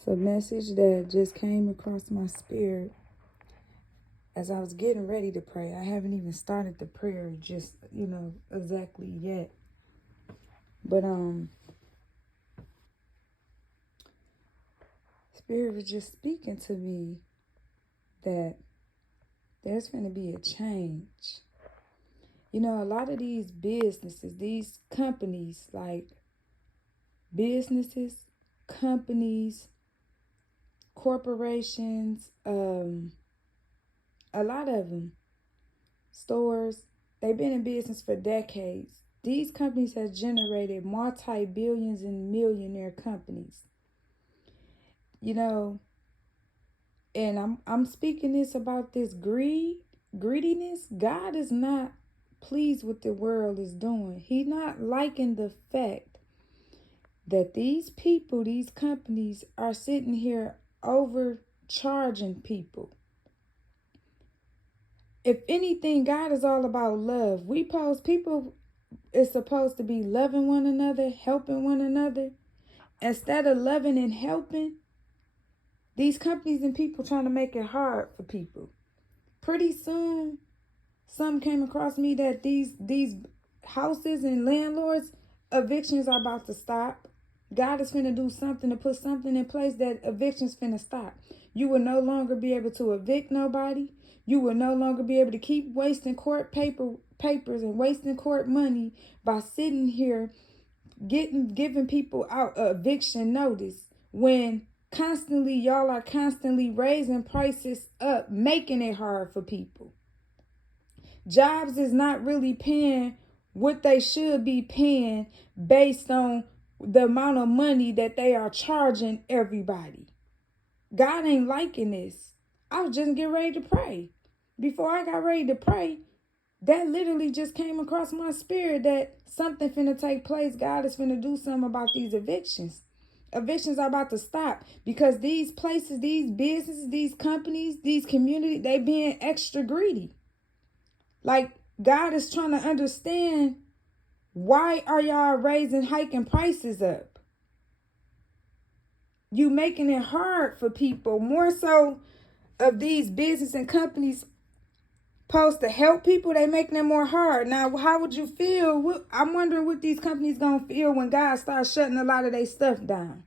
It's a message that just came across my spirit as I was getting ready to pray. I haven't even started the prayer just, exactly yet. But Spirit was just speaking to me that there's going to be a change. A lot of these businesses, these companies, like businesses, companies, corporations, a lot of them, stores, they've been in business for decades. These companies have generated multi-billions and millionaire companies. And I'm speaking this about this greediness. God is not pleased with the world is doing. He's not liking the fact that these people, these companies are sitting here overcharging people. If anything, God is all about love. People is supposed to be loving one another, helping one another. Instead of loving and helping, these companies and people trying to make it hard for people. Pretty soon, something came across me that these houses and landlords, evictions are about to stop. God is finna do something to put something in place that evictions finna stop. You will no longer be able to evict nobody. You will no longer be able to keep wasting court papers and wasting court money by sitting here giving people out eviction notice when y'all are constantly raising prices up, making it hard for people. Jobs is not really paying what they should be paying based on the amount of money that they are charging everybody. God ain't liking this. I was just getting ready to pray. Before I got ready to pray, that literally just came across my spirit that something finna take place. God is finna do something about these evictions. Evictions are about to stop because these places, these businesses, these companies, these communities, they being extra greedy. Like, God is trying to understand, why are y'all hiking prices up? You making it hard for people. More so of these business and companies supposed to help people, they making it more hard. Now, how would you feel? I'm wondering what these companies gonna feel when God starts shutting a lot of their stuff down.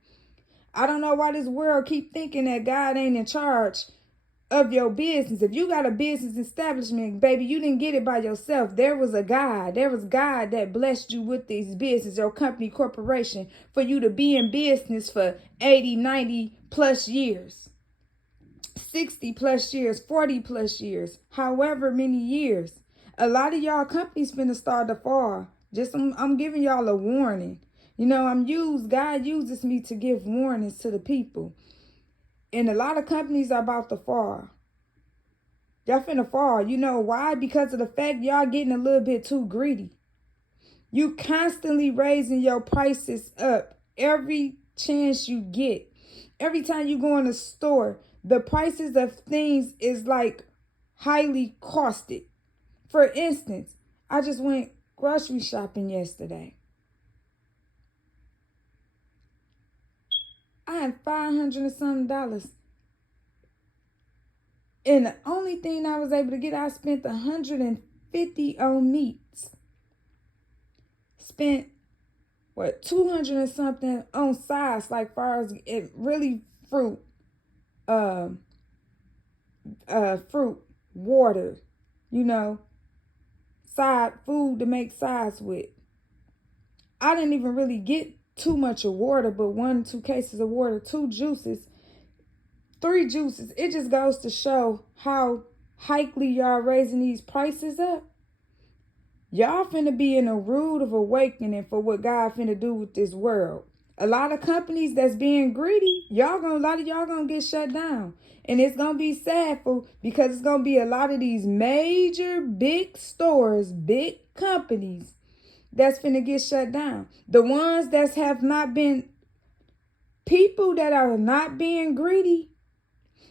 I don't know why this world keep thinking that God ain't in charge of your business. If you got a business establishment, baby, you didn't get it by yourself. There was God that blessed you with this business, your company, corporation, for you to be in business for 80, 90 plus years. 60 plus years, 40 plus years, however many years. A lot of y'all companies finna start to fall. I'm giving y'all a warning. God uses me to give warnings to the people. And a lot of companies are about to fall. Y'all finna fall. You know why? Because of the fact y'all getting a little bit too greedy. You constantly raising your prices up every chance you get. Every time you go in the store, the prices of things is like highly costed. For instance, I just went grocery shopping yesterday. I had $500 and something. And the only thing I was able to get, I spent $150 on meats. Spent 200 and something on sides, like far as it really fruit, fruit, water, side food to make sides with. I didn't even really get too much of water, but 1 2 cases of water, 2 juices, 3 juices. It just goes to show how highly y'all raising these prices up. Y'all finna be in a rude of awakening for what God finna do with this world. A lot of companies that's being greedy, a lot of y'all gonna get shut down. And it's gonna be sad because it's gonna be a lot of these major big stores, big companies that's finna get shut down. The ones that have not been, people that are not being greedy,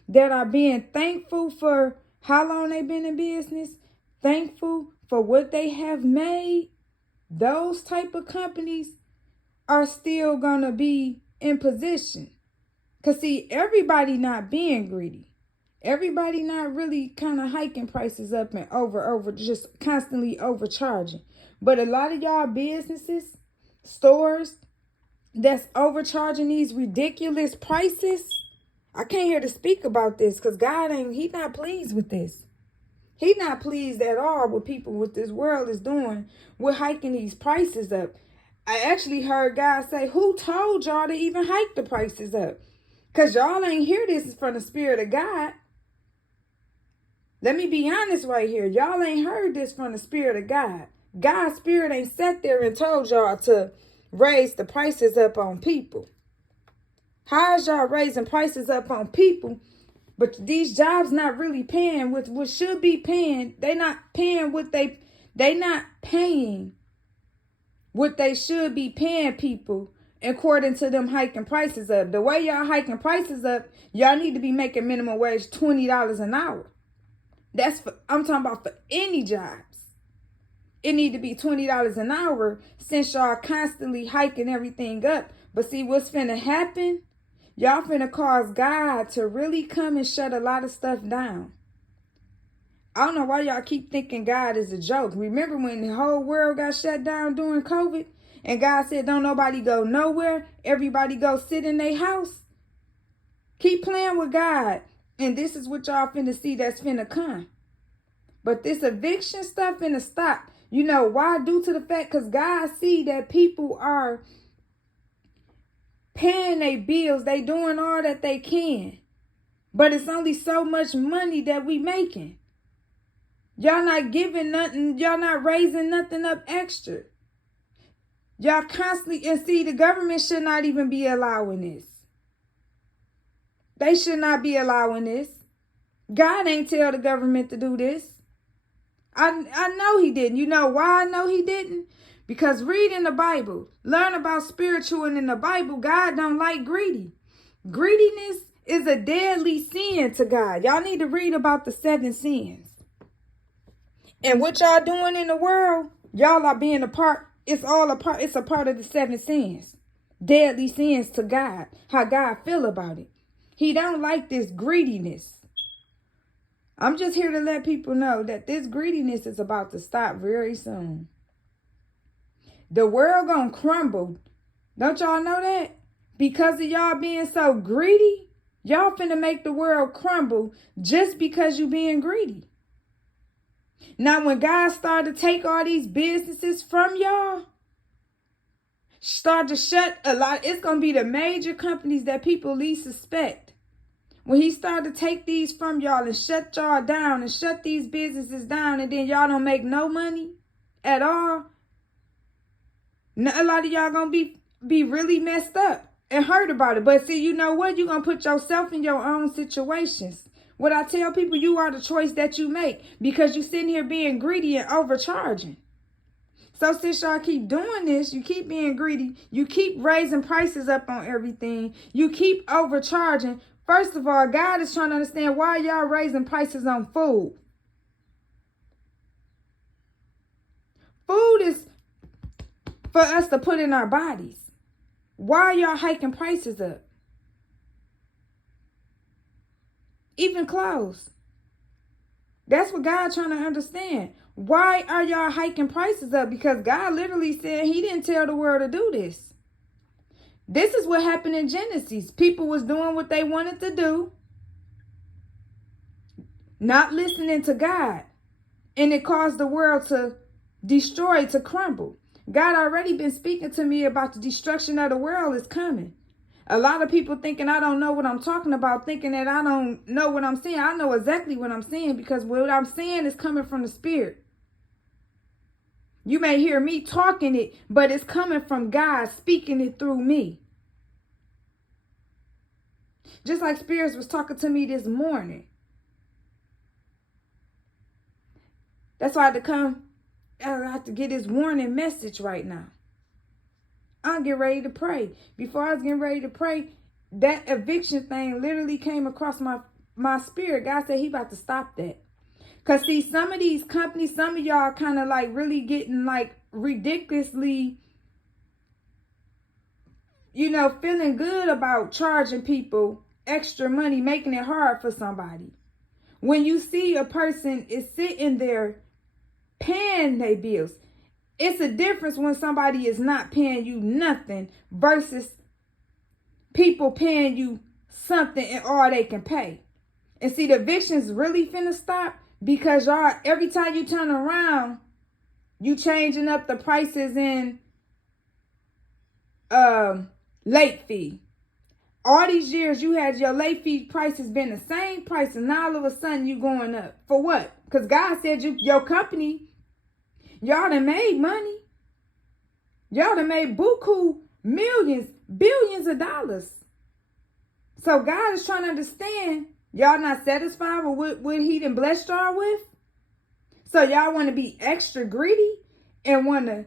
that are being thankful for how long they've been in business, thankful for what they have made, those type of companies are still gonna be in position. Because see, everybody not being greedy. Everybody not really kind of hiking prices up and over, just constantly overcharging. But a lot of y'all businesses, stores, that's overcharging these ridiculous prices. I can't hear to speak about this because He's not pleased with this. He's not pleased at all with people, what this world is doing. We're hiking these prices up. I actually heard God say, who told y'all to even hike the prices up? Because y'all ain't hear this from the Spirit of God. Let me be honest right here. Y'all ain't heard this from the Spirit of God. God's Spirit ain't sat there and told y'all to raise the prices up on people. How is y'all raising prices up on people, but these jobs not really paying what should be paying? They not paying they not paying what they should be paying people according to them hiking prices up. The way y'all hiking prices up, y'all need to be making minimum wage $20 an hour. I'm talking about for any jobs. It need to be $20 an hour since y'all constantly hiking everything up. But see what's finna happen? Y'all finna cause God to really come and shut a lot of stuff down. I don't know why y'all keep thinking God is a joke. Remember when the whole world got shut down during COVID? And God said, don't nobody go nowhere. Everybody go sit in their house. Keep playing with God. And this is what y'all finna see that's finna come. But this eviction stuff finna stop. You know why? Due to the fact because God see that people are paying their bills. They doing all that they can. But it's only so much money that we making. Y'all not giving nothing. Y'all not raising nothing up extra. Y'all constantly, and see, the government should not even be allowing this. They should not be allowing this. God ain't tell the government to do this. I know he didn't. You know why I know he didn't? Because read in the Bible, learn about spiritual, and in the Bible, God don't like greedy. Greediness is a deadly sin to God. Y'all need to read about the 7 sins. And what y'all doing in the world, y'all are being a part. It's a part of the 7 sins. Deadly sins to God. How God feel about it. He don't like this greediness. I'm just here to let people know that this greediness is about to stop very soon. The world gonna crumble. Don't y'all know that? Because of y'all being so greedy, y'all finna make the world crumble just because you being greedy. Now, when God started to take all these businesses from y'all, start to shut a lot, it's going to be the major companies that people least suspect. When he started to take these from y'all and shut y'all down and shut these businesses down, and then y'all don't make no money at all, a lot of y'all going to be really messed up and hurt about it. But see, you know what? You're going to put yourself in your own situations. What I tell people, you are the choice that you make because you sitting here being greedy and overcharging. So since y'all keep doing this, you keep being greedy, you keep raising prices up on everything, you keep overcharging. First of all, God is trying to understand why y'all raising prices on food. Food is for us to put in our bodies. Why are y'all hiking prices up? Even clothes. That's what God's trying to understand. Why are y'all hiking prices up? Because God literally said he didn't tell the world to do this. This is what happened in Genesis. People was doing what they wanted to do, not listening to God. And it caused the world to destroy, to crumble. God already been speaking to me about the destruction of the world is coming. A lot of people thinking I don't know what I'm talking about, thinking that I don't know what I'm saying. I know exactly what I'm saying because what I'm saying is coming from the Spirit. You may hear me talking it, but it's coming from God speaking it through me. Just like Spirits was talking to me this morning. That's why I had to come. I have to get this warning message right now. I'm getting ready to pray. Before I was getting ready to pray, that eviction thing literally came across my spirit. God said he about to stop that. Because see, some of these companies, some of y'all kind of like really getting like ridiculously feeling good about charging people extra money, making it hard for somebody. When you see a person is sitting there paying their bills, it's a difference when somebody is not paying you nothing versus people paying you something and all they can pay. And see, the evictions really finna stop because y'all, every time you turn around, you changing up the prices in late fee. All these years you had your late fee prices been the same price, and now all of a sudden you going up. For what? Because God said your company, y'all done made money. Y'all done made buku millions, billions of dollars. So God is trying to understand, y'all not satisfied with what he done blessed y'all with? So y'all want to be extra greedy and want to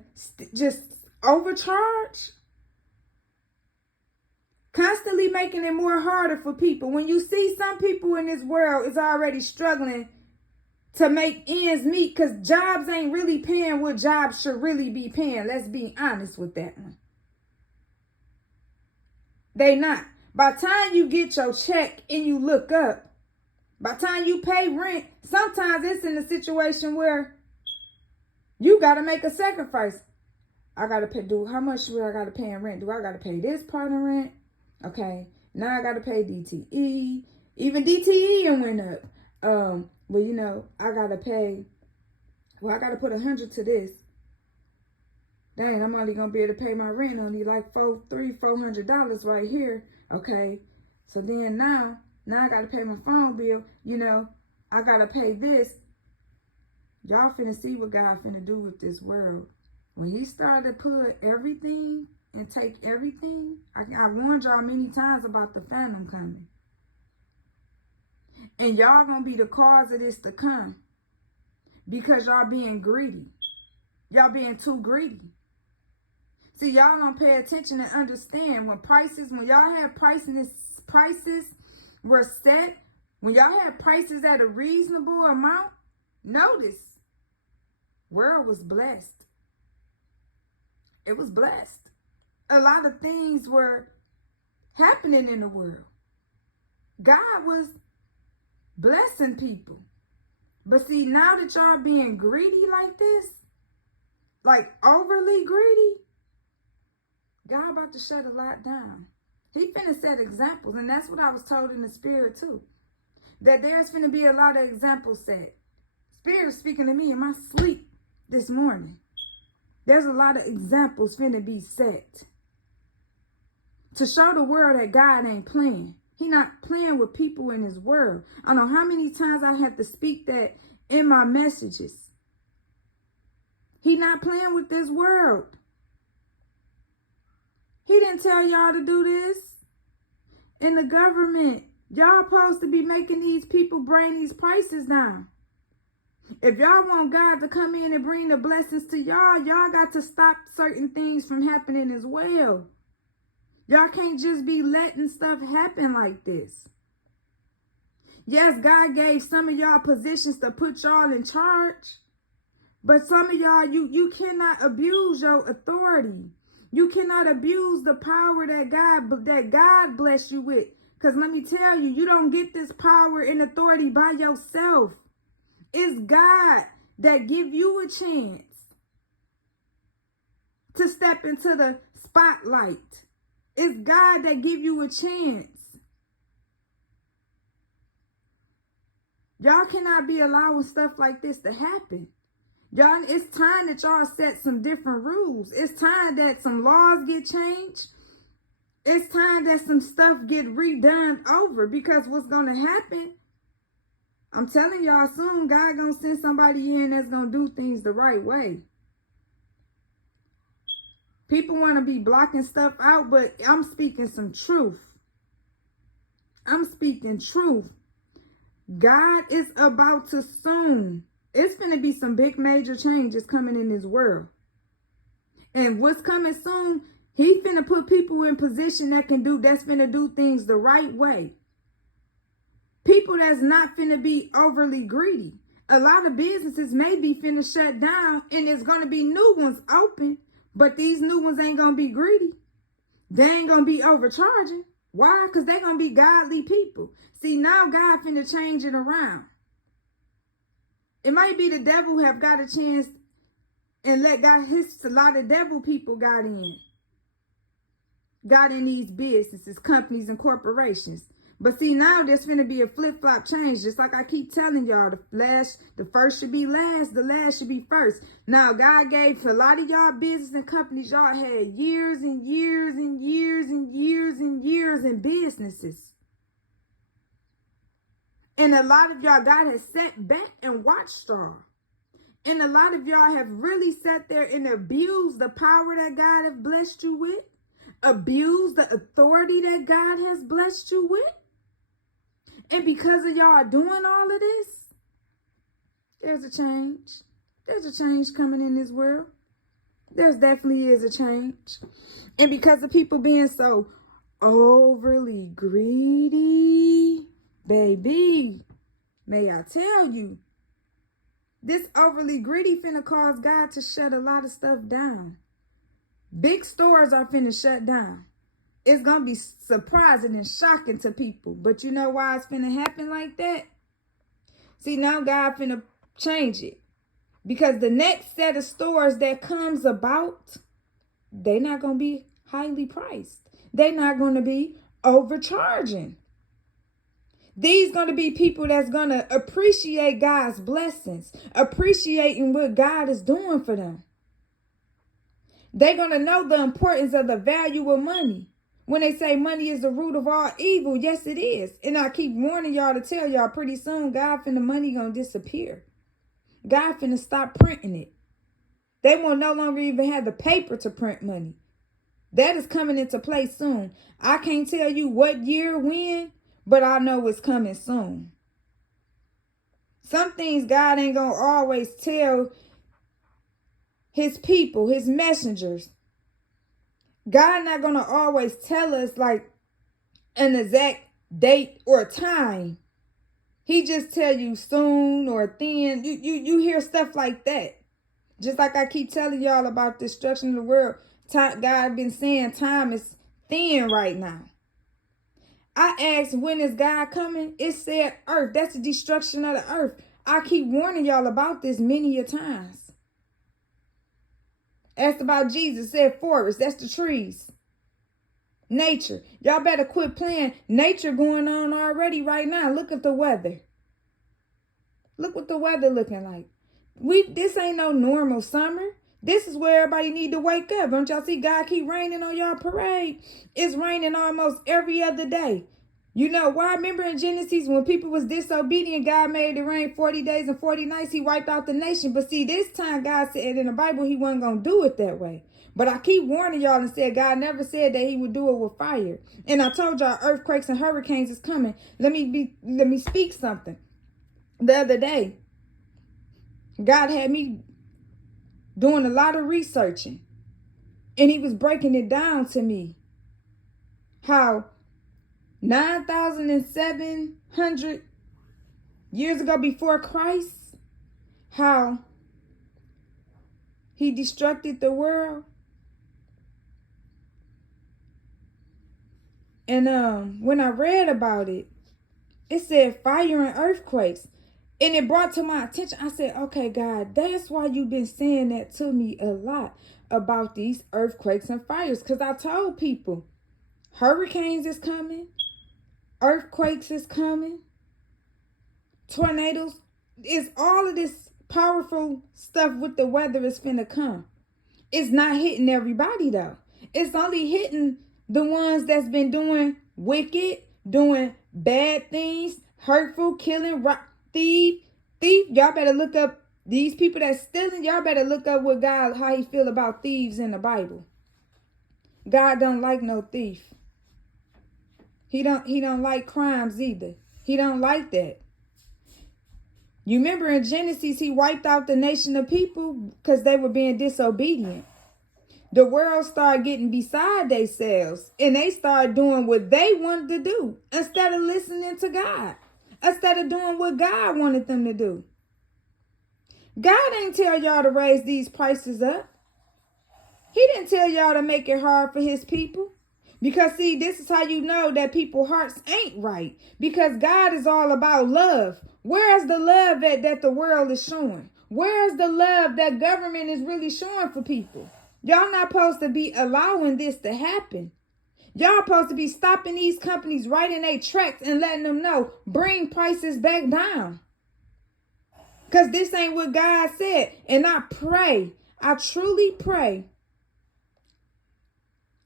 just overcharge? Constantly making it more harder for people. When you see some people in this world is already struggling to make ends meet because jobs ain't really paying what jobs should really be paying. Let's be honest with that one. They not. By the time you get your check and you look up, by the time you pay rent, sometimes it's in a situation where you got to make a sacrifice. I got to pay, how much do I got to pay in rent? Do I got to pay this part of rent? Okay, now I got to pay DTE. Even DTE went up. Well, I got to pay, I got to put 100 to this. Dang, I'm only going to be able to pay my rent only like $400 right here. Okay, so then now I got to pay my phone bill. I got to pay this. Y'all finna see what God finna do with this world. When he started to put everything and take everything, I warned y'all many times about the phantom coming. And y'all gonna be the cause of this to come because y'all being greedy. Y'all being too greedy. See, y'all don't pay attention and understand when y'all had prices were set, when y'all had prices at a reasonable amount, notice, world was blessed. It was blessed. A lot of things were happening in the world. God was blessing people. But see, now that y'all being greedy like this, like overly greedy, God about to shut a lot down. He finna set examples, and that's what I was told in the spirit too. That there's finna be a lot of examples set. Spirit is speaking to me in my sleep this morning. There's a lot of examples finna be set to show the world that God ain't playing. He not playing with people in his world. I don't know how many times I had to speak that in my messages. He not playing with this world. He didn't tell y'all to do this. In the government, y'all supposed to be making these people bring these prices down. If y'all want God to come in and bring the blessings to y'all, y'all got to stop certain things from happening as well. Y'all can't just be letting stuff happen like this. Yes, God gave some of y'all positions to put y'all in charge. But some of y'all, you cannot abuse your authority. You cannot abuse the power that God bless you with. Because let me tell you, you don't get this power and authority by yourself. It's God that give you a chance to step into the spotlight. It's God that give you a chance. Y'all cannot be allowing stuff like this to happen. Y'all, it's time that y'all set some different rules. It's time that some laws get changed. It's time that some stuff get redone over, because what's going to happen, I'm telling y'all, soon God gonna send somebody in that's gonna do things the right way. People want to be blocking stuff out, but I'm speaking some truth. I'm speaking truth. God is about to soon. It's going to be some big major changes coming in this world. And what's coming soon, he finna put people in position that's finna do things the right way. People that's not finna be overly greedy. A lot of businesses may be finna shut down, and there's going to be new ones open. But these new ones ain't going to be greedy. They ain't going to be overcharging. Why? Because they're going to be godly people. See, now God finna change it around. It might be the devil have got a chance and let God, a lot of devil people got in these businesses, companies, and corporations. But see, now there's going to be a flip-flop change. Just like I keep telling y'all, the first should be last, the last should be first. Now, God gave a lot of y'all business and companies, y'all had years and years and years and years and years in businesses. And a lot of y'all, God has sat back and watched y'all. And a lot of y'all have really sat there and abused the power that God has blessed you with. Abused the authority that God has blessed you with. And because of y'all doing all of this, there's a change. There's a change coming in this world. There definitely is a change. And because of people being so overly greedy, baby, may I tell you, this overly greedy finna cause God to shut a lot of stuff down. Big stores are finna shut down. It's going to be surprising and shocking to people. But you know why it's finna happen like that? See, now God finna change it. Because the next set of stores that comes about, they're not going to be highly priced. They're not going to be overcharging. These going to be people that's going to appreciate God's blessings, appreciating what God is doing for them. They're going to know the importance of the value of money. When they say money is the root of all evil, yes, it is. And I keep warning y'all to tell y'all pretty soon, God finna money gonna disappear. God finna stop printing it. They will no longer even have the paper to print money. That is coming into play soon. I can't tell you what year, when, but I know it's coming soon. Some things God ain't gonna always tell his people, his messengers. God not gonna always tell us like an exact date or time. He just tell you soon or then. You hear stuff like that. Just like I keep telling y'all about the destruction of the world. God been saying time is thin right now. I asked, when is God coming? It said earth. That's the destruction of the earth. I keep warning y'all about this many a times. Asked about Jesus, said forest. That's the trees. Nature. Y'all better quit playing nature going on already right now. Look at the weather. Look what the weather looking like. This ain't no normal summer. This is where everybody need to wake up. Don't y'all see God keep raining on y'all parade? It's raining almost every other day. You know why? Remember in Genesis when people was disobedient, God made it rain 40 days and 40 nights. He wiped out the nation. But see, this time God said in the Bible he wasn't going to do it that way. But I keep warning y'all and said God never said that he would do it with fire. And I told y'all earthquakes and hurricanes is coming. Let me speak something. The other day, God had me doing a lot of researching. And he was breaking it down to me. How 9,700 years ago before Christ, how he destructed the world. And when I read about it, it said fire and earthquakes. And it brought to my attention, I said, okay, God, that's why you've been saying that to me a lot about these earthquakes and fires. Because I told people, hurricanes is coming, earthquakes is coming, tornadoes. It's all of this powerful stuff with the weather is finna come. It's not hitting everybody, though. It's only hitting the ones that's been doing wicked, doing bad things, hurtful, killing, thief. Y'all better look up these people that's stealing. Y'all better look up what God, how he feel about thieves in the Bible. God don't like no thief. He don't like crimes either. He don't like that. You remember in Genesis, he wiped out the nation of people because they were being disobedient. The world started getting beside themselves and they started doing what they wanted to do instead of listening to God, instead of doing what God wanted them to do. God ain't tell y'all to raise these prices up. He didn't tell y'all to make it hard for his people. Because see, this is how you know that people's hearts ain't right. Because God is all about love. Where's the love that the world is showing? Where's the love that government is really showing for people? Y'all not supposed to be allowing this to happen. Y'all supposed to be stopping these companies right in their tracks and letting them know, bring prices back down. Because this ain't what God said. And I pray, I truly pray,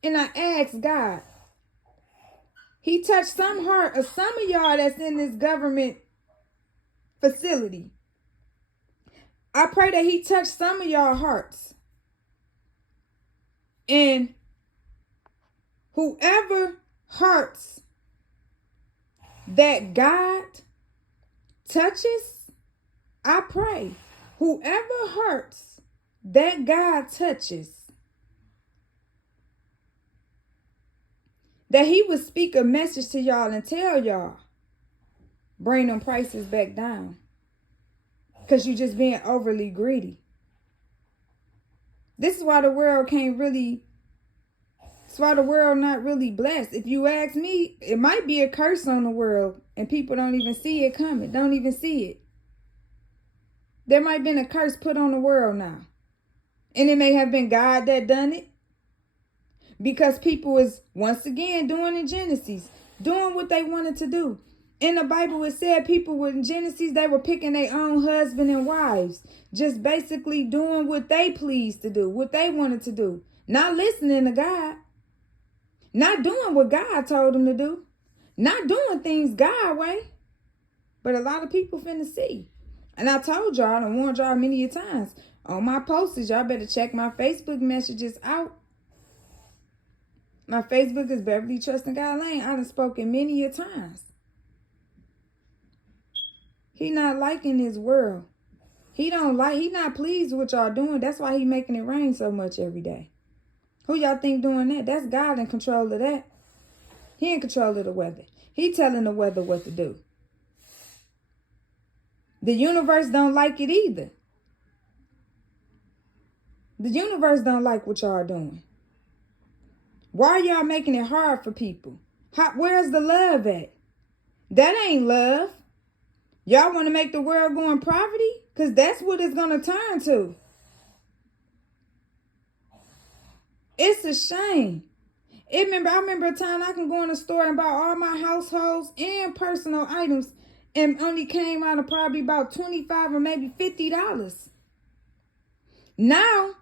and I ask God, He touched some heart of some of y'all that's in this government facility. I pray that He touched some of y'all hearts. And whoever hearts that God touches, I pray, whoever hearts that God touches, that He would speak a message to y'all and tell y'all, bring them prices back down. Because you're just being overly greedy. This is why the world can't really, it's why the world not really blessed. If you ask me, it might be a curse on the world and people don't even see it coming. Don't even see it. There might have been a curse put on the world now. And it may have been God that done it. Because people is, once again, doing in Genesis, doing what they wanted to do. In the Bible, it said people were in Genesis, they were picking their own husband and wives. Just basically doing what they pleased to do, what they wanted to do. Not listening to God. Not doing what God told them to do. Not doing things God's way. But a lot of people finna see. And I told y'all, I done warned y'all many a times. On my posts, y'all better check my Facebook messages out. My Facebook is Beverly Trusting God Lane. I done spoken many a times. He not liking this world. He not pleased with what y'all doing. That's why he making it rain so much every day. Who y'all think doing that? That's God in control of that. He in control of the weather. He telling the weather what to do. The universe don't like it either. The universe don't like what y'all doing. Why are y'all making it hard for people? Where's the love at? That ain't love. Y'all want to make the world go in poverty? Because that's what it's going to turn to. It's a shame. I remember a time I can go in the store and buy all my households and personal items and only came out of probably about $25 or maybe $50. Now,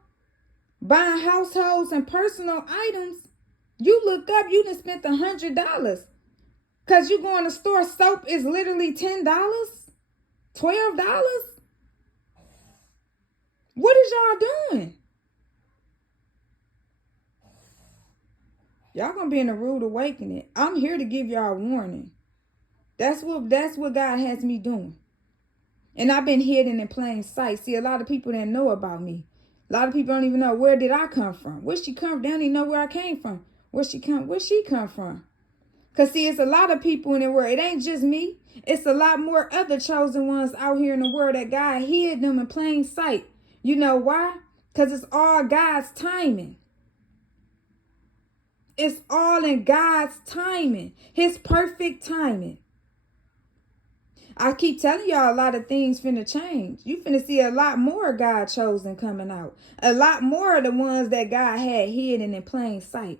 buying households and personal items, you look up, you done spent $100. Because you go in the store, soap is literally $10, $12. What is y'all doing? Y'all gonna be in a rude awakening. I'm here to give y'all a warning. That's what God has me doing. And I've been hidden in plain sight. See, a lot of people didn't know about me. A lot of people don't even know where did I come from. Where she come from? They don't even know where I came from. Where she come from? Because see, it's a lot of people in the world. It ain't just me. It's a lot more other chosen ones out here in the world that God hid them in plain sight. You know why? Because it's all God's timing. It's all in God's timing. His perfect timing. I keep telling y'all a lot of things finna change. You finna see a lot more God chosen coming out. A lot more of the ones that God had hidden in plain sight.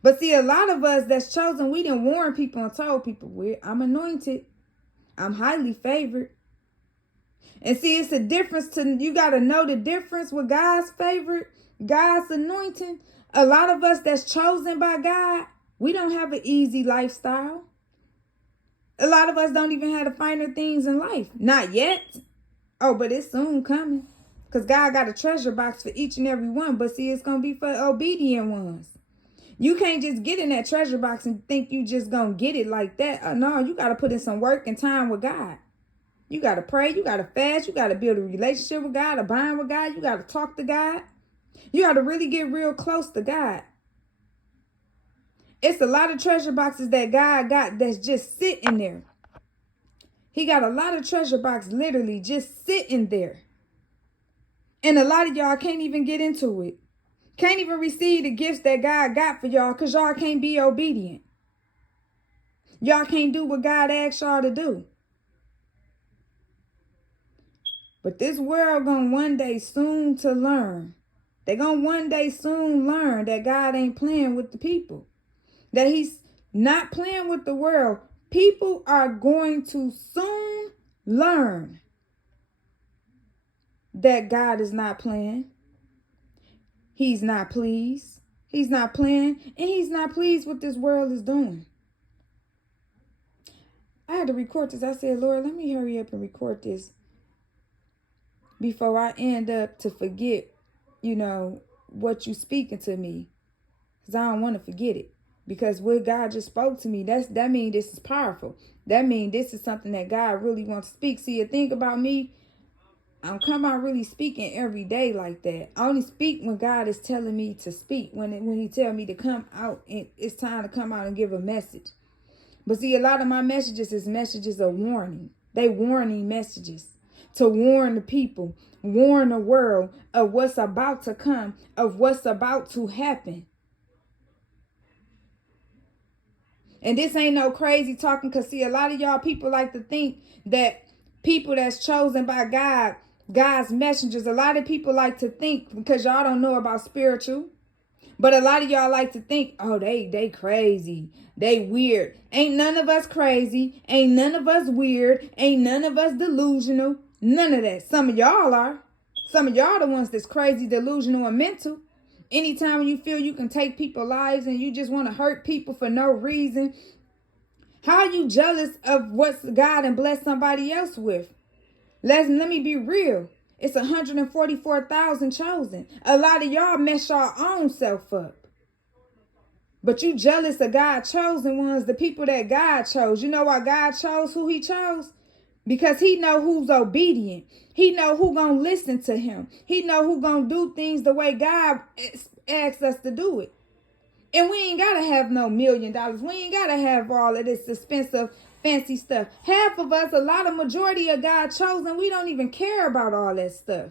But see, a lot of us that's chosen, we didn't warn people and told people, I'm anointed. I'm highly favored. And see, it's a difference you got to know the difference with God's favorite, God's anointing. A lot of us that's chosen by God, we don't have an easy lifestyle. A lot of us don't even have the finer things in life. Not yet. Oh, but it's soon coming. Because God got a treasure box for each and every one. But see, it's going to be for obedient ones. You can't just get in that treasure box and think you just going to get it like that. No, you got to put in some work and time with God. You got to pray. You got to fast. You got to build a relationship with God, a bond with God. You got to talk to God. You got to really get real close to God. It's a lot of treasure boxes that God got that's just sitting there. He got a lot of treasure boxes literally just sitting there. And a lot of y'all can't even get into it. Can't even receive the gifts that God got for y'all because y'all can't be obedient. Y'all can't do what God asked y'all to do. But this world gonna one day soon to learn. They gonna one day soon learn that God ain't playing with the people. That he's not playing with the world. People are going to soon learn that God is not playing. He's not pleased. He's not playing. And he's not pleased what this world is doing. I had to record this. I said, Lord, let me hurry up and record this before I end up to forget, what you speaking to me. Because I don't want to forget it. Because what God just spoke to me, that means this is powerful. That means this is something that God really wants to speak. See, the thing about me, I'm coming out really speaking every day like that. I only speak when God is telling me to speak. When he tell me to come out, and it's time to come out and give a message. But see, a lot of my messages is messages of warning. They warning messages to warn the people, warn the world of what's about to come, of what's about to happen. And this ain't no crazy talking, because see, a lot of y'all people like to think that people that's chosen by God, God's messengers, a lot of people like to think, because y'all don't know about spiritual, but a lot of y'all like to think, oh, they crazy, they weird. Ain't none of us crazy, ain't none of us weird, ain't none of us delusional, none of that. Some of y'all are. Some of y'all the ones that's crazy, delusional, and mental. Anytime you feel you can take people's lives and you just want to hurt people for no reason, how are you jealous of what God and bless somebody else with? Let me be real. It's 144,000 chosen. A lot of y'all mess your own self up. But you jealous of God's chosen ones, the people that God chose. You know why God chose who he chose? Because he know who's obedient. He know who gonna listen to him. He know who gonna do things the way God asks us to do it. And we ain't gotta have no $1 million. We ain't gotta have all of this expensive, fancy stuff. Half of us, majority of God chosen, we don't even care about all that stuff.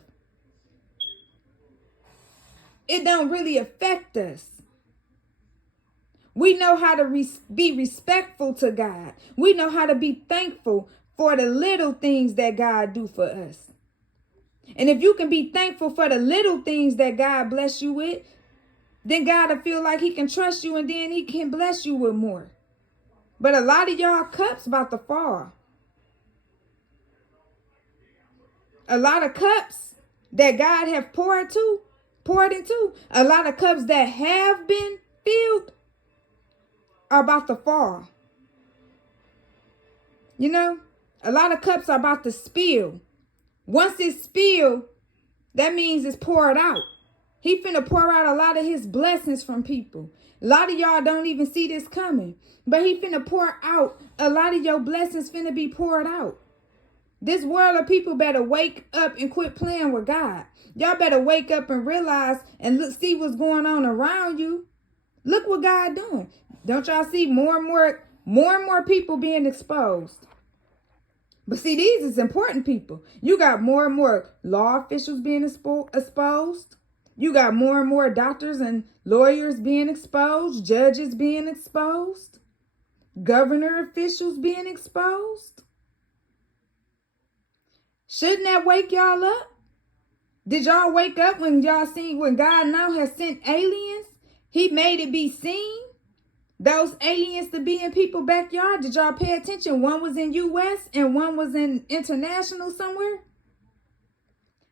It don't really affect us. We know how to be respectful to God. We know how to be thankful for the little things that God do for us. And if you can be thankful for the little things that God bless you with, then God will feel like he can trust you, and then he can bless you with more. But a lot of y'all cups about to fall. A lot of cups that God have poured into, a lot of cups that have been filled are about to fall. A lot of cups are about to spill. Once it's spilled, that means it's poured out. He finna pour out a lot of his blessings from people. A lot of y'all don't even see this coming. But he finna pour out. A lot of your blessings finna be poured out. This world of people better wake up and quit playing with God. Y'all better wake up and realize and see what's going on around you. Look what God doing. Don't y'all see more and more people being exposed? But see, these is important people. You got more and more law officials being exposed. You got more and more doctors and lawyers being exposed, judges being exposed, governor officials being exposed. Shouldn't that wake y'all up? Did y'all wake up when y'all seen when God now has sent aliens? He made it be seen. Those aliens to be in people's backyard. Did y'all pay attention? One was in U.S. and one was in international somewhere.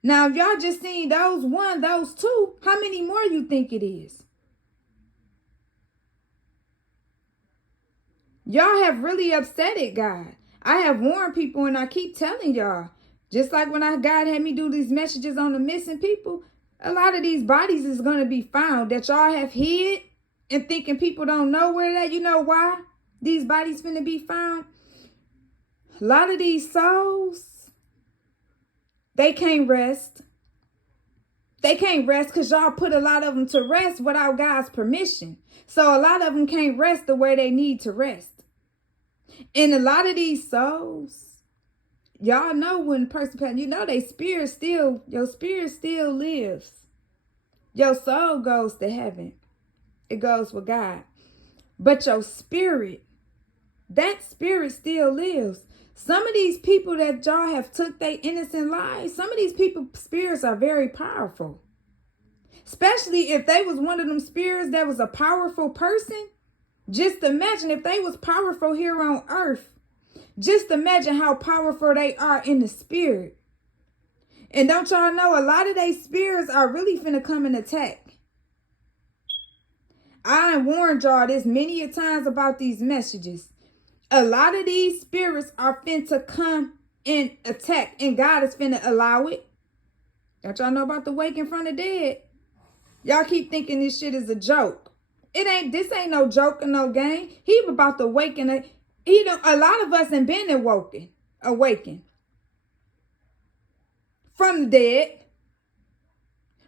Now, if y'all just seen those two, how many more you think it is? Y'all have really upsetted God. I have warned people, and I keep telling y'all, just like when God had me do these messages on the missing people, a lot of these bodies is going to be found that y'all have hid and thinking people don't know where they're at. You know why these bodies finna be found? A lot of these souls, they can't rest. They can't rest because y'all put a lot of them to rest without God's permission. So a lot of them can't rest the way they need to rest. And a lot of these souls, y'all know when a person, your spirit still lives. Your soul goes to heaven. It goes with God. But your spirit, that spirit still lives. Some of these people that y'all have took their innocent lives, some of these people's spirits are very powerful. Especially if they was one of them spirits that was a powerful person. Just imagine if they was powerful here on earth. Just imagine how powerful they are in the spirit. And don't y'all know, a lot of these spirits are really finna come and attack. I warned y'all this many a times about these messages. A lot of these spirits are finna come and attack, and God is finna allow it. Don't y'all know about the waking from the dead? Y'all keep thinking this shit is a joke. This ain't no joke or no game. He about to awaken. A lot of us have been awakened from the dead,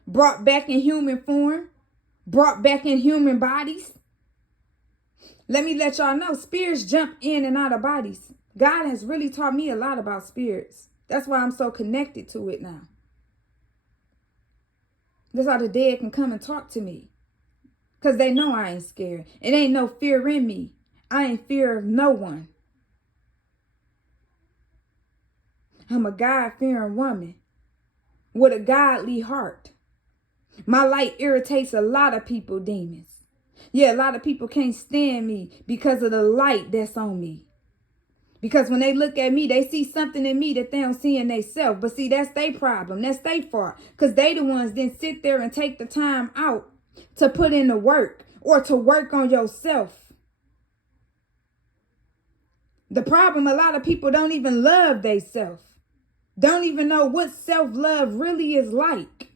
brought back in human form, brought back in human bodies. Let me let y'all know, spirits jump in and out of bodies. God has really taught me a lot about spirits. That's why I'm so connected to it now. That's how the dead can come and talk to me. Because they know I ain't scared. It ain't no fear in me. I ain't fear of no one. I'm a God-fearing woman with a godly heart. My light irritates a lot of people, demons. Yeah, a lot of people can't stand me because of the light that's on me. Because when they look at me, they see something in me that they don't see in themselves. But see, that's their problem. That's their fault. Because they the ones didn't sit there and take the time out to put in the work or to work on yourself. The problem, a lot of people don't even love themselves. Don't even know what self-love really is like.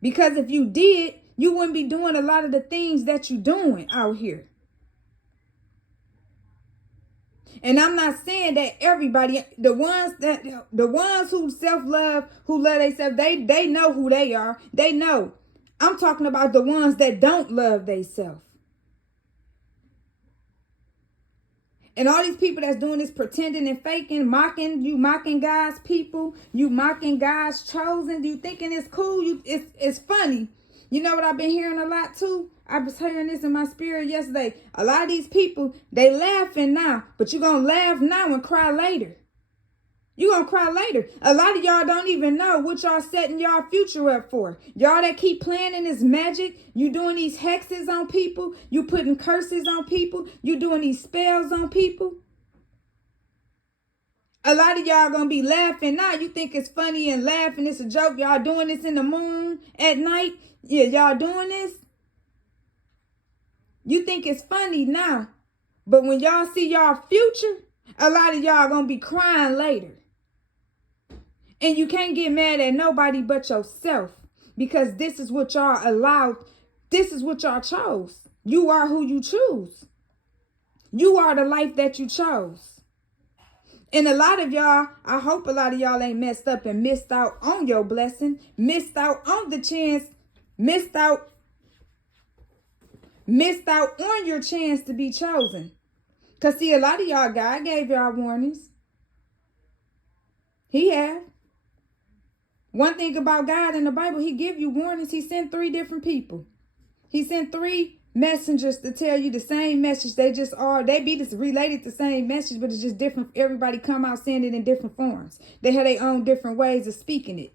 Because if you did, you wouldn't be doing a lot of the things that you're doing out here. And I'm not saying that everybody, the ones who self-love, who love themselves, they know who they are. They know. I'm talking about the ones that don't love themselves. And all these people that's doing this pretending and faking, mocking God's people, you mocking God's chosen, you thinking it's cool, it's funny. You know what I've been hearing a lot too? I was hearing this in my spirit yesterday. A lot of these people, they laughing now, but you're going to laugh now and cry later. You're going to cry later. A lot of y'all don't even know what y'all setting y'all future up for. Y'all that keep planning this magic, you doing these hexes on people, you putting curses on people, you doing these spells on people. A lot of y'all going to be laughing now. You think it's funny and laughing. It's a joke. Y'all doing this in the moon at night. Yeah, y'all doing this. You think it's funny now. But when y'all see y'all future, a lot of y'all going to be crying later. And you can't get mad at nobody but yourself. Because this is what y'all allowed. This is what y'all chose. You are who you choose. You are the life that you chose. And a lot of y'all, I hope a lot of y'all ain't messed up and missed out on your blessing. Missed out on the chance. Missed out on your chance to be chosen. Because see, a lot of y'all, God gave y'all warnings. He have. One thing about God in the Bible, he give you warnings. He sent 3 different people. He sent 3 messengers to tell you the same message. They be just related the same message, but it's just different. Everybody come out saying it in different forms. They have their own different ways of speaking it.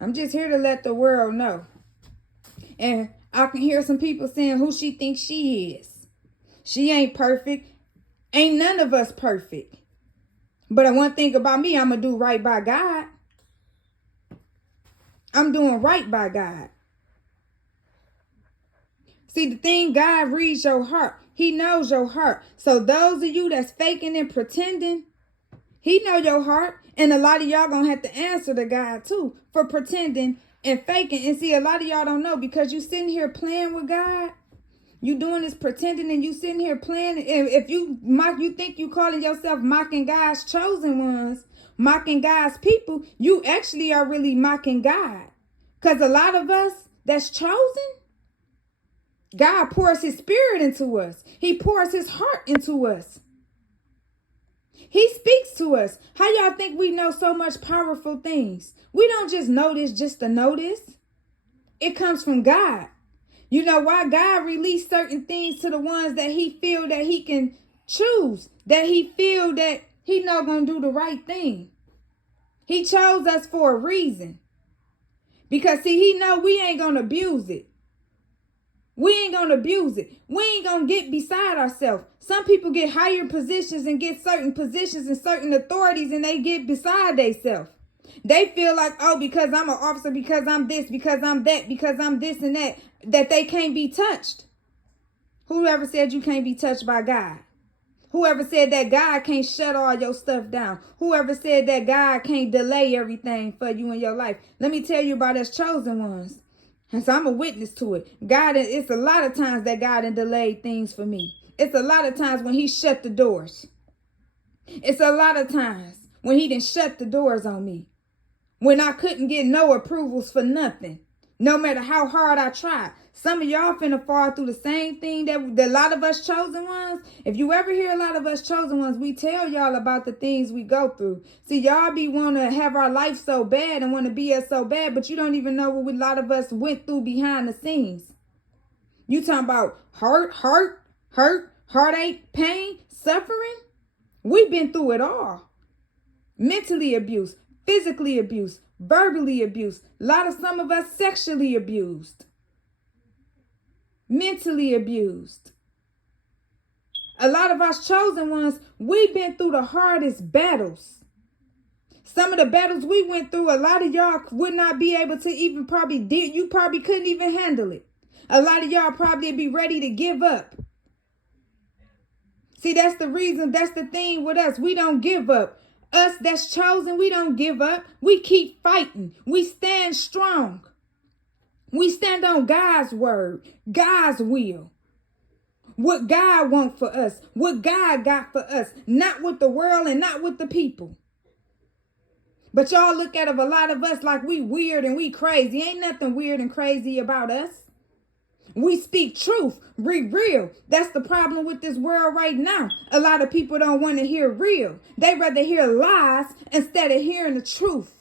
I'm just here to let the world know. And I can hear some people saying who she thinks she is. She ain't perfect. Ain't none of us perfect. But one thing about me, I'm going to do right by God. I'm doing right by God. See, the thing, God reads your heart. He knows your heart. So those of you that's faking and pretending, he know your heart. And a lot of y'all going to have to answer to God too for pretending and faking. And see, a lot of y'all don't know because you sitting here playing with God. You doing this pretending and you sitting here playing. And if you think you calling yourself mocking God's chosen ones, mocking God's people, you actually are really mocking God. Because a lot of us that's chosen, God pours his spirit into us. He pours his heart into us. He speaks to us. How y'all think we know so much powerful things? We don't just know this just to know this. It comes from God. You know why? God released certain things to the ones that he feel that he can choose, that he feel that he not going to do the right thing. He chose us for a reason. Because see, he know we ain't going to abuse it. We ain't going to abuse it. We ain't going to get beside ourselves. Some people get higher positions and get certain positions and certain authorities and they get beside themselves. They feel like, oh, because I'm an officer, because I'm this, because I'm that, because I'm this and that they can't be touched. Whoever said you can't be touched by God? Whoever said that God can't shut all your stuff down? Whoever said that God can't delay everything for you in your life? Let me tell you about us chosen ones. And so I'm a witness to it. God, it's a lot of times that God has delayed things for me. It's a lot of times when he shut the doors. It's a lot of times when he didn't shut the doors on me. When I couldn't get no approvals for nothing. No matter how hard I tried. Some of y'all finna fall through the same thing that a lot of us chosen ones. If you ever hear a lot of us chosen ones, we tell y'all about the things we go through. See, y'all be want to have our life so bad and want to be us so bad, but you don't even know what a lot of us went through behind the scenes. You talking about heartache, pain, suffering? We've been through it all. Mentally abused, physically abused, verbally abused. Some of us sexually abused. Mentally abused. A lot of us chosen ones, we've been through the hardest battles. Some of the battles we went through, a lot of y'all would not be able to even you probably couldn't even handle it. A lot of y'all probably be ready to give up. See, that's the reason, that's the thing with us. We don't give up. Us that's chosen, we don't give up. We keep fighting. We stand strong. We stand on God's word, God's will. What God wants for us, what God got for us, not with the world and not with the people. But y'all look at a lot of us like we weird and we crazy. Ain't nothing weird and crazy about us. We speak truth, real. That's the problem with this world right now. A lot of people don't want to hear real. They rather hear lies instead of hearing the truth.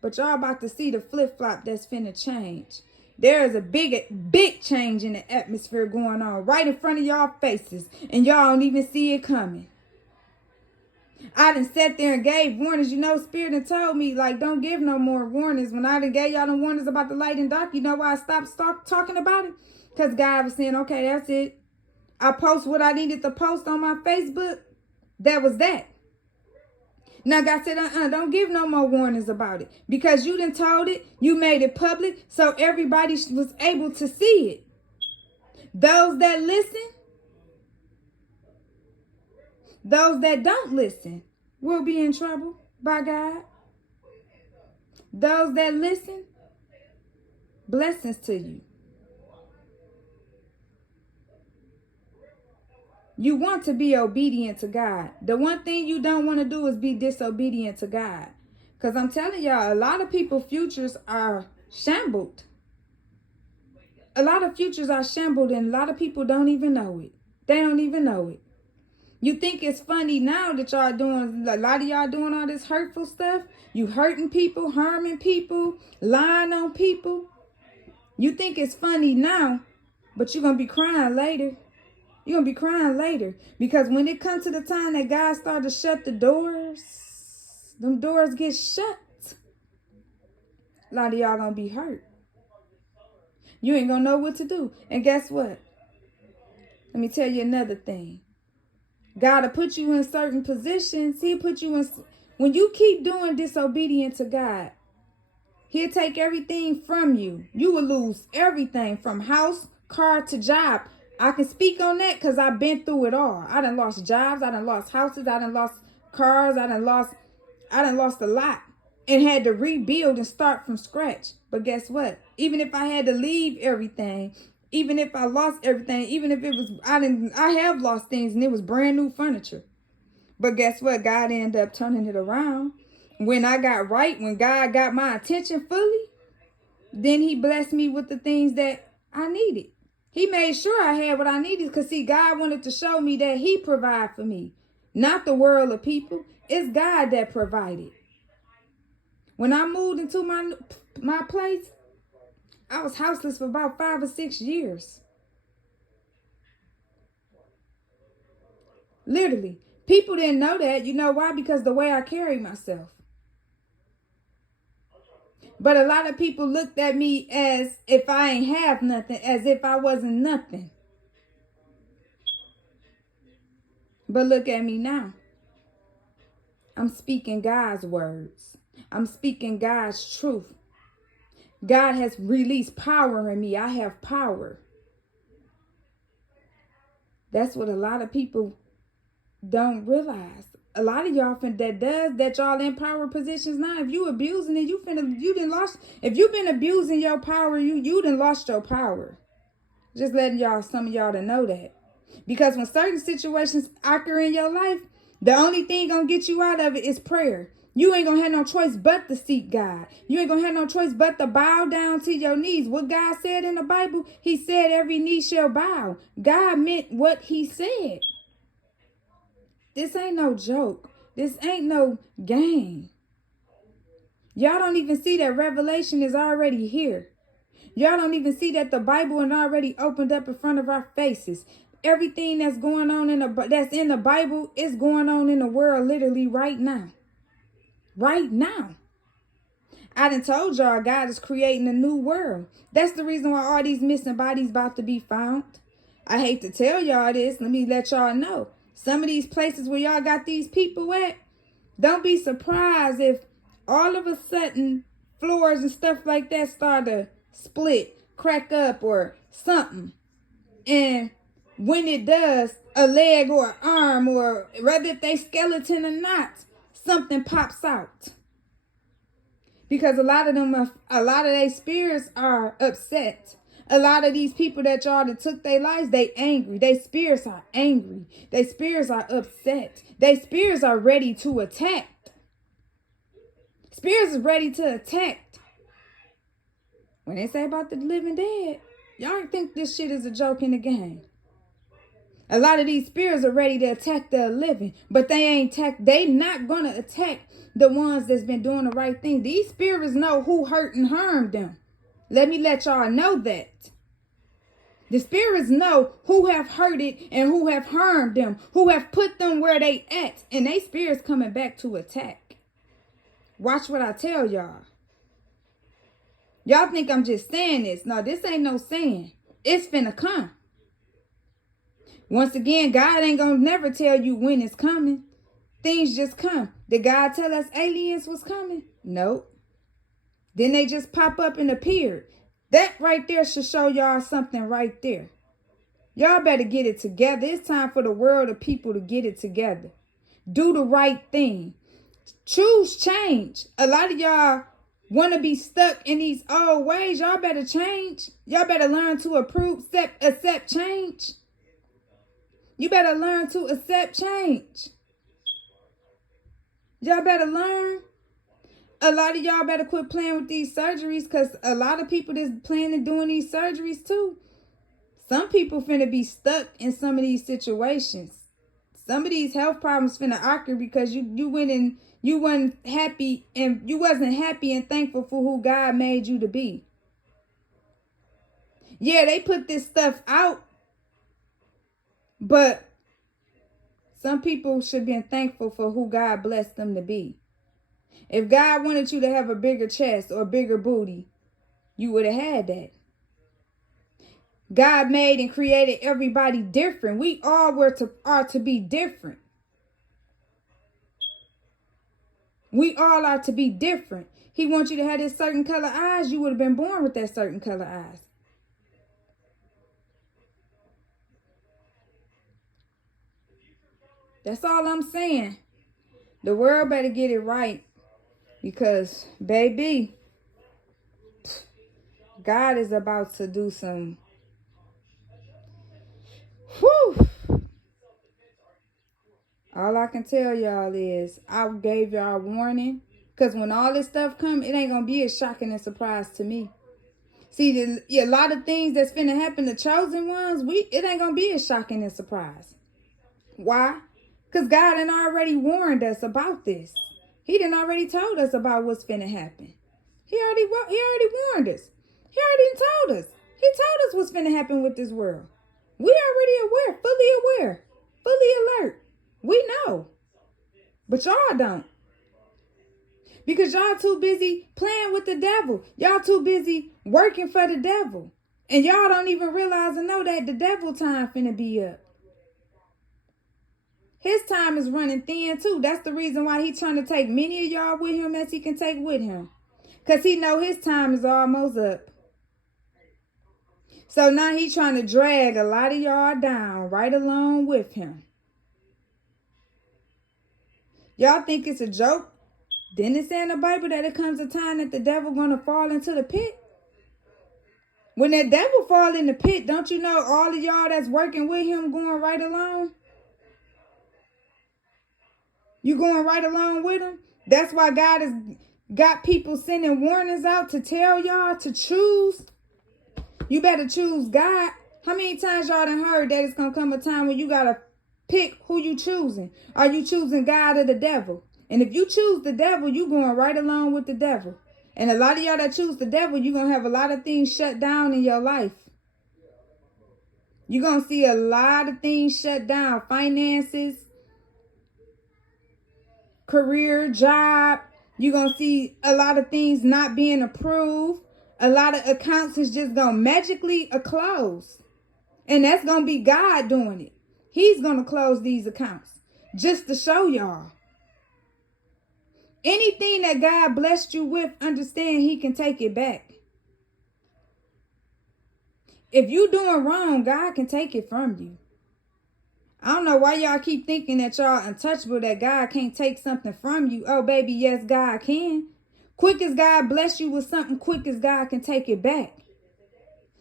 But y'all about to see the flip-flop that's finna change. There is a big change in the atmosphere going on right in front of y'all faces. And y'all don't even see it coming. I done sat there and gave warnings. You know, Spirit done told me, like, don't give no more warnings. When I done gave y'all the warnings about the light and dark, you know why I stopped talking about it? Because God was saying, okay, that's it. I post what I needed to post on my Facebook. That was that. Now God said, don't give no more warnings about it. Because you done told it, you made it public, so everybody was able to see it. Those that listen, those that don't listen will be in trouble by God. Those that listen, blessings to you. You want to be obedient to God. The one thing you don't want to do is be disobedient to God. Because I'm telling y'all, a lot of people's futures are shambled. A lot of futures are shambled and a lot of people don't even know it. They don't even know it. You think it's funny now that y'all doing, a lot of y'all doing all this hurtful stuff. You hurting people, harming people, lying on people. You think it's funny now, but you're going to be crying later. You're going to be crying later. Because when it comes to the time that God started to shut the doors, them doors get shut. A lot of y'all going to be hurt. You ain't going to know what to do. And guess what? Let me tell you another thing. God will put you in certain positions. He'll put you in. When you keep doing disobedient to God, he'll take everything from you. You will lose everything from house, car to job. I can speak on that because I've been through it all. I done lost jobs. I done lost houses. I done lost cars. I done lost a lot and had to rebuild and start from scratch. But guess what? Even if I had to leave everything, even if I lost everything, even if it was, I have lost things and it was brand new furniture. But guess what? God ended up turning it around. When I got right, when God got my attention fully, then he blessed me with the things that I needed. He made sure I had what I needed because, see, God wanted to show me that he provided for me. Not the world of people. It's God that provided. When I moved into my place, I was houseless for about 5 or 6 years. Literally. People didn't know that. You know why? Because the way I carried myself. But a lot of people looked at me as if I ain't have nothing, as if I wasn't nothing. But look at me now. I'm speaking God's words. I'm speaking God's truth. God has released power in me. I have power. That's what a lot of people don't realize. A lot of y'all that y'all in power positions now. If you abusing it, you done lost. If you been abusing your power, you done lost your power. Just letting some of y'all to know that. Because when certain situations occur in your life, the only thing gonna get you out of it is prayer. You ain't gonna have no choice but to seek God. You ain't gonna have no choice but to bow down to your knees. What God said in the Bible, he said every knee shall bow. God meant what he said. This ain't no joke. This ain't no game. Y'all don't even see that revelation is already here. Y'all don't even see that the Bible is already opened up in front of our faces. Everything that's going on that's in the Bible is going on in the world literally right now. Right now. I done told y'all God is creating a new world. That's the reason why all these missing bodies about to be found. I hate to tell y'all this. Let me let y'all know. Some of these places where y'all got these people at, don't be surprised if all of a sudden floors and stuff like that start to split, crack up or something. And when it does, a leg or an arm, or whether if they skeleton or not, something pops out. Because a lot of their spirits are upset. A lot of these people that y'all that took their lives, they angry. Their spirits are angry. Their spirits are upset. Their spirits are ready to attack. Spirits is ready to attack. When they say about the living dead, y'all think this shit is a joke in the game. A lot of these spirits are ready to attack the living, but they not gonna attack the ones that's been doing the right thing. These spirits know who hurt and harmed them. Let me let y'all know that. The spirits know who have hurted and who have harmed them, who have put them where they at, and they spirits coming back to attack. Watch what I tell y'all. Y'all think I'm just saying this. No, this ain't no saying. It's finna come. Once again, God ain't gonna never tell you when it's coming. Things just come. Did God tell us aliens was coming? Nope. Then they just pop up and appeared. That right there should show y'all something right there. Y'all better get it together. It's time for the world of people to get it together. Do the right thing. Choose change. A lot of y'all want to be stuck in these old ways. Y'all better change. Y'all better learn to accept change. You better learn to accept change. Y'all better learn. A lot of y'all better quit playing with these surgeries, because a lot of people that's planning doing these surgeries too. Some people finna be stuck in some of these situations. Some of these health problems finna occur because you wasn't happy and thankful for who God made you to be. Yeah, they put this stuff out, but some people should be thankful for who God blessed them to be. If God wanted you to have a bigger chest or a bigger booty, you would have had that. God made and created everybody different. We all are to be different. We all are to be different. He wants you to have this certain color eyes. You would have been born with that certain color eyes. That's all I'm saying. The world better get it right, because, baby, God is about to do some. Whew. All I can tell y'all is I gave y'all warning, because when all this stuff comes, it ain't going to be as shocking and surprise to me. See, a lot of things that's finna happen to chosen ones, it ain't gonna be a shocking and surprise. Why? Because God had already warned us about this. He done already told us about what's finna happen. He already warned us. He already told us. He told us what's finna happen with this world. We already aware, fully alert. We know. But y'all don't. Because y'all too busy playing with the devil. Y'all too busy working for the devil. And y'all don't even realize and know that the devil time finna be up. His time is running thin too. That's the reason why he's trying to take many of y'all with him as he can take with him. Because he know his time is almost up. So now he's trying to drag a lot of y'all down right along with him. Y'all think it's a joke? Didn't it say in the Bible that it comes a time that the devil gonna fall into the pit? When that devil fall in the pit, don't you know all of y'all that's working with him going right along? You going right along with him? That's why God has got people sending warnings out to tell y'all to choose. You better choose God. How many times y'all done heard that it's gonna come a time when you gotta pick who you choosing? Are you choosing God or the devil? And if you choose the devil, you going right along with the devil. And a lot of y'all that choose the devil, you're going to have a lot of things shut down in your life. You're going to see a lot of things shut down. Finances, career, job. You're going to see a lot of things not being approved. A lot of accounts is just going to magically close. And that's going to be God doing it. He's going to close these accounts just to show y'all. Anything that God blessed you with, understand he can take it back. If you doing wrong, God can take it from you. I don't know why y'all keep thinking that y'all untouchable, that God can't take something from you. Oh, baby, yes, God can. Quick as God bless you with something, quick as God can take it back.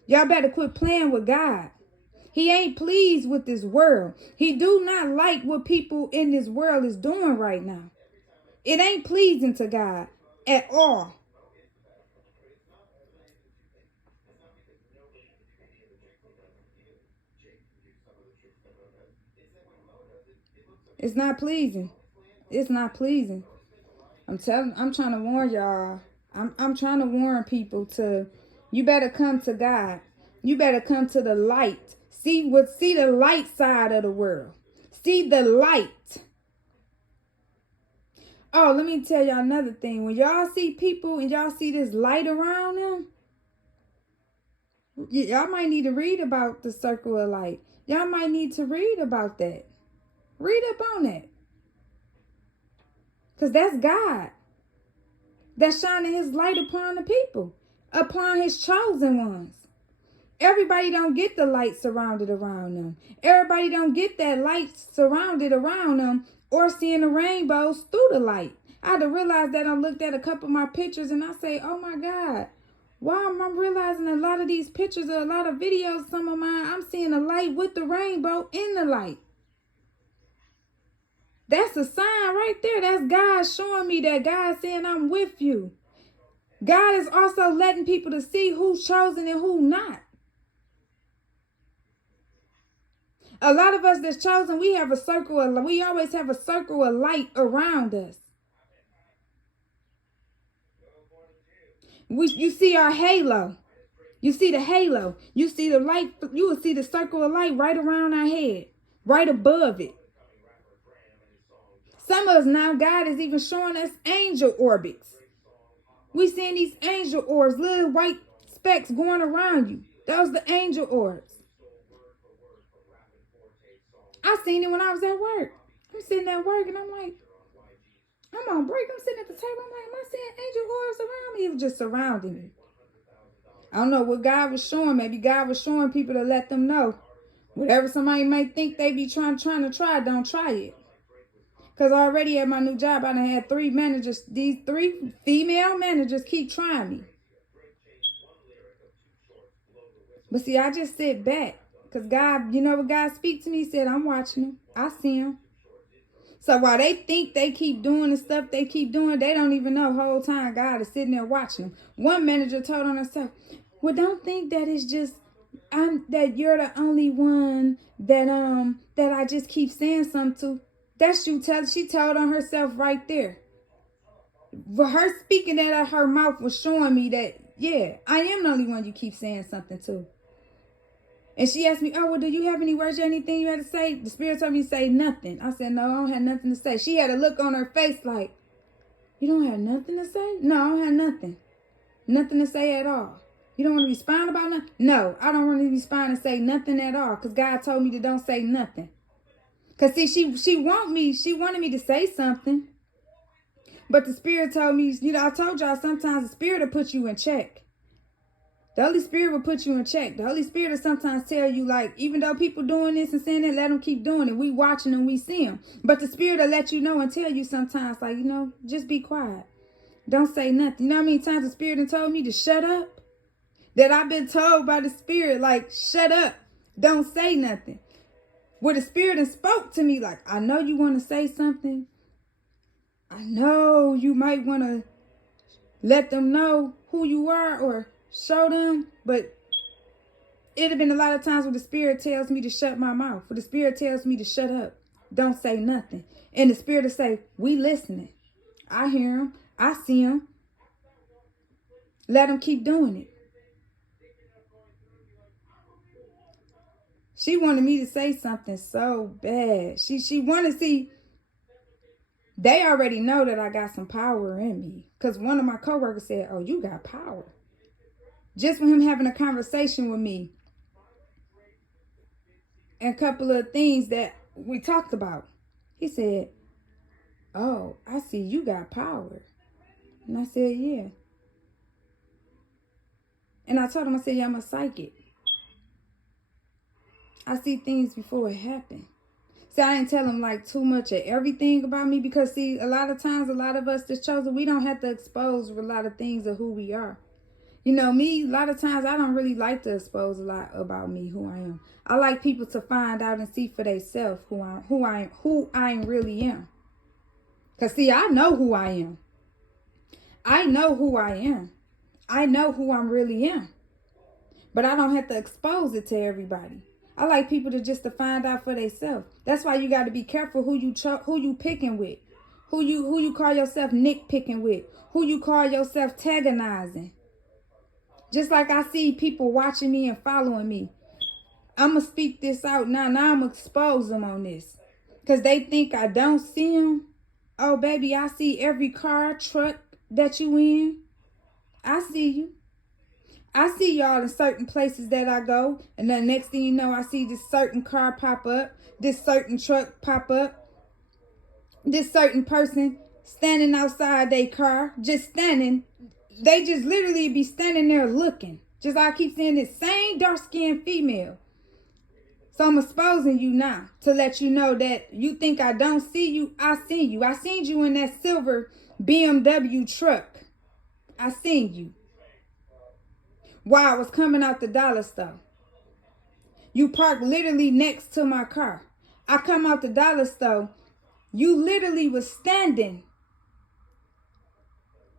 Y'all better quit playing with God. He ain't pleased with this world. He do not like what people in this world is doing right now. It ain't pleasing to God at all. It's not pleasing. It's not pleasing. I'm trying to warn y'all. I'm trying to warn people you better come to God. You better come to the light. See the light side of the world. See the light. Oh, let me tell y'all another thing. When y'all see people and y'all see this light around them, y'all might need to read about the circle of light. Y'all might need to read about that. Read up on that. Because that's God. That's shining his light upon the people, upon his chosen ones. Everybody don't get the light surrounded around them. Everybody don't get that light surrounded around them or seeing the rainbows through the light. I had to realize that. I looked at a couple of my pictures and I say, oh my God, why am I realizing a lot of these pictures or a lot of videos, some of mine, I'm seeing a light with the rainbow in the light. That's a sign right there. That's God showing me that God saying I'm with you. God is also letting people to see who's chosen and who not. A lot of us that's chosen, we always have a circle of light around us. You see our halo. You see the halo. You see the light. You will see the circle of light right around our head, right above it. Some of us now, God is even showing us angel orbits. We seeing these angel orbs, little white specks going around you. Those the angel orbs. I seen it when I was at work. I'm sitting at work and I'm like, I'm on break. I'm sitting at the table. I'm like, am I seeing angel orbs around me? It was just surrounding me. I don't know what God was showing. Maybe God was showing people to let them know. Whatever somebody might think they be trying to try, don't try it. Because already at my new job, I done had 3 managers. These 3 female managers keep trying me. But see, I just sit back. Because God, you know what God speak to me? He said, I'm watching him. I see him. So while they think they keep doing the stuff they keep doing, they don't even know the whole time God is sitting there watching them. One manager told on herself, Well, don't think that it's just that you're the only one that I just keep saying something to. That's she told on herself right there. For her speaking that out her mouth was showing me that, yeah, I am the only one you keep saying something to. And she asked me, oh, well, do you have any words or anything you had to say? The Spirit told me to say nothing. I said, no, I don't have nothing to say. She had a look on her face like, you don't have nothing to say? No, I don't have nothing. Nothing to say at all. You don't want to respond about nothing? No, I don't want to respond and say nothing at all, because God told me to don't say nothing. Because see, she wanted me to say something. But the Spirit told me, I told y'all sometimes the Spirit will put you in check. The Holy Spirit will put you in check. The Holy Spirit will sometimes tell you, like, even though people doing this and saying that, let them keep doing it. We watching them, we see them. But the Spirit will let you know and tell you sometimes, like, just be quiet. Don't say nothing. You know how many times the Spirit has told me to shut up? That I've been told by the Spirit, like, shut up. Don't say nothing. Where the Spirit has spoke to me, like, I know you want to say something. I know you might want to let them know who you are or show them. But it'd have been a lot of times when the Spirit tells me to shut my mouth. When the Spirit tells me to shut up. Don't say nothing. And the Spirit will say, we listening. I hear him. I see him. Let him keep doing it. She wanted me to say something so bad. She wanted to see. They already know that I got some power in me. Because one of my coworkers said, oh, you got power. Just from him having a conversation with me. And a couple of things that we talked about. He said, oh, I see you got power. And I said, yeah. And I told him, I said, yeah, I'm a psychic. I see things before it happen. See, I didn't tell him like too much of everything about me, because see, a lot of times, a lot of us that's chosen, we don't have to expose a lot of things of who we are. Me, a lot of times I don't really like to expose a lot about me, who I am. I like people to find out and see for themselves who I really am. Cause see, I know who I am. I know who I am. I know who I really am. But I don't have to expose it to everybody. I like people to find out for themselves. That's why you got to be careful who you picking with, who you call yourself nitpicking with, who you call yourself antagonizing. Just like I see people watching me and following me, I'm gonna speak this out now. Now I'm gonna expose them on this, cause they think I don't see them. Oh baby, I see every car, truck that you in. I see you. I see y'all in certain places that I go, and then next thing you know, I see this certain car pop up, this certain truck pop up, this certain person standing outside their car, just standing. They just literally be standing there looking. Just I keep seeing this same dark-skinned female. So I'm exposing you now to let you know that you think I don't see you. I seen you. I seen you in that silver BMW truck. I seen you while I was coming out the dollar store. You parked literally next to my car. I come out the dollar store. You literally was standing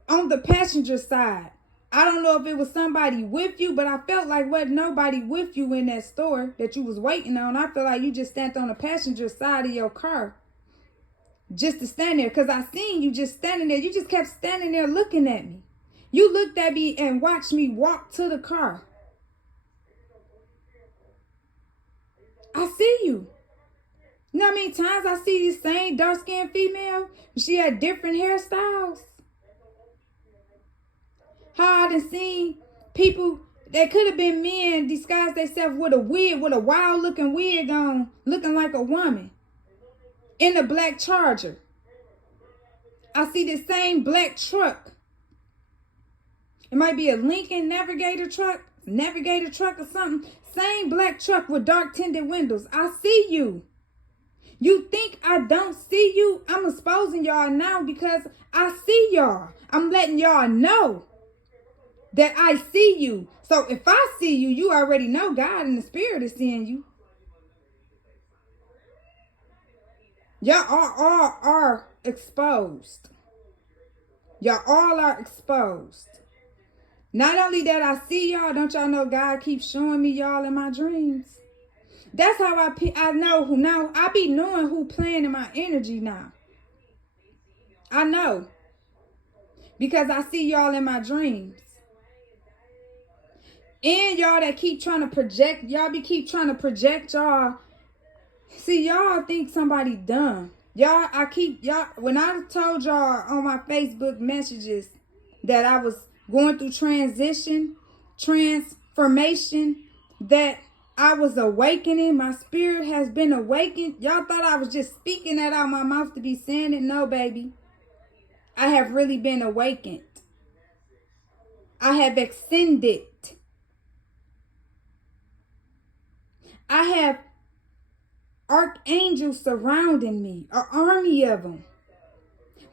on the passenger side. I don't know if it was somebody with you, but I felt like wasn't nobody with you in that store that you was waiting on. I feel like you just stand on the passenger side of your car just to stand there, because I seen you just standing there. You just kept standing there looking at me. You looked at me and watched me walk to the car. I see you. You know how many times I see this same dark-skinned female? She had different hairstyles. How I done seen people that could have been men disguise themselves with a wig, with a wild-looking wig on, looking like a woman, in a black Charger. I see the same black truck. It might be a Lincoln Navigator truck or something. Same black truck with dark tinted windows. I see you. You think I don't see you? I'm exposing y'all now because I see y'all. I'm letting y'all know that I see you. So if I see you, you already know God and the Spirit is seeing you. Y'all all are exposed. Y'all all are exposed. Not only that I see y'all, don't y'all know God keeps showing me y'all in my dreams? That's how I know who now. I be knowing who playing in my energy now. I know. Because I see y'all in my dreams. And y'all that keep trying to project, keep trying to project y'all. See, y'all think somebody dumb. When I told y'all on my Facebook messages that I was going through transformation, that I was awakening, my spirit has been awakened. Y'all thought I was just speaking that out my mouth to be saying it. No, baby. I have really been awakened. I have ascended. I have archangels surrounding me, an army of them.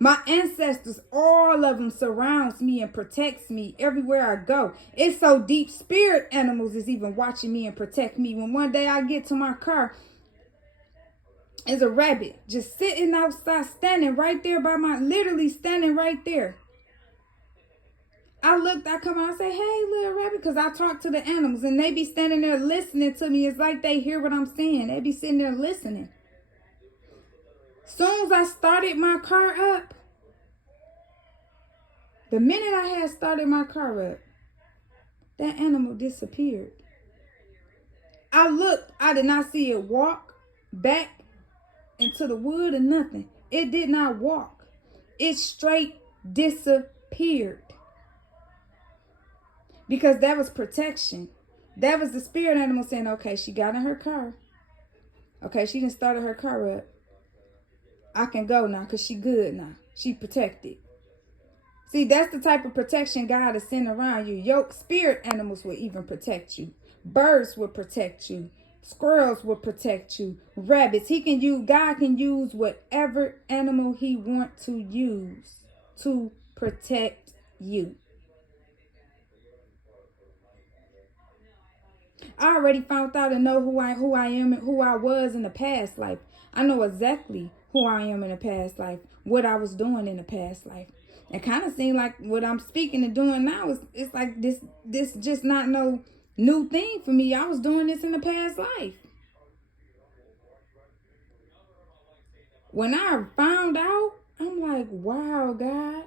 My ancestors, all of them surrounds me and protects me everywhere I go. It's so deep. Spirit animals is even watching me and protect me. When one day I get to my car, there's a rabbit just sitting outside, standing right there literally standing right there. I come out and say, hey, little rabbit, because I talk to the animals and they be standing there listening to me. It's like they hear what I'm saying. They be sitting there listening. Soon as I started my car up, the minute I had started my car up, that animal disappeared. I looked, I did not see it walk back into the wood or nothing. It did not walk. It straight disappeared. Because that was protection. That was the spirit animal saying, okay, she got in her car. Okay, she done started her car up. I can go now because she good now. She protected. See, that's the type of protection God is sending around you. Your spirit animals will even protect you. Birds will protect you. Squirrels will protect you. Rabbits. God can use whatever animal he wants to use to protect you. I already found out and know who I am and who I was in the past life. I know exactly who I am in the past life, what I was doing in the past life. It kind of seemed like what I'm speaking and doing now it's like this just not no new thing for me. I was doing this in the past life. When I found out, I'm like, wow, God.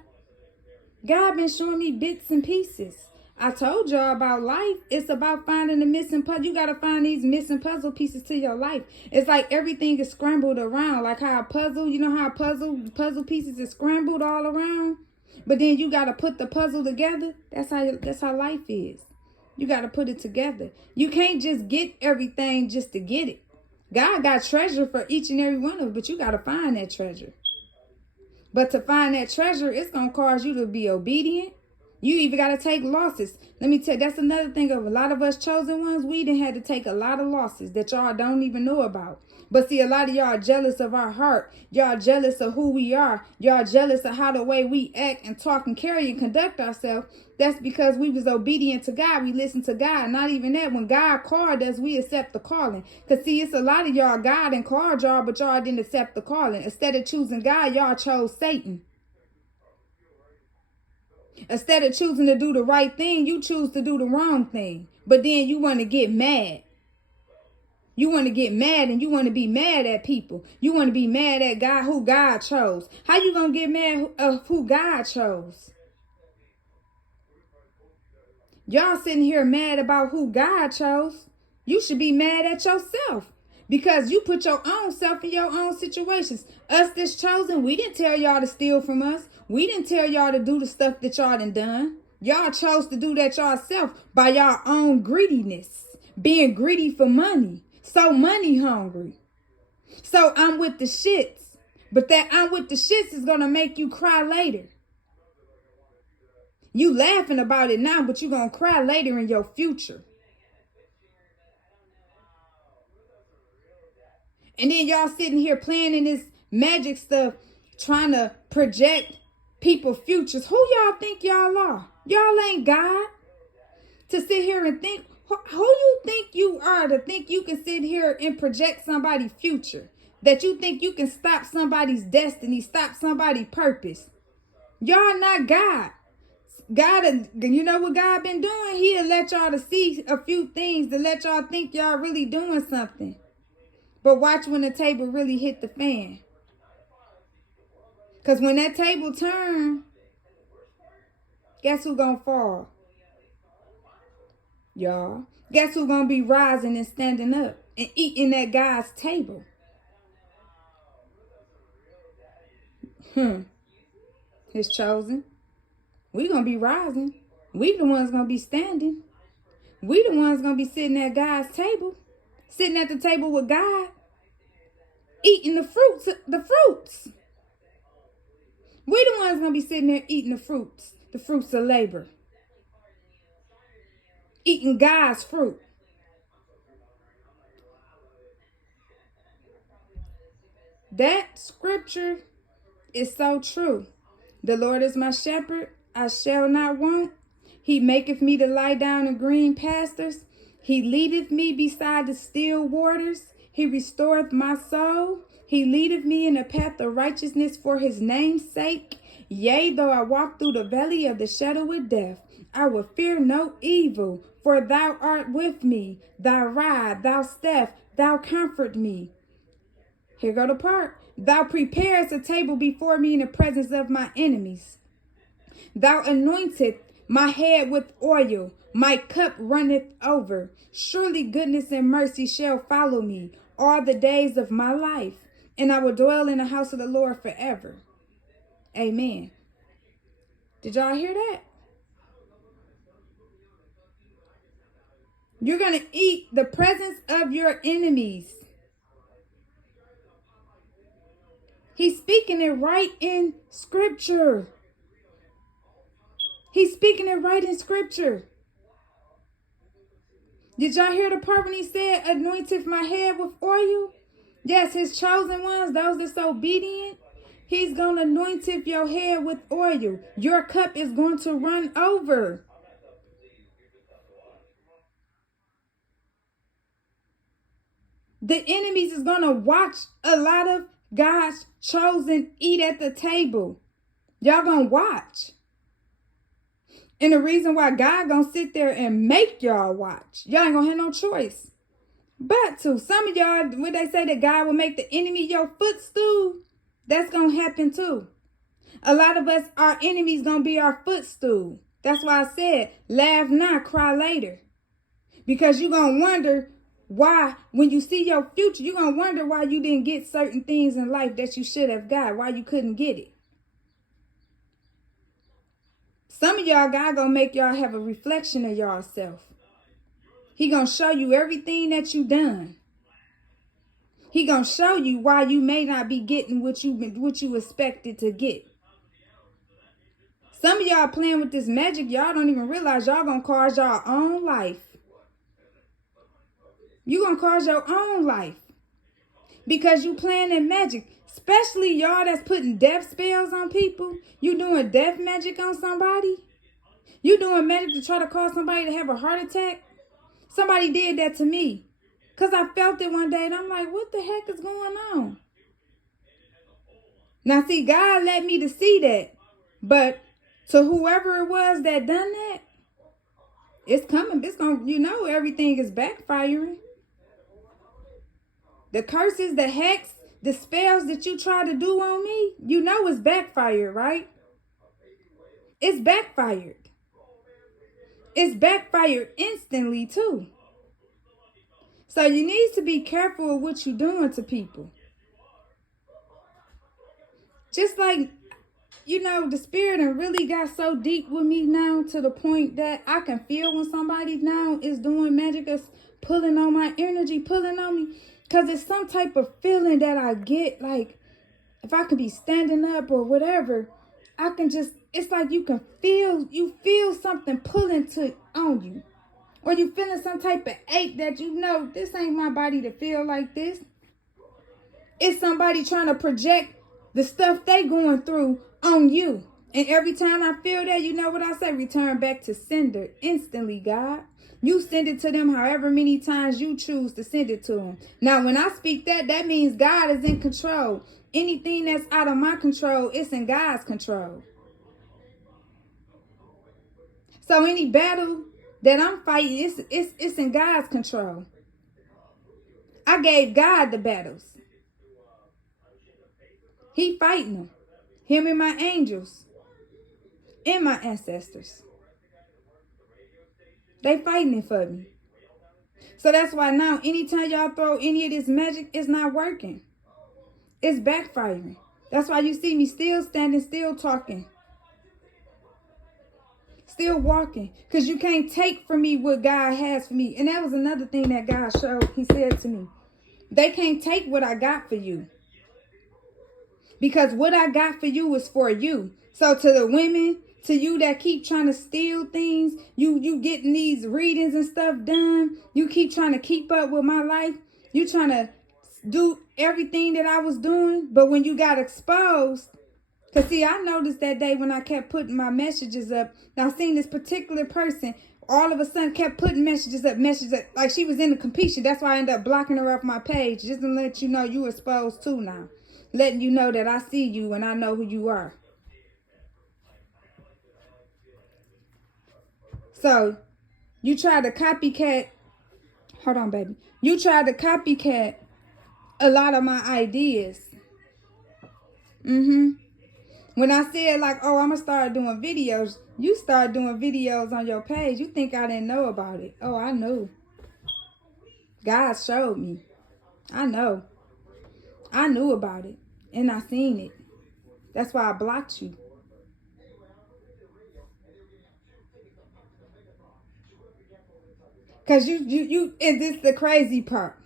God been showing me bits and pieces. I told y'all about life. It's about finding the missing puzzle. You got to find these missing puzzle pieces to your life. It's like everything is scrambled around. Like how a puzzle, you know how puzzle pieces is scrambled all around? But then you got to put the puzzle together. That's how life is. You got to put it together. You can't just get everything just to get it. God got treasure for each and every one of them, but you got to find that treasure. But to find that treasure, it's going to cause you to be obedient. You even got to take losses. Let me tell you, that's another thing of a lot of us chosen ones. We done had to take a lot of losses that y'all don't even know about. But see, a lot of y'all are jealous of our heart. Y'all jealous of who we are. Y'all jealous of how the way we act and talk and carry and conduct ourselves. That's because we was obedient to God. We listened to God. Not even that. When God called us, we accept the calling. Because see, it's a lot of y'all, God and called y'all, but y'all didn't accept the calling. Instead of choosing God, y'all chose Satan. Instead of choosing to do the right thing, you choose to do the wrong thing. But then you want to get mad. You want to get mad and you want to be mad at people. You want to be mad at God, who God chose. How you going to get mad of who God chose? Y'all sitting here mad about who God chose. You should be mad at yourself. Because you put your own self in your own situations. Us that's chosen, we didn't tell y'all to steal from us. We didn't tell y'all to do the stuff that y'all done. Y'all chose to do that yourself by your own greediness. Being greedy for money. So money hungry. So I'm with the shits. But that I'm with the shits is going to make you cry later. You laughing about it now, but you're going to cry later in your future. And then y'all sitting here playing in this magic stuff, trying to project people's futures. Who y'all think y'all are? Y'all ain't God. To sit here and think, who you think you are to think you can sit here and project somebody's future? That you think you can stop somebody's destiny, stop somebody's purpose. Y'all not God. God, you know what God been doing? He'll let y'all to see a few things to let y'all think y'all really doing something. But watch when the table really hit the fan. Because when that table turn, guess who gonna fall? Y'all. Guess who gonna be rising and standing up and eating at God's table? His chosen. We gonna be rising. We the ones gonna be standing. We the ones gonna be sitting at God's table. Sitting at the table with God. Eating the fruits. We the ones gonna be sitting there eating the fruits of labor. Eating God's fruit. That scripture is so true. The Lord is my shepherd, I shall not want. He maketh me to lie down in green pastures. He leadeth me beside the still waters. He restoreth my soul. He leadeth me in the path of righteousness for his name's sake. Yea, though I walk through the valley of the shadow of death, I will fear no evil, for thou art with me. Thy rod, thy staff, thou comfort me. Here go the part. Thou preparest a table before me in the presence of my enemies. Thou anointest my head with oil. My cup runneth over. Surely goodness and mercy shall follow me all the days of my life, and I will dwell in the house of the Lord forever. Amen. Did y'all hear that? You're going to eat the presence of your enemies. He's speaking it right in scripture. He's speaking it right in scripture. Did y'all hear the part when he said, anointeth my head with oil? Yes, his chosen ones, those that's obedient. He's going to anointeth your head with oil. Your cup is going to run over. The enemies is going to watch a lot of God's chosen eat at the table. Y'all going to watch. And the reason why God gonna sit there and make y'all watch, y'all ain't gonna have no choice but to. Some of y'all, when they say that God will make the enemy your footstool, that's gonna happen too. A lot of us, our enemies gonna be our footstool. That's why I said, laugh now, cry later. Because you're gonna wonder why, when you see your future, you're gonna wonder why you didn't get certain things in life that you should have got, why you couldn't get it. Some of y'all, God gonna make y'all have a reflection of yourself. He gonna show you everything that you done. He gonna show you why you may not be getting what you expected to get. Some of y'all playing with this magic, y'all don't even realize y'all gonna cause your own life. You gonna cause your own life because you playing in magic. Especially y'all that's putting death spells on people. You doing death magic on somebody. You doing magic to try to cause somebody to have a heart attack. Somebody did that to me because I felt it one day and I'm like, what the heck is going on? Now see, God led me to see that, but to whoever it was that done that, it's coming. It's going to, everything is backfiring. The curses, the hex, the spells that you try to do on me, it's backfired, right? It's backfired. It's backfired instantly too. So you need to be careful of what you're doing to people. Just like, the spirit really got so deep with me now to the point that I can feel when somebody now is doing magic, is pulling on my energy, pulling on me. Because it's some type of feeling that I get, like if I could be standing up or whatever, I can just, it's like you feel something pulling on you. Or you feeling some type of ache that this ain't my body to feel like this. It's somebody trying to project the stuff they going through on you. And every time I feel that, you know what I say? Return back to sender instantly, God. You send it to them however many times you choose to send it to them. Now, when I speak that means God is in control. Anything that's out of my control, it's in God's control. So any battle that I'm fighting, it's in God's control. I gave God the battles. He fighting them. Him and my angels and my ancestors. They fighting it for me. So that's why now, anytime y'all throw any of this magic, it's not working. It's backfiring. That's why you see me still standing, still talking, still walking. Because you can't take from me what God has for me. And that was another thing that God showed. He said to me, they can't take what I got for you. Because what I got for you is for you. So to the women, to you that keep trying to steal things, you getting these readings and stuff done, you keep trying to keep up with my life, you trying to do everything that I was doing, but when you got exposed, because see, I noticed that day when I kept putting my messages up, now I seen this particular person, all of a sudden kept putting messages up, like she was in a competition. That's why I ended up blocking her off my page, just to let you know you exposed too now. Letting you know that I see you and I know who you are. So, you try to copycat, hold on, baby. You try to copycat a lot of my ideas. When I said like, oh, I'm going to start doing videos, you start doing videos on your page. You think I didn't know about it. Oh, I knew. God showed me. I know. I knew about it. And I seen it. That's why I blocked you. Because and this is the crazy part.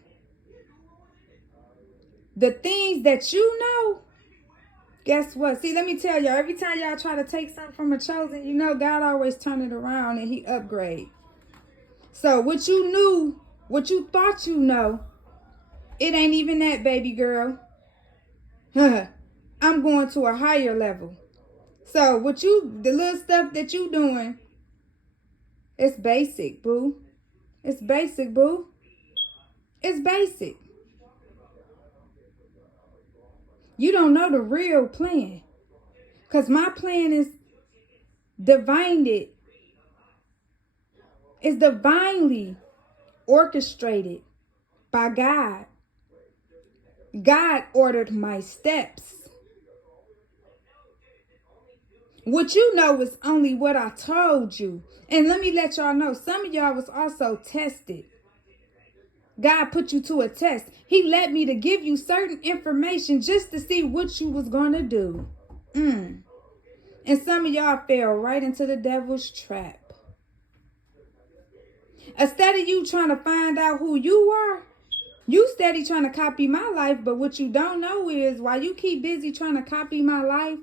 The things that you know, guess what? See, let me tell y'all, every time y'all try to take something from a chosen, you know God always turn it around and he upgrade. So what you knew, what you thought you know, it ain't even that, baby girl. I'm going to a higher level. So the little stuff that you doing, it's basic, boo. It's basic, boo. It's basic. You don't know the real plan. Because my plan is divinely orchestrated by God. God ordered my steps. What you know is only what I told you. And let me let y'all know, some of y'all was also tested. God put you to a test. He led me to give you certain information just to see what you was going to do. And some of y'all fell right into the devil's trap. Instead of you trying to find out who you are, you steady trying to copy my life. But what you don't know is while you keep busy trying to copy my life,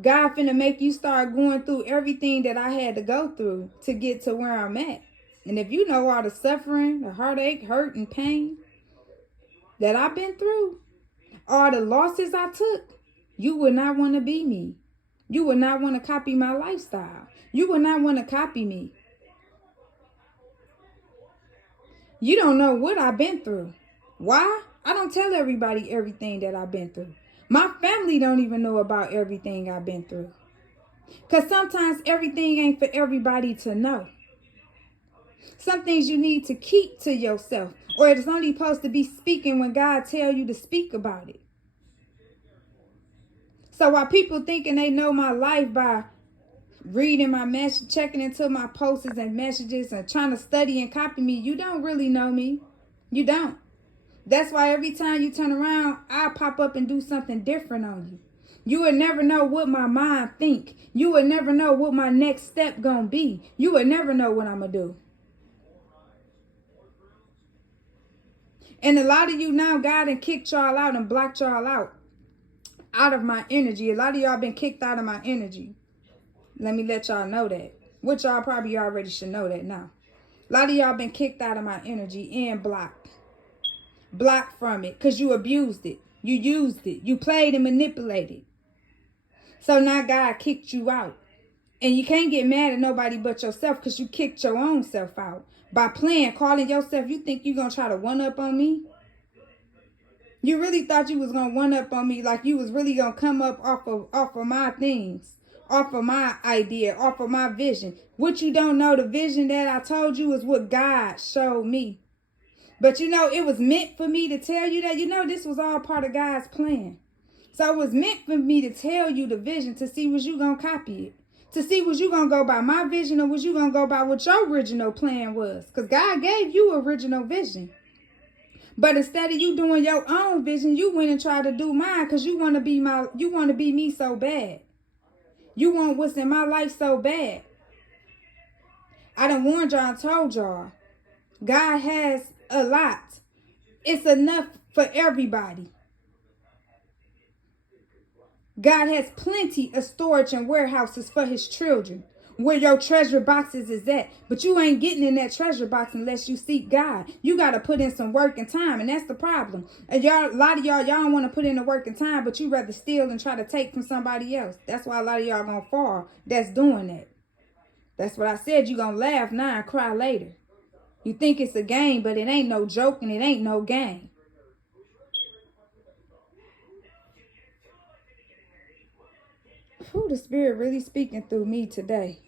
God finna make you start going through everything that I had to go through to get to where I'm at. And if you know all the suffering, the heartache, hurt, and pain that I've been through, all the losses I took, you would not want to be me. You would not want to copy my lifestyle. You would not want to copy me. You don't know what I've been through. Why? I don't tell everybody everything that I've been through. My family don't even know about everything I've been through. Because sometimes everything ain't for everybody to know. Some things you need to keep to yourself. Or it's only supposed to be speaking when God tell you to speak about it. So while people thinking they know my life by reading my message, checking into my posts and messages and trying to study and copy me, you don't really know me. You don't. That's why every time you turn around, I pop up and do something different on you. You would never know what my mind think. You would never know what my next step gonna be. You would never know what I'm gonna do. And a lot of you now, God done kicked y'all out and blocked y'all out of my energy. A lot of y'all been kicked out of my energy. Let me let y'all know that. Which y'all probably already should know that now. A lot of y'all been kicked out of my energy and blocked. Blocked from it because you abused it. You used it. You played and manipulated. So now God kicked you out. And you can't get mad at nobody but yourself because you kicked your own self out. By playing, calling yourself, you think you're going to try to one-up on me? You really thought you was going to one-up on me like you was really going to come up off of my things. off of my idea, off of my vision. What you don't know, the vision that I told you is what God showed me. But it was meant for me to tell you that, this was all part of God's plan. So it was meant for me to tell you the vision to see was you going to copy it. To see was you going to go by my vision or was you going to go by what your original plan was. Because God gave you original vision. But instead of you doing your own vision, you went and tried to do mine because you want to be me so bad. You want what's in my life so bad. I done warned y'all and told y'all. God has a lot. It's enough for everybody. God has plenty of storage and warehouses for his children. Where your treasure boxes is at. But you ain't getting in that treasure box unless you seek God. You got to put in some work and time. And that's the problem. And a lot of y'all don't want to put in the work and time. But you rather steal and try to take from somebody else. That's why a lot of y'all going to fall. That's doing that. That's what I said. You going to laugh now and cry later. You think it's a game. But it ain't no joke and it ain't no game. Who the Spirit really speaking through me today?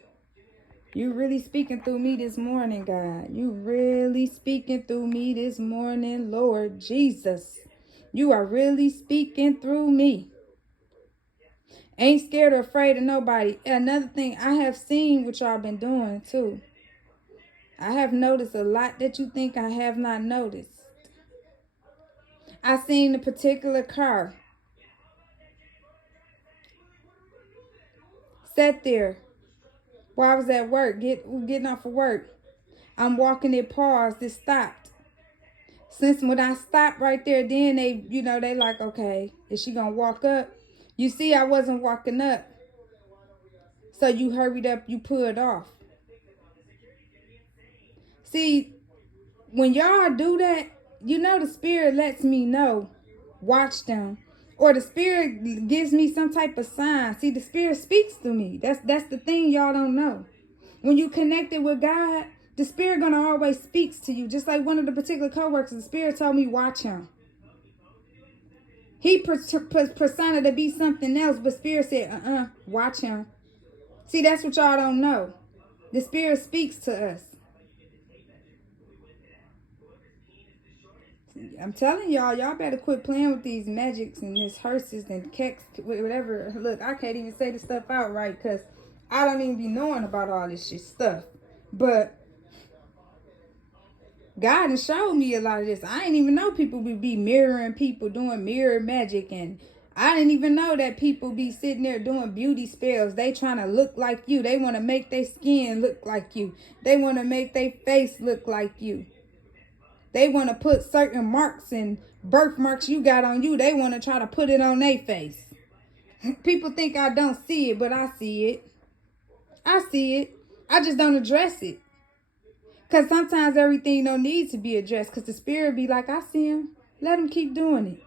You really speaking through me this morning, God. You really speaking through me this morning, Lord Jesus. You are really speaking through me. Ain't scared or afraid of nobody. Another thing, I have seen what y'all been doing too. I have noticed a lot that you think I have not noticed. I seen a particular car sat there while I was at work, getting off of work. I'm walking, it paused, it stopped. Since when I stopped right there, then they like, okay, is she gonna walk up? You see, I wasn't walking up. So you hurried up, you pulled off. See, when y'all do that, the Spirit lets me know, watch them. Or the Spirit gives me some type of sign. See, the Spirit speaks to me. That's the thing y'all don't know. When you connected with God, the Spirit gonna always speaks to you. Just like one of the particular co-workers, the Spirit told me, watch him. He persona to be something else, but Spirit said, watch him. See, that's what y'all don't know. The Spirit speaks to us. I'm telling y'all better quit playing with these magics and this hearses and keks, whatever. Look, I can't even say the stuff out right because I don't even be knowing about all this shit stuff. But God has showed me a lot of this. I didn't even know people would be mirroring people, doing mirror magic. And I didn't even know that people be sitting there doing beauty spells. They trying to look like you. They want to make their skin look like you. They want to make their face look like you. They want to put certain marks and birthmarks you got on you. They want to try to put it on their face. People think I don't see it, but I see it. I see it. I just don't address it. Because sometimes everything don't need to be addressed. Because the Spirit be like, I see him. Let him keep doing it.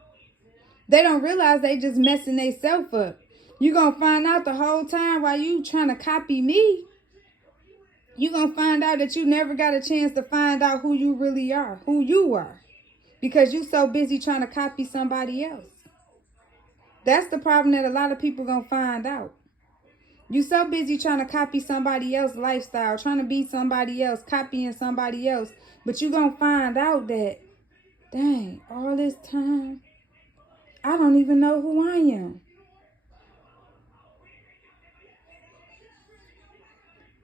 They don't realize they just messing themselves up. You going to find out the whole time while you trying to copy me. You going to find out that you never got a chance to find out who you really are. Who you are. Because you so busy trying to copy somebody else. That's the problem that a lot of people going to find out. You so busy trying to copy somebody else's lifestyle, trying to be somebody else, copying somebody else. But you're going to find out that, dang, all this time, I don't even know who I am.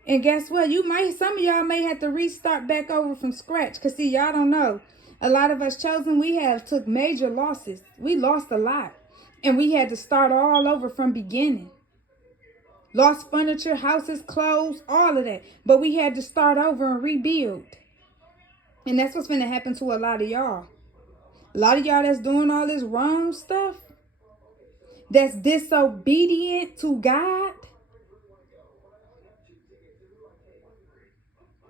And guess what? Some of y'all may have to restart back over from scratch. Because see, y'all don't know. A lot of us chosen, we have took major losses. We lost a lot. And we had to start all over from beginning. Lost furniture, houses, clothes, all of that. But we had to start over and rebuild. And that's what's going to happen to a lot of y'all. A lot of y'all that's doing all this wrong stuff, that's disobedient to God.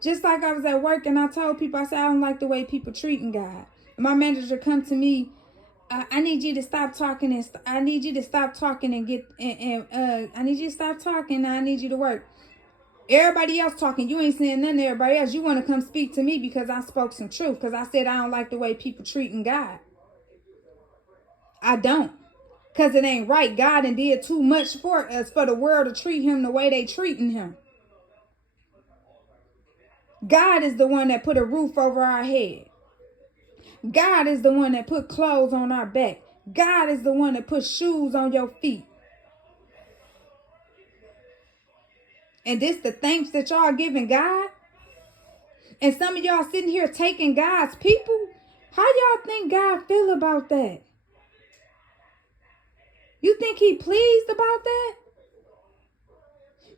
Just like I was at work and I told people, I said, I don't like the way people treating God. And my manager come to me, I need you to stop talking and I need you to stop talking and I need you to stop talking and I need you to work. Everybody else talking, you ain't saying nothing to everybody else. You want to come speak to me because I spoke some truth. Because I said I don't like the way people treating God. I don't. Because it ain't right. God done did too much for us for the world to treat him the way they treating him. God is the one that put a roof over our head. God is the one that put clothes on our back. God is the one that put shoes on your feet. And this the thanks that y'all giving God? And some of y'all sitting here taking God's people? How y'all think God feel about that? You think he pleased about that?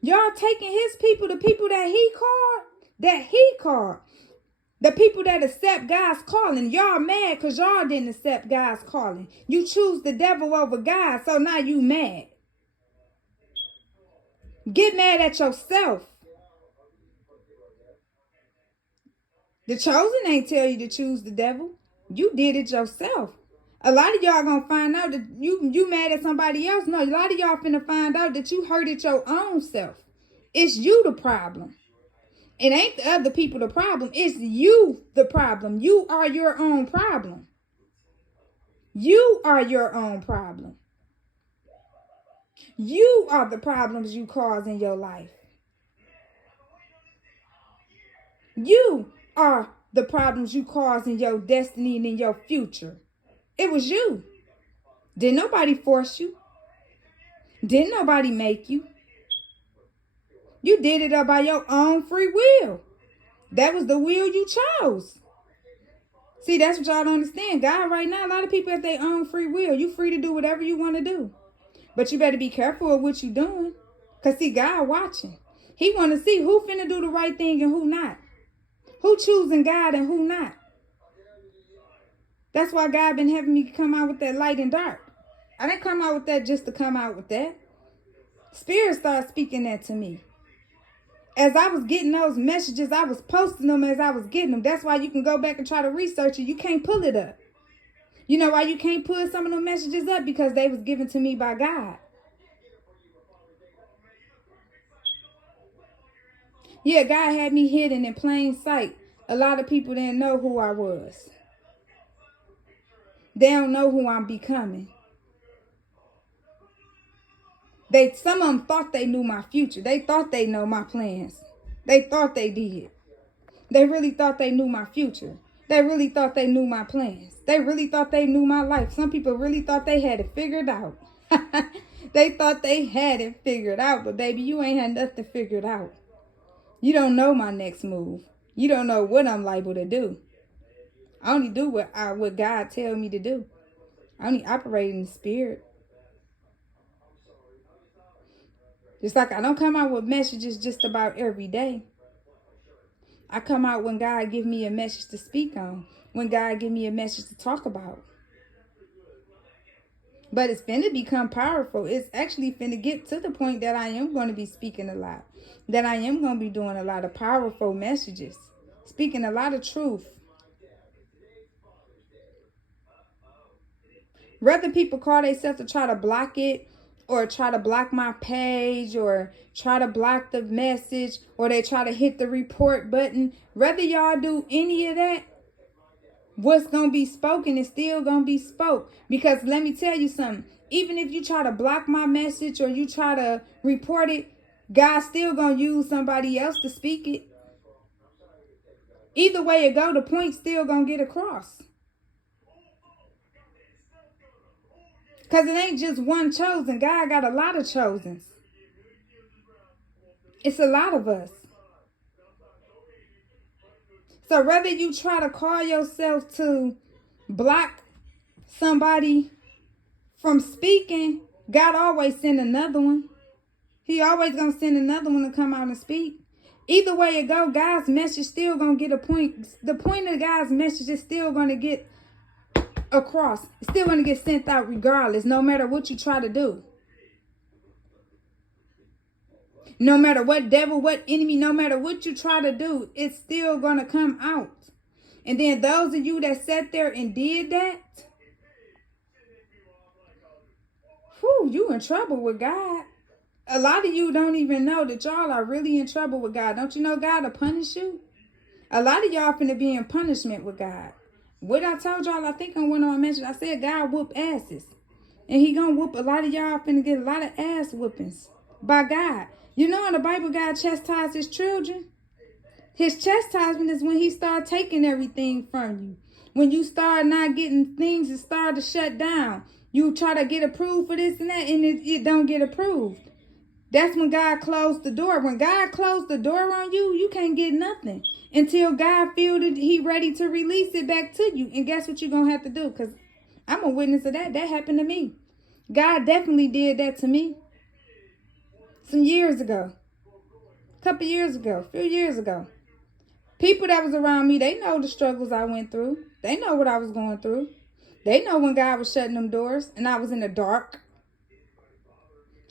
Y'all taking his people, the people that he called, the people that accept God's calling. Y'all mad because y'all didn't accept God's calling. You choose the devil over God, so now you mad. Get mad at yourself. The chosen ain't tell you to choose the devil. You did it yourself. A lot of y'all gonna find out that you mad at somebody else. No, a lot of y'all finna find out that you hurted your own self. It's you the problem. It ain't the other people the problem. It's you the problem. You are your own problem. You are your own problem. You are the problems you cause in your life. You are the problems you cause in your destiny and in your future. It was you. Didn't nobody force you. Didn't nobody make you. You did it all by your own free will. That was the will you chose. See, that's what y'all don't understand. God right now, a lot of people have their own free will. You free to do whatever you want to do. But you better be careful of what you're doing. Because see, God watching. He want to see who finna do the right thing and who not. Who choosing God and who not. That's why God been having me come out with that light and dark. I didn't come out with that just to come out with that. Spirit started speaking that to me. As I was getting those messages, I was posting them as I was getting them. That's why you can go back and try to research it. You can't pull it up. You know why you can't pull some of them messages up? Because they was given to me by God. Yeah, God had me hidden in plain sight. A lot of people didn't know who I was. They don't know who I'm becoming. Some of them thought they knew my future. They thought they know my plans. They thought they did. They really thought they knew my future. They really thought they knew my plans. They really thought they knew my life. Some people really thought they had it figured out. They thought they had it figured out. But baby, you ain't had nothing figured out. You don't know my next move. You don't know what I'm liable to do. I only do what God tell me to do. I only operate in the spirit. Just like I don't come out with messages just about every day. I come out when God give me a message to speak on. When God give me a message to talk about. But it's finna become powerful. It's actually finna get to the point that I am going to be speaking a lot. That I am going to be doing a lot of powerful messages. Speaking a lot of truth. Rather people call themselves to try to block it, or try to block my page, or try to block the message, or they try to hit the report button. Rather y'all do any of that, what's going to be spoken is still going to be spoke. Because let me tell you something. Even if you try to block my message or you try to report it, God's still going to use somebody else to speak it. Either way it go, the point still going to get across. Because it ain't just one chosen. God got a lot of chosens. It's a lot of us. So whether you try to call yourself to block somebody from speaking, God always send another one. He always going to send another one to come out and speak. Either way it go, God's message still going to get a point. The point of God's message is still going to get across. It's still going to get sent out regardless, no matter what you try to do. No matter what devil, what enemy, no matter what you try to do, it's still going to come out. And then those of you that sat there and did that, whew, you in trouble with God. A lot of you don't even know that y'all are really in trouble with God. Don't you know God will punish you? A lot of y'all finna be in punishment with God. What I told y'all, I think on one of my messages, I said God whoop asses. And he gonna whoop a lot of y'all finna get a lot of ass whoopings by God. You know in the Bible, God chastised his children. His chastisement is when he start taking everything from you. When you start not getting things that start to shut down. You try to get approved for this and that, and it don't get approved. That's when God closed the door. When God closed the door on you, you can't get nothing until God feels that he ready to release it back to you. And guess what you're going to have to do? Because I'm a witness of that. That happened to me. God definitely did that to me some years ago. A couple years ago. A few years ago. People that was around me, they know the struggles I went through. They know what I was going through. They know when God was shutting them doors and I was in the dark.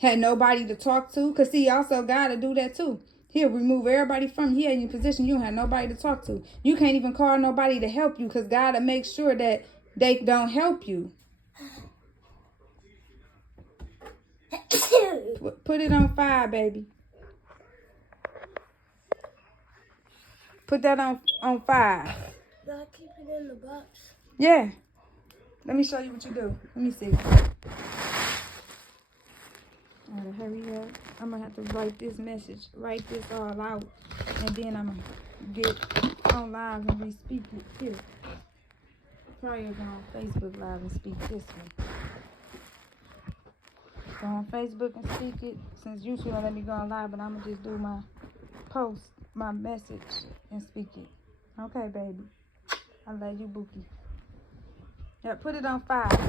Had nobody to talk to. Because see, also God will do that too. He'll remove everybody from you in your position. You don't have nobody to talk to. You can't even call nobody to help you because God will make sure that they don't help you. Put it on 5, baby. Put that on 5. Do I keep it in the box? Yeah. Let me show you what you do. Let me see. I gotta hurry up. I'm gonna have to write this message, write this all out, and then I'm gonna get on live and re-speak it here. Probably go on Facebook Live and speak this one. Go on Facebook and speak it. Since YouTube won't let me go on live, but I'm gonna just do my post, my message, and speak it. Okay, baby. I love you, Bookie. Yeah, put it on 5. Can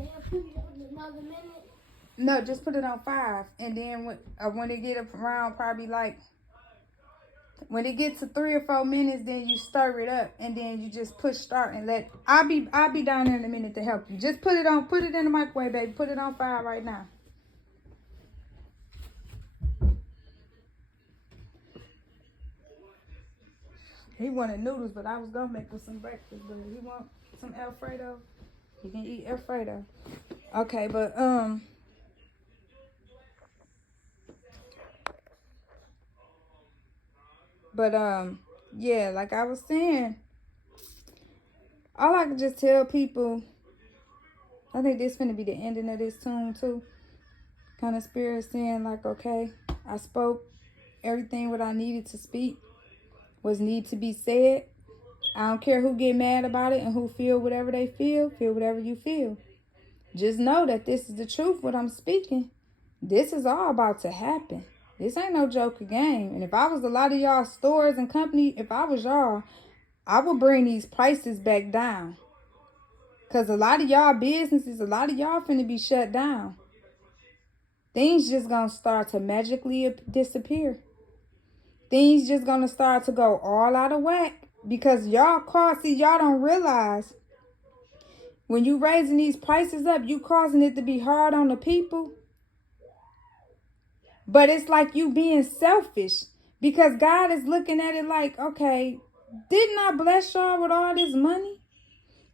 I put it on another minute? No, just put it on 5, and then when it get up around probably like when it gets to 3 or 4 minutes, then you stir it up, and then you just push start and let. I'll be down there in a minute to help you. Just put it in the microwave, baby. Put it on 5 right now. He wanted noodles, but I was gonna make him some breakfast. But he want some Alfredo. He can eat Alfredo. Okay, but yeah, like I was saying, all I can just tell people, I think this finna be the ending of this tune too. Kind of spirit saying like, okay, I spoke everything what I needed to speak, was need to be said. I don't care who get mad about it and who feel whatever they feel whatever you feel. Just know that this is the truth, what I'm speaking. This is all about to happen. This ain't no joke or game. And if I was a lot of y'all stores and company, if I was y'all, I would bring these prices back down. Because a lot of y'all businesses, a lot of y'all finna be shut down. Things just gonna start to magically disappear. Things just gonna start to go all out of whack. Because y'all don't realize when you raising these prices up, you causing it to be hard on the people. But it's like you being selfish because God is looking at it like, okay, didn't I bless y'all with all this money?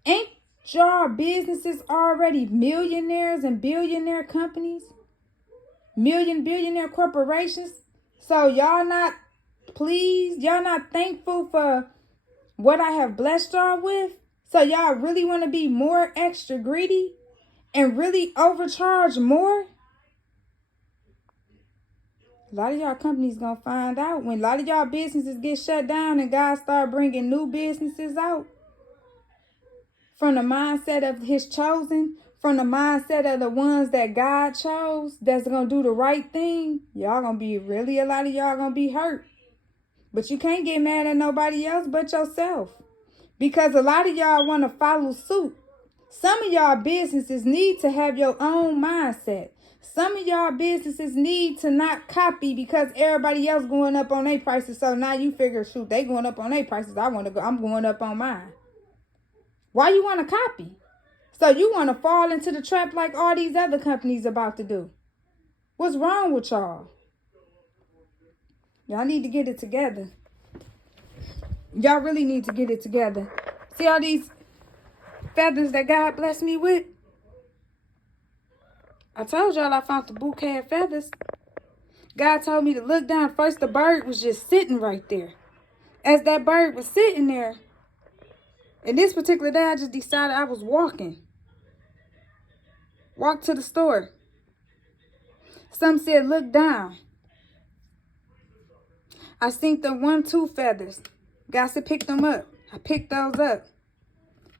Ain't y'all businesses already millionaires and billionaire companies? Billionaire corporations? So y'all not pleased? Y'all not thankful for what I have blessed y'all with? So y'all really want to be more extra greedy and really overcharge more? A lot of y'all companies gonna find out when a lot of y'all businesses get shut down and God start bringing new businesses out from the mindset of his chosen, from the mindset of the ones that God chose that's gonna do the right thing. Y'all gonna be a lot of y'all gonna be hurt. But you can't get mad at nobody else but yourself because a lot of y'all want to follow suit. Some of y'all businesses need to have your own mindset. Some of y'all businesses need to not copy because everybody else going up on their prices. So now you figure, shoot, they going up on their prices. I'm going up on mine. Why you want to copy? So you want to fall into the trap like all these other companies about to do. What's wrong with y'all? Y'all need to get it together. Y'all really need to get it together. See all these feathers that God blessed me with? I told y'all I found the bouquet of feathers. God told me to look down. First, the bird was just sitting right there. As that bird was sitting there, and this particular day, I just decided I was walking. Walked to the store. Some said, look down. I seen the 1, 2 feathers. God said, pick them up. I picked those up.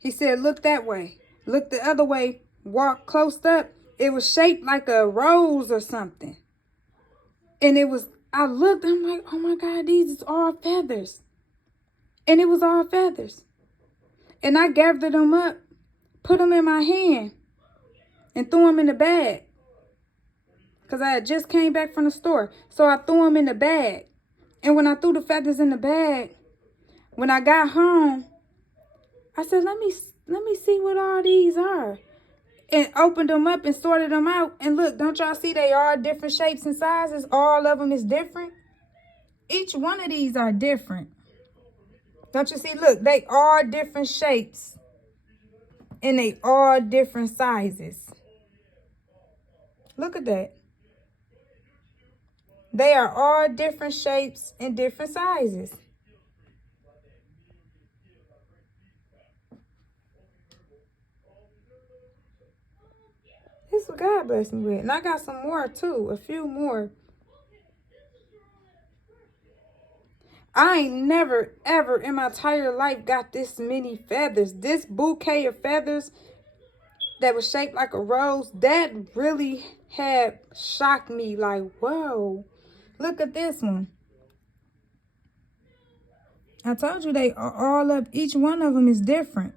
He said, look that way. Look the other way. Walk close up. It was shaped like a rose or something. And I looked, I'm like, oh my God, these is all feathers. And it was all feathers. And I gathered them up, put them in my hand, and threw them in the bag. Because I had just came back from the store. So I threw them in the bag. And when I threw the feathers in the bag, when I got home, I said, let me see what all these are. And opened them up and sorted them out. And look, don't y'all see they are different shapes and sizes? All of them is different. Each one of these are different. Don't you see? Look, they are different shapes. And they are different sizes. Look at that. They are all different shapes and different sizes. This is what God blessed me with. And I got some more too. A few more. I ain't never, ever in my entire life got this many feathers. This bouquet of feathers that was shaped like a rose, that really had shocked me. Like, whoa, look at this one. I told you they are all up. Each one of them is different.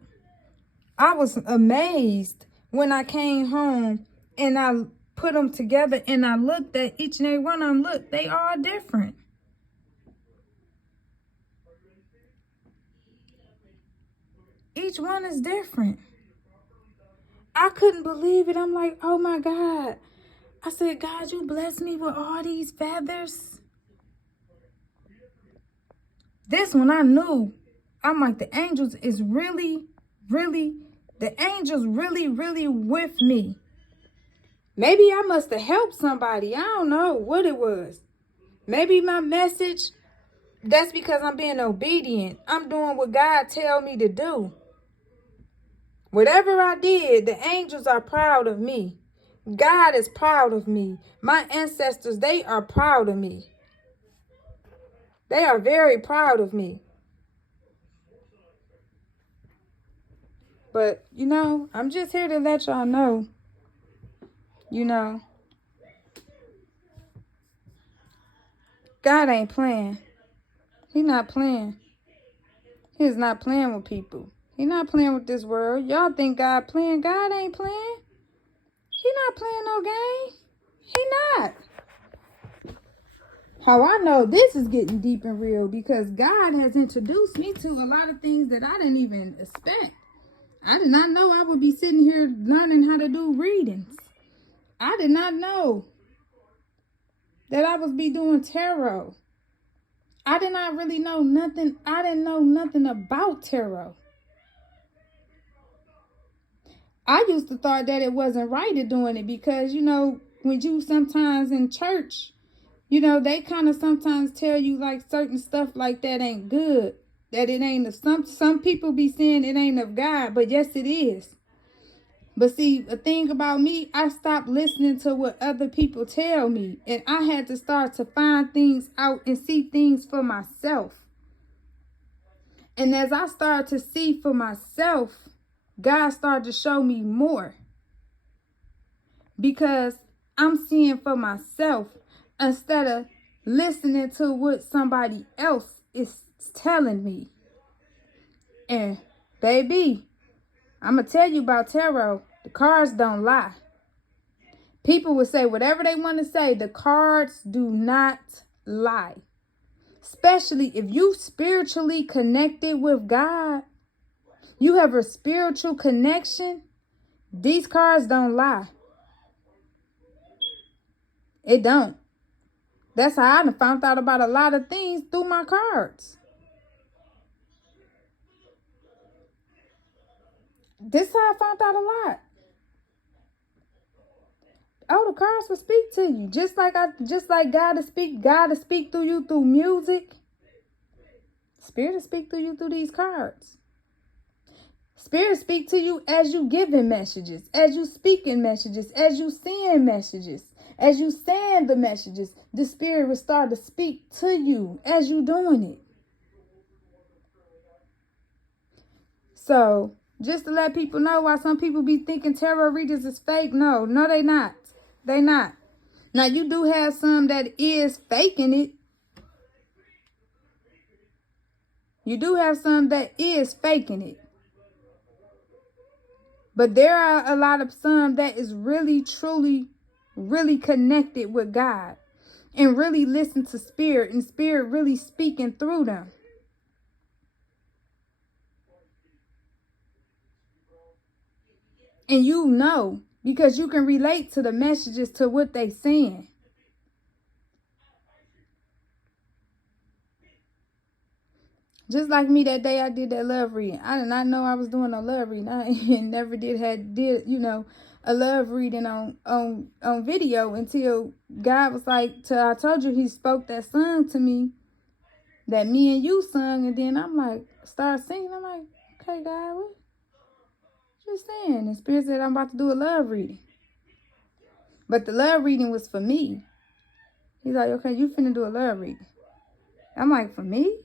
I was amazed when I came home and I put them together and I looked at each and every one of them. Look, they are different. Each one is different. I couldn't believe it. I'm like, oh my God. I said, God, you blessed me with all these feathers. This one I knew. I'm like, the angels is really with me. Maybe I must have helped somebody. I don't know what it was. Maybe my message, that's because I'm being obedient. I'm doing what God tell me to do. Whatever I did, the angels are proud of me. God is proud of me. My ancestors, they are proud of me. They are very proud of me. But, I'm just here to let y'all know, God ain't playing. He not playing. He is not playing with people. He not playing with this world. Y'all think God playing. God ain't playing. He not playing no game. He not. How I know this is getting deep and real, because God has introduced me to a lot of things that I didn't even expect. I did not know I would be sitting here learning how to do readings. I did not know that I would be doing tarot. I did not really know nothing. I didn't know nothing about tarot. I used to thought that it wasn't right to doing it because, when you sometimes in church, they kind of sometimes tell you like certain stuff like that ain't good. That it ain't some people be saying it ain't of God, but yes it is. But see, the thing about me, I stopped listening to what other people tell me. And I had to start to find things out and see things for myself. And as I started to see for myself, God started to show me more. Because I'm seeing for myself instead of listening to what somebody else is telling me. And baby, I'm going to tell you about tarot. The cards don't lie. People will say whatever they want to say. The cards do not lie. Especially if you spiritually connected with God. You have a spiritual connection. These cards don't lie. It don't. That's how I found out about a lot of things through my cards. This is how I found out a lot. Oh, the cards will speak to you. Just like God to speak through you through music. Spirit will speak through you through these cards. Spirit speak to you as you giving messages, as you speaking messages, as you seeing messages, as you saying the messages. The Spirit will start to speak to you as you doing it. So just to let people know why some people be thinking tarot readers is fake. No, they not. They not. Now you do have some that is faking it. You do have some that is faking it. But there are a lot of some that is really, truly, really connected with God and really listen to Spirit and Spirit really speaking through them. And you know, because you can relate to the messages, to what they saying. Just like me that day I did that love reading. I did not know I was doing a love reading. I never did a love reading on video until God was like, I told you he spoke that song to me that me and you sung, and then I'm like, start singing. I'm like, okay, God, what you saying? And Spirit said I'm about to do a love reading. But the love reading was for me. He's like, okay, you finna do a love reading. I'm like, for me?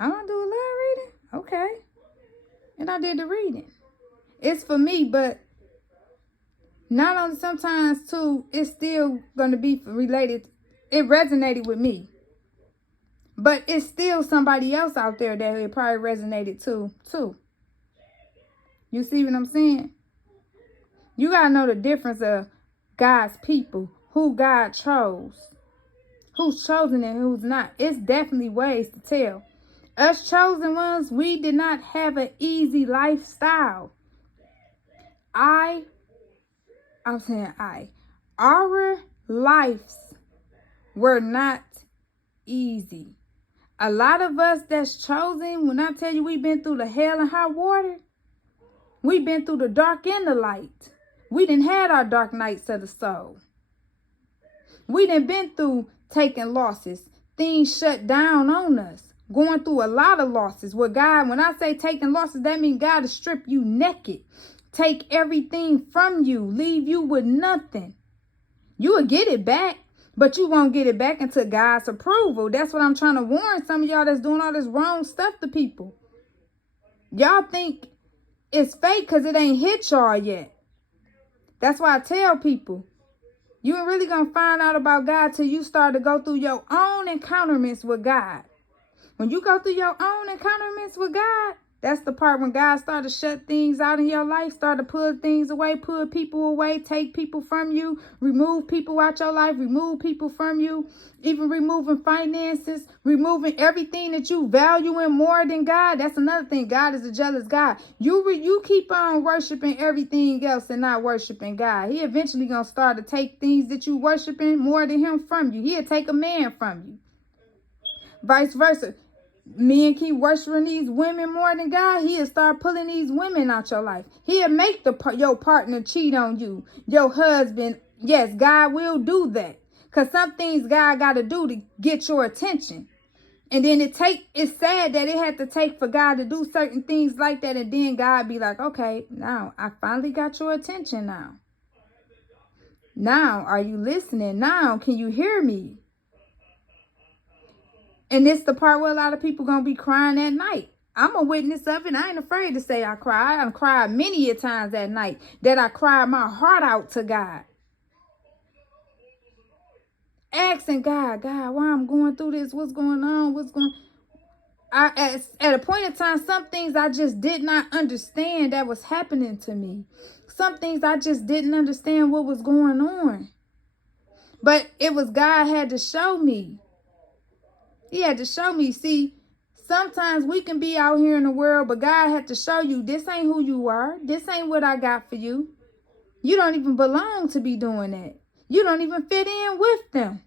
I'm gonna do a love reading? Okay. And I did the reading. It's for me, but not only sometimes too, it's still gonna be related. It resonated with me. But it's still somebody else out there that it probably resonated to too. You see what I'm saying? You gotta know the difference of God's people, who God chose, who's chosen and who's not. It's definitely ways to tell. Us chosen ones, we did not have an easy lifestyle. Our lives were not easy. A lot of us that's chosen, when I tell you we've been through the hell and high water, we've been through the dark and the light. We done had our dark nights of the soul. We done been through taking losses, things shut down on us, going through a lot of losses. With God, when I say taking losses, that means God will strip you naked, take everything from you, leave you with nothing. You will get it back, but you won't get it back until God's approval. That's what I'm trying to warn some of y'all that's doing all this wrong stuff to people. Y'all think it's fake because it ain't hit y'all yet. That's why I tell people, you ain't really going to find out about God till you start to go through your own encounterments with God. When you go through your own encounterments with God, that's the part when God started to shut things out in your life, start to pull things away, pull people away, take people from you, remove people out your life, remove people from you, even removing finances, removing everything that you value in more than God. That's another thing. God is a jealous God. You keep on worshiping everything else and not worshiping God. He eventually going to start to take things that you worshiping more than him from you. He'll take a man from you. Vice versa. Men keep worshiping these women more than God, he'll start pulling these women out your life. He'll make your partner cheat on you, your husband. Yes, God will do that. Because some things God got to do to get your attention. And then it's sad that it had to take for God to do certain things like that. And then God be like, okay, now I finally got your attention now. Now, are you listening? Now, can you hear me? And it's the part where a lot of people going to be crying at night. I'm a witness of it. I ain't afraid to say I cried. I've cried many a times that night that I cried my heart out to God. Asking God, why I'm going through this? What's going on? At a point in time, some things I just did not understand that was happening to me. Some things I just didn't understand what was going on. But it was God had to show me. He had to show me. See, sometimes we can be out here in the world, but God had to show you this ain't who you are. This ain't what I got for you. You don't even belong to be doing that. You don't even fit in with them.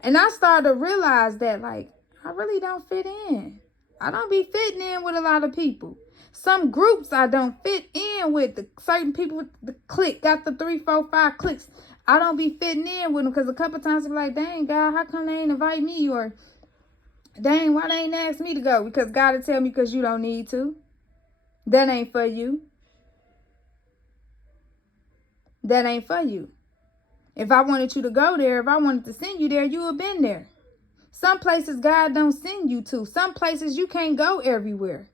And I started to realize that, like, I really don't fit in. I don't be fitting in with a lot of people. Some groups I don't fit in with. The certain people with the clique, got the 3, 4, 5 cliques. I don't be fitting in with them because a couple times I'm like, dang, God, how come they ain't invite me? Or, dang, why they ain't ask me to go? Because God will tell me because you don't need to. That ain't for you. That ain't for you. If I wanted you to go there, if I wanted to send you there, you would have been there. Some places God don't send you to. Some places you can't go everywhere.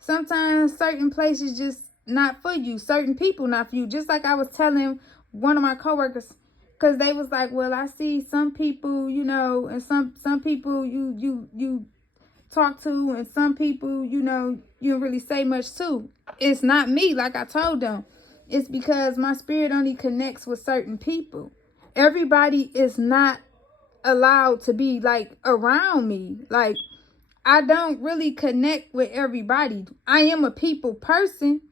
Sometimes certain places just not for you. Certain people not for you. Just like I was telling one of my coworkers, because they was like, well, I see some people, and some people you talk to, and some people, you don't really say much to. It's not me, like I told them. It's because my spirit only connects with certain people. Everybody is not allowed to be like around me. Like, I don't really connect with everybody. I am a people person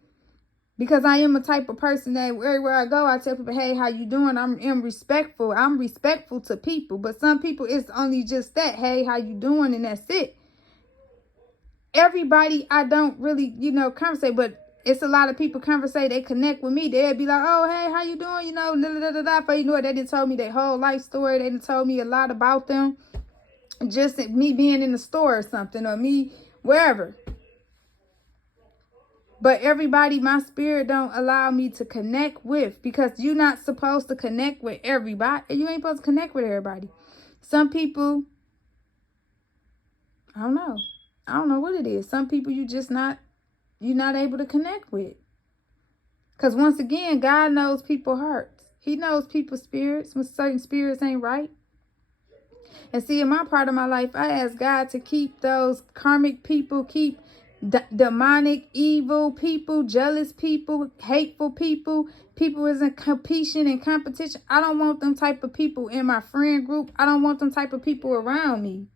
because I am a type of person that everywhere I go, I tell people, hey, how you doing? I'm respectful. I'm respectful to people. But some people, it's only just that, hey, how you doing? And that's it. Everybody, I don't really, conversate, but it's a lot of people conversate. They connect with me. They'll be like, oh, hey, how you doing? Da, da, da, da. For you know what, they done told me their whole life story. They done told me a lot about them. Just me being in the store or something, or me wherever. But everybody, my spirit don't allow me to connect with, because you're not supposed to connect with everybody. You ain't supposed to connect with everybody. Some people, I don't know what it is. Some people you're not able to connect with. Because once again, God knows people's hearts. He knows people's spirits when certain spirits ain't right. And see, in my part of my life, I ask God to keep those karmic people, keep demonic, evil people, jealous people, hateful people, people is in competition and competition. I don't want them type of people in my friend group. I don't want them type of people around me.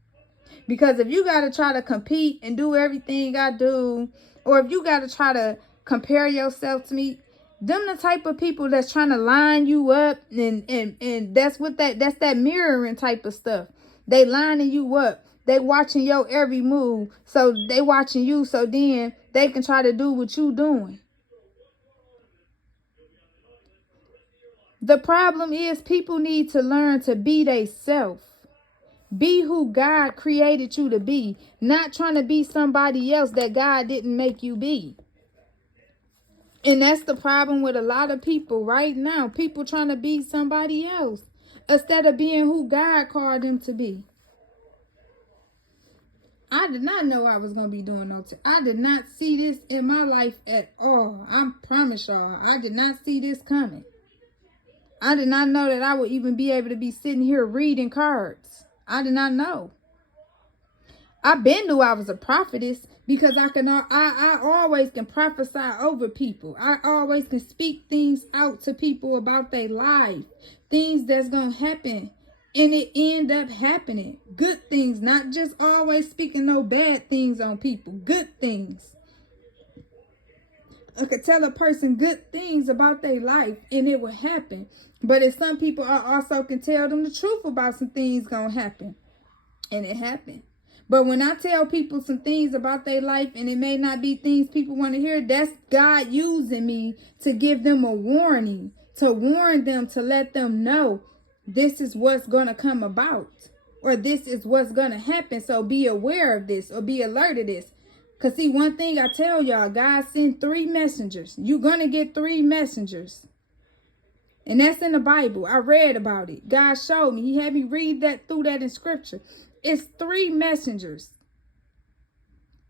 Because if you got to try to compete and do everything I do, or if you got to try to compare yourself to me, them the type of people that's trying to line you up, and that's that mirroring type of stuff. They lining you up. They watching your every move. So they watching you, so then they can try to do what you doing. The problem is people need to learn to be themselves. Be who God created you to be. Not trying to be somebody else that God didn't make you be. And that's the problem with a lot of people right now. People trying to be somebody else instead of being who God called them to be. I did not know I was going to be doing no I did not see this in my life at all. I promise y'all, I did not see this coming. I did not know that I would even be able to be sitting here reading cards. I did not know. I been knew I was a prophetess because I always can prophesy over people. I always can speak things out to people about their life. Things that's going to happen. And it end up happening. Good things. Not just always speaking no bad things on people. Good things. I could tell a person good things about their life and it will happen. But if some people also can tell them the truth about some things going to happen. And it happened. But when I tell people some things about their life and it may not be things people want to hear, that's God using me to give them a warning, to warn them, to let them know this is what's going to come about, or this is what's going to happen. So be aware of this, or be alert of this. Because see, one thing I tell y'all, God sent 3 messengers. You're going to get 3 messengers. And that's in the Bible. I read about it. God showed me. He had me read through that in scripture. It's 3 messengers.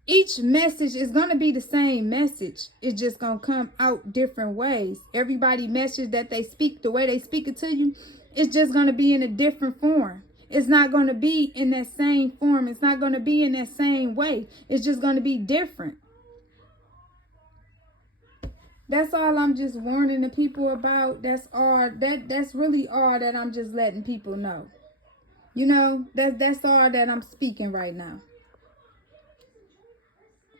Each message is going to be the same message. It's just going to come out different ways. Everybody message that they speak, the way they speak it to you, it's just going to be in a different form. It's not going to be in that same form. It's not going to be in that same way. It's just going to be different. That's all I'm just warning the people about. That's really all that I'm just letting people know. That's all that I'm speaking right now.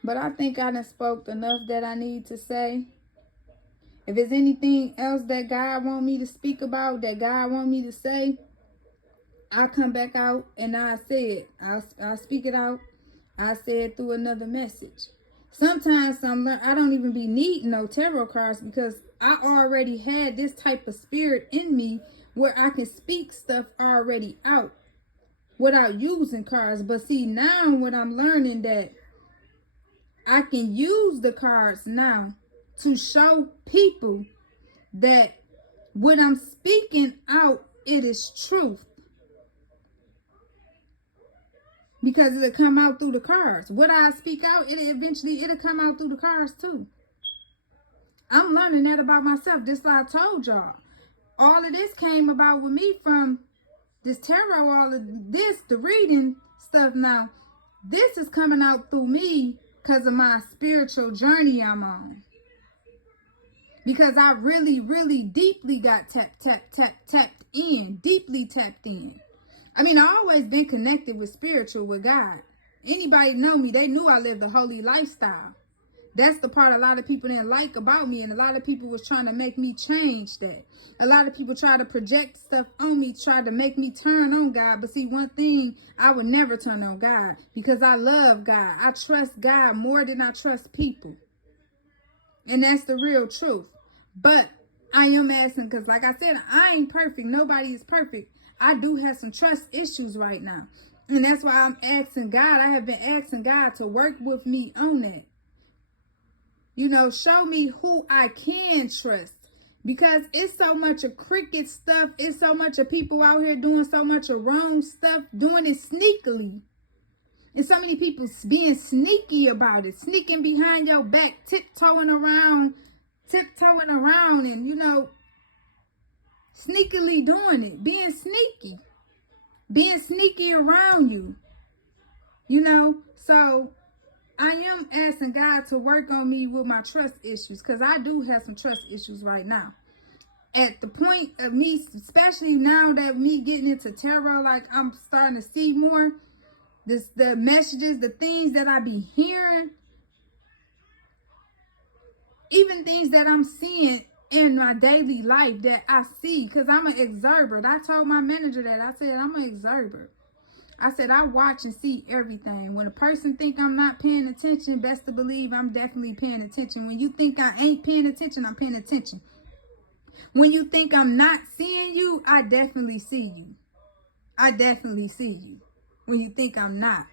But I think I done spoke enough that I need to say. If there's anything else that God want me to speak about, that God want me to say, I'll come back out and I'll say it. I'll speak it out. I'll say it through another message. Sometimes I don't even be needing no tarot cards because I already had this type of spirit in me where I can speak stuff already out without using cards. But see, now what I'm learning that I can use the cards now to show people that what I'm speaking out, it is truth. Because it'll come out through the cards. What I speak out, it'll come out through the cards too. I'm learning that about myself. Just like I told y'all. All of this came about with me from this tarot, all of this, the reading stuff now. This is coming out through me because of my spiritual journey I'm on. Because I really, really deeply got tapped in. Deeply tapped in. I mean, I always been connected with spiritual, with God. Anybody know me, they knew I lived a holy lifestyle. That's the part a lot of people didn't like about me, and a lot of people was trying to make me change that. A lot of people try to project stuff on me, try to make me turn on God. But see, one thing, I would never turn on God because I love God. I trust God more than I trust people. And that's the real truth. But I am asking, because like I said, I ain't perfect. Nobody is perfect. I do have some trust issues right now. And that's why I'm asking God. I have been asking God to work with me on that. You know, show me who I can trust. Because it's so much of cricket stuff. It's so much of people out here doing so much of wrong stuff. Doing it sneakily. And so many people being sneaky about it. Sneaking behind your back. Tiptoeing around and, you know, sneakily doing it. Being sneaky. Being sneaky around you. You know, so I am asking God to work on me with my trust issues, because I do have some trust issues right now. At the point of me, especially now that me getting into tarot, like I'm starting to see more, the messages, the things that I be hearing, even things that I'm seeing in my daily life that I see, because I'm an observer. I told my manager that. I said, I'm an observer. I said, I watch and see everything. When a person think I'm not paying attention, best to believe I'm definitely paying attention. When you think I ain't paying attention, I'm paying attention. When you think I'm not seeing you, I definitely see you. I definitely see you. When you think I'm not.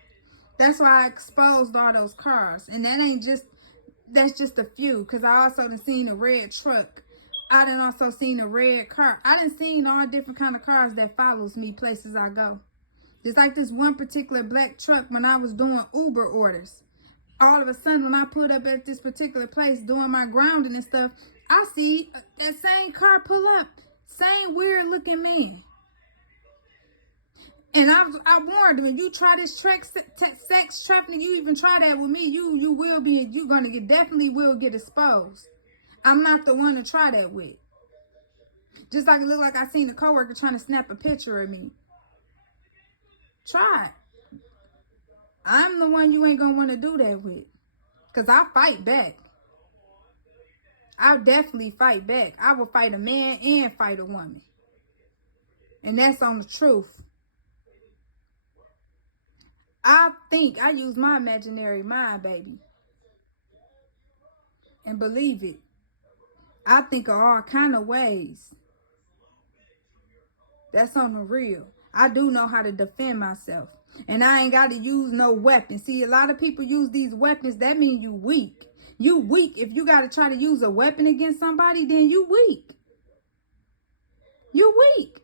That's why I exposed all those cars. And that's just a few. Because I also done seen a red truck. I done also seen a red car. I done seen all different kind of cars that follows me places I go. Just like this one particular black truck when I was doing Uber orders. All of a sudden, when I put up at this particular place doing my grounding and stuff, I see that same car pull up. Same weird looking man. And I warned him, if you try this sex trafficking, you even try that with me, you definitely will get exposed. I'm not the one to try that with. Just like it looked like I seen a coworker trying to snap a picture of me. Try it. I'm the one you ain't gonna want to do that with. Because I fight back. I'll definitely fight back. I will fight a man and fight a woman. And that's on the truth. I use my imaginary mind, baby. And believe it. I think of all kind of ways. That's on the real. I do know how to defend myself. And I ain't got to use no weapon. See, a lot of people use these weapons. That means you weak. You weak. If you got to try to use a weapon against somebody, then you weak. You weak.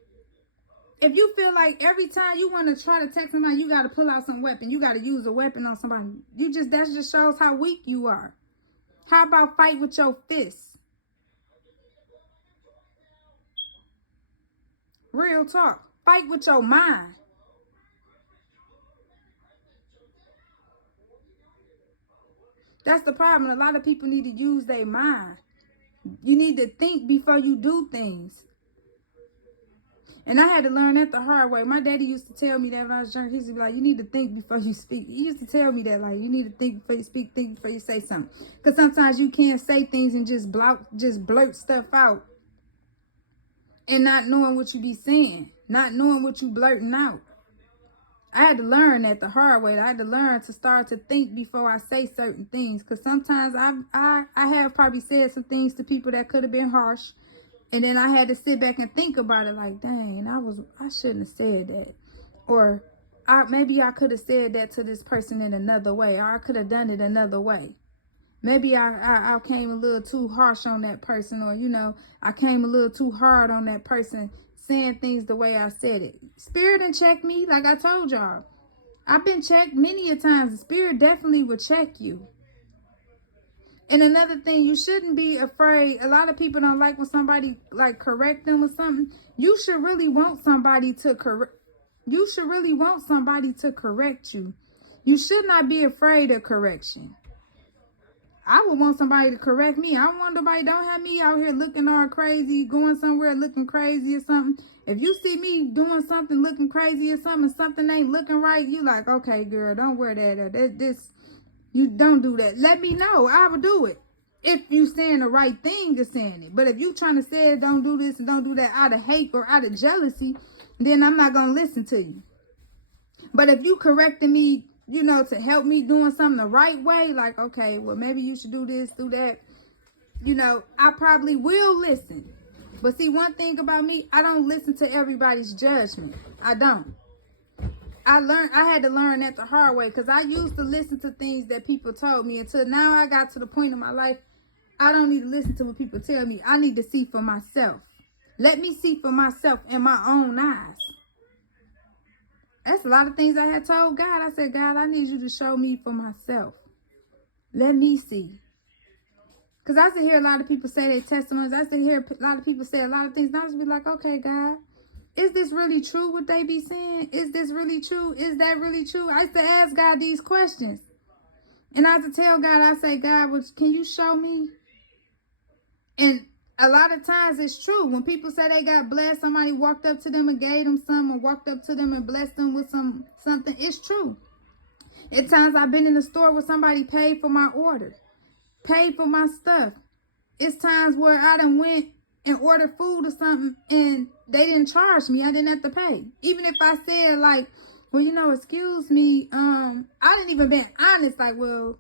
If you feel like every time you want to try to text somebody, you got to pull out some weapon. You got to use a weapon on somebody. That just shows how weak you are. How about fight with your fists? Real talk. Fight with your mind. That's the problem. A lot of people need to use their mind. You need to think before you do things. And I had to learn that the hard way. My daddy used to tell me that when I was young. He used to be like, you need to think before you speak. He used to tell me that, like, you need to think before you speak, think before you say something. Because sometimes you can't say things and just blurt stuff out. And not knowing what you be saying. Not knowing what you blurting out. I had to learn that the hard way. I had to learn to start to think before I say certain things. Because sometimes I have probably said some things to people that could have been harsh. And then I had to sit back and think about it like, dang, I shouldn't have said that. Or maybe I could have said that to this person in another way. Or I could have done it another way. Maybe I came a little too harsh on that person, or, I came a little too hard on that person saying things the way I said it. Spirit didn't check me, like I told y'all. I've been checked many a times. The Spirit definitely will check you. And another thing, you shouldn't be afraid. A lot of people don't like when somebody like correct them or something. You should really want somebody to correct. You should really want somebody to correct you. You should not be afraid of correction. I would want somebody to correct me. I want nobody, don't have me out here looking all crazy, going somewhere looking crazy or something. If you see me doing something looking crazy or something ain't looking right, you like, okay, girl, don't wear that. You don't do that. Let me know. I will do it. If you saying the right thing, you're saying it. But if you trying to say don't do this and don't do that out of hate or out of jealousy, then I'm not going to listen to you. But if you correcting me, to help me doing something the right way, like, okay, well, maybe you should do this, do that, I probably will listen. But see, one thing about me, I don't listen to everybody's judgment. I don't. I had to learn that the hard way, because I used to listen to things that people told me until now I got to the point in my life, I don't need to listen to what people tell me. I need to see for myself. Let me see for myself in my own eyes. That's a lot of things I had told God. I said, God, I need you to show me for myself. Let me see. Because I used to hear a lot of people say their testimonies. I used to hear a lot of people say a lot of things. And I used to be like, okay, God, is this really true what they be saying? Is this really true? Is that really true? I used to ask God these questions. And I used to tell God, I say, God, can you show me? And a lot of times it's true. When people say they got blessed, somebody walked up to them and gave them some, or walked up to them and blessed them with something. It's true. At times I've been in the store where somebody paid for my order, paid for my stuff. It's times where I done went and ordered food or something and they didn't charge me. I didn't have to pay. Even if I said like, well, excuse me, I didn't even be honest. Like, well,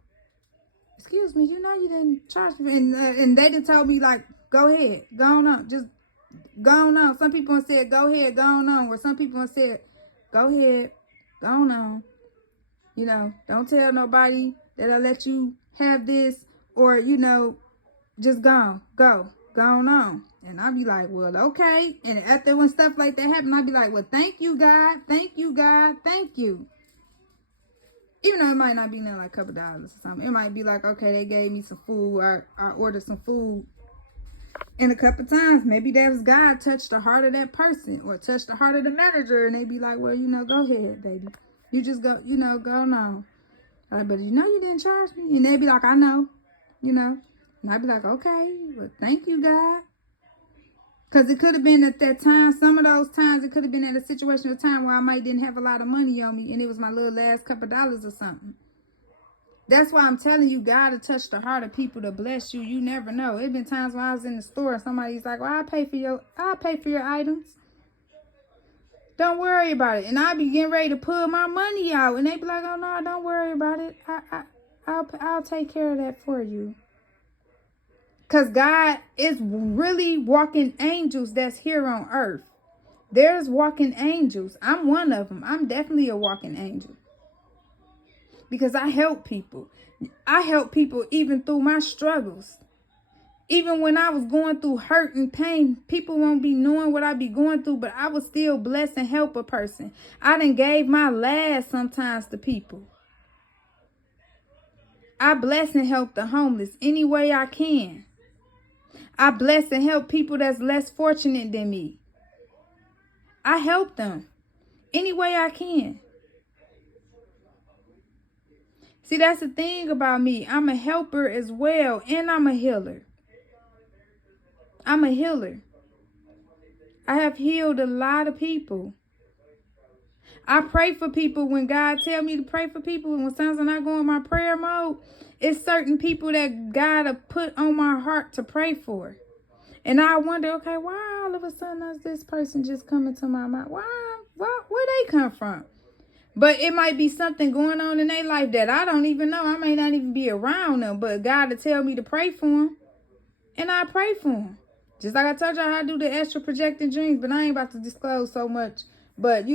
excuse me, you didn't charge me. And they didn't tell me like, go ahead, go on, just go on. Some people said, go ahead, go on. Or some people said, go ahead, go on. Don't tell nobody that I let you have this, or, just go on. And I'll be like, well, okay. And after when stuff like that happen, I'll be like, well, thank you, God. Thank you, God. Thank you. Even though it might not be nothing like a couple dollars or something. It might be like, okay, they gave me some food, or I ordered some food. And a couple times, maybe that was God touched the heart of that person, or touched the heart of the manager, and they be like, well, go ahead, baby. You just go, go on. Like, but you didn't charge me. And they be like, I know, And I'd be like, okay, well, thank you, God. Because it could have been at that time, some of those times, it could have been at a situation or time where I might didn't have a lot of money on me, and it was my little last couple dollars or something. That's why I'm telling you, God will touch the heart of people to bless you. You never know. It been times when I was in the store and somebody's like, well, I'll pay for your items. Don't worry about it. And I'll be getting ready to pull my money out, and they be like, oh no, don't worry about it. I'll take care of that for you. Because God is really walking angels that's here on earth. There's walking angels. I'm one of them. I'm definitely a walking angel. Because I help people. I help people even through my struggles. Even when I was going through hurt and pain, people won't be knowing what I be going through, but I would still bless and help a person. I done gave my last sometimes to people. I bless and help the homeless any way I can. I bless and help people that's less fortunate than me. I help them any way I can. See, that's the thing about me. I'm a helper as well, and I'm a healer. I'm a healer. I have healed a lot of people. I pray for people when God tell me to pray for people. And when sometimes when I go in my prayer mode, it's certain people that God have put on my heart to pray for. And I wonder, okay, why all of a sudden does this person just come into my mind? Where they come from? But it might be something going on in their life that I don't even know. I may not even be around them, but God will tell me to pray for them. And I pray for them. Just like I told y'all how I do the extra projecting dreams, but I ain't about to disclose so much. But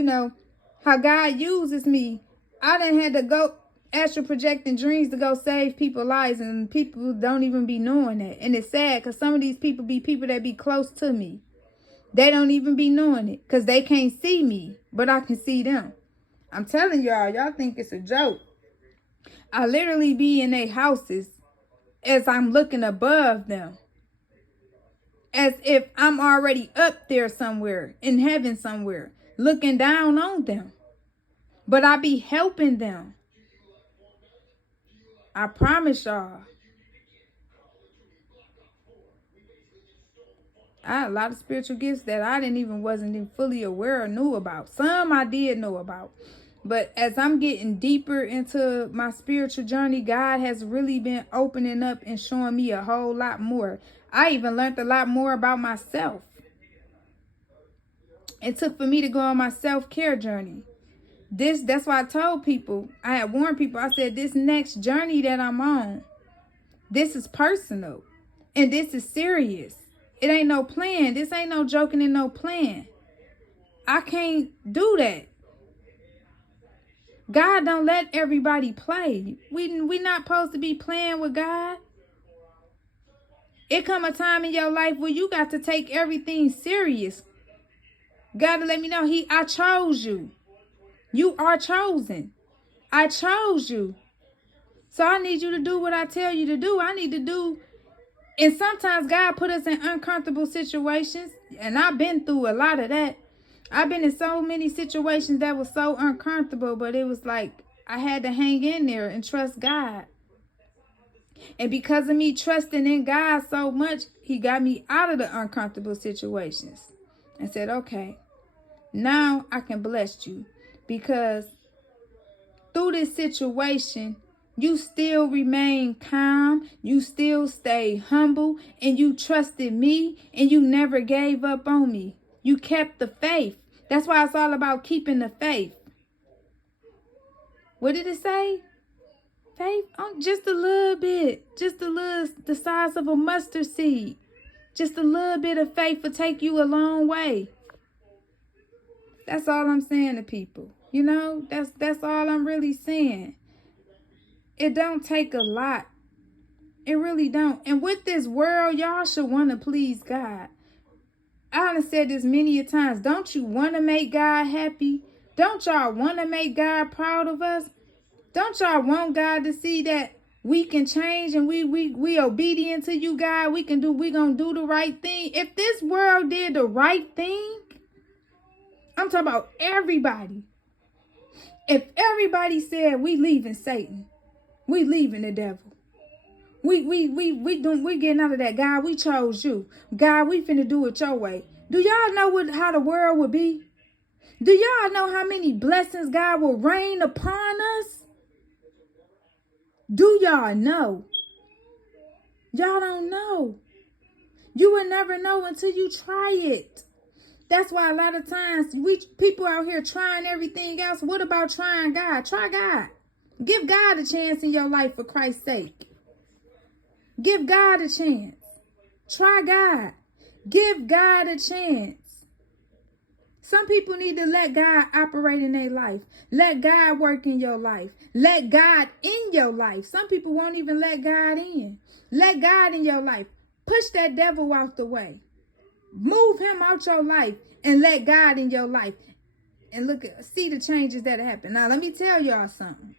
how God uses me, I done had to go astral projecting dreams to go save people's lives, and people don't even be knowing that. And it's sad because some of these people be people that be close to me. They don't even be knowing it because they can't see me, but I can see them. I'm telling y'all think it's a joke. I literally be in their houses as I'm looking above them, as if I'm already up there somewhere, in heaven somewhere, looking down on them. But I be helping them. I promise y'all. I had a lot of spiritual gifts that I wasn't even fully aware or knew about. Some I did know about. But as I'm getting deeper into my spiritual journey, God has really been opening up and showing me a whole lot more. I even learned a lot more about myself. It took for me to go on my self-care journey. That's why I told people, I had warned people, I said, this next journey that I'm on, this is personal. And this is serious. It ain't no plan. This ain't no joking and no plan. I can't do that. God don't let everybody play. We not supposed to be playing with God. It come a time in your life where you got to take everything serious. God to let me know, I chose you. You are chosen. I chose you. So I need you to do what I tell you to do. I need to do. And sometimes God put us in uncomfortable situations. And I've been through a lot of that. I've been in so many situations that was so uncomfortable. But it was like I had to hang in there and trust God. And because of me trusting in God so much, he got me out of the uncomfortable situations. And said, okay, now I can bless you. Because through this situation, you still remain calm, you still stay humble, and you trusted me, and you never gave up on me. You kept the faith. That's why it's all about keeping the faith. What did it say? Faith, just a little bit, the size of a mustard seed. Just a little bit of faith will take you a long way. That's all I'm saying to people. You know, that's all I'm really saying. It don't take a lot. It really don't. And with this world, y'all should want to please God. I done said this many a times. Don't you want to make God happy? Don't y'all want to make God proud of us? Don't y'all want God to see that we can change and we obedient to you, God? We gonna do the right thing. If this world did the right thing, I'm talking about everybody. If everybody said we leaving Satan, we leaving the devil. We getting out of that. God, we chose you. God, we finna do it your way. Do y'all know how the world would be? Do y'all know how many blessings God will rain upon us? Do y'all know? Y'all don't know. You will never know until you try it. That's why a lot of times people out here trying everything else. What about trying God? Try God. Give God a chance in your life for Christ's sake. Give God a chance. Try God. Give God a chance. Some people need to let God operate in their life. Let God work in your life. Let God in your life. Some people won't even let God in. Let God in your life. Push that devil out the way. Move him out your life and let God in your life. And see the changes that happen. Now, let me tell y'all something.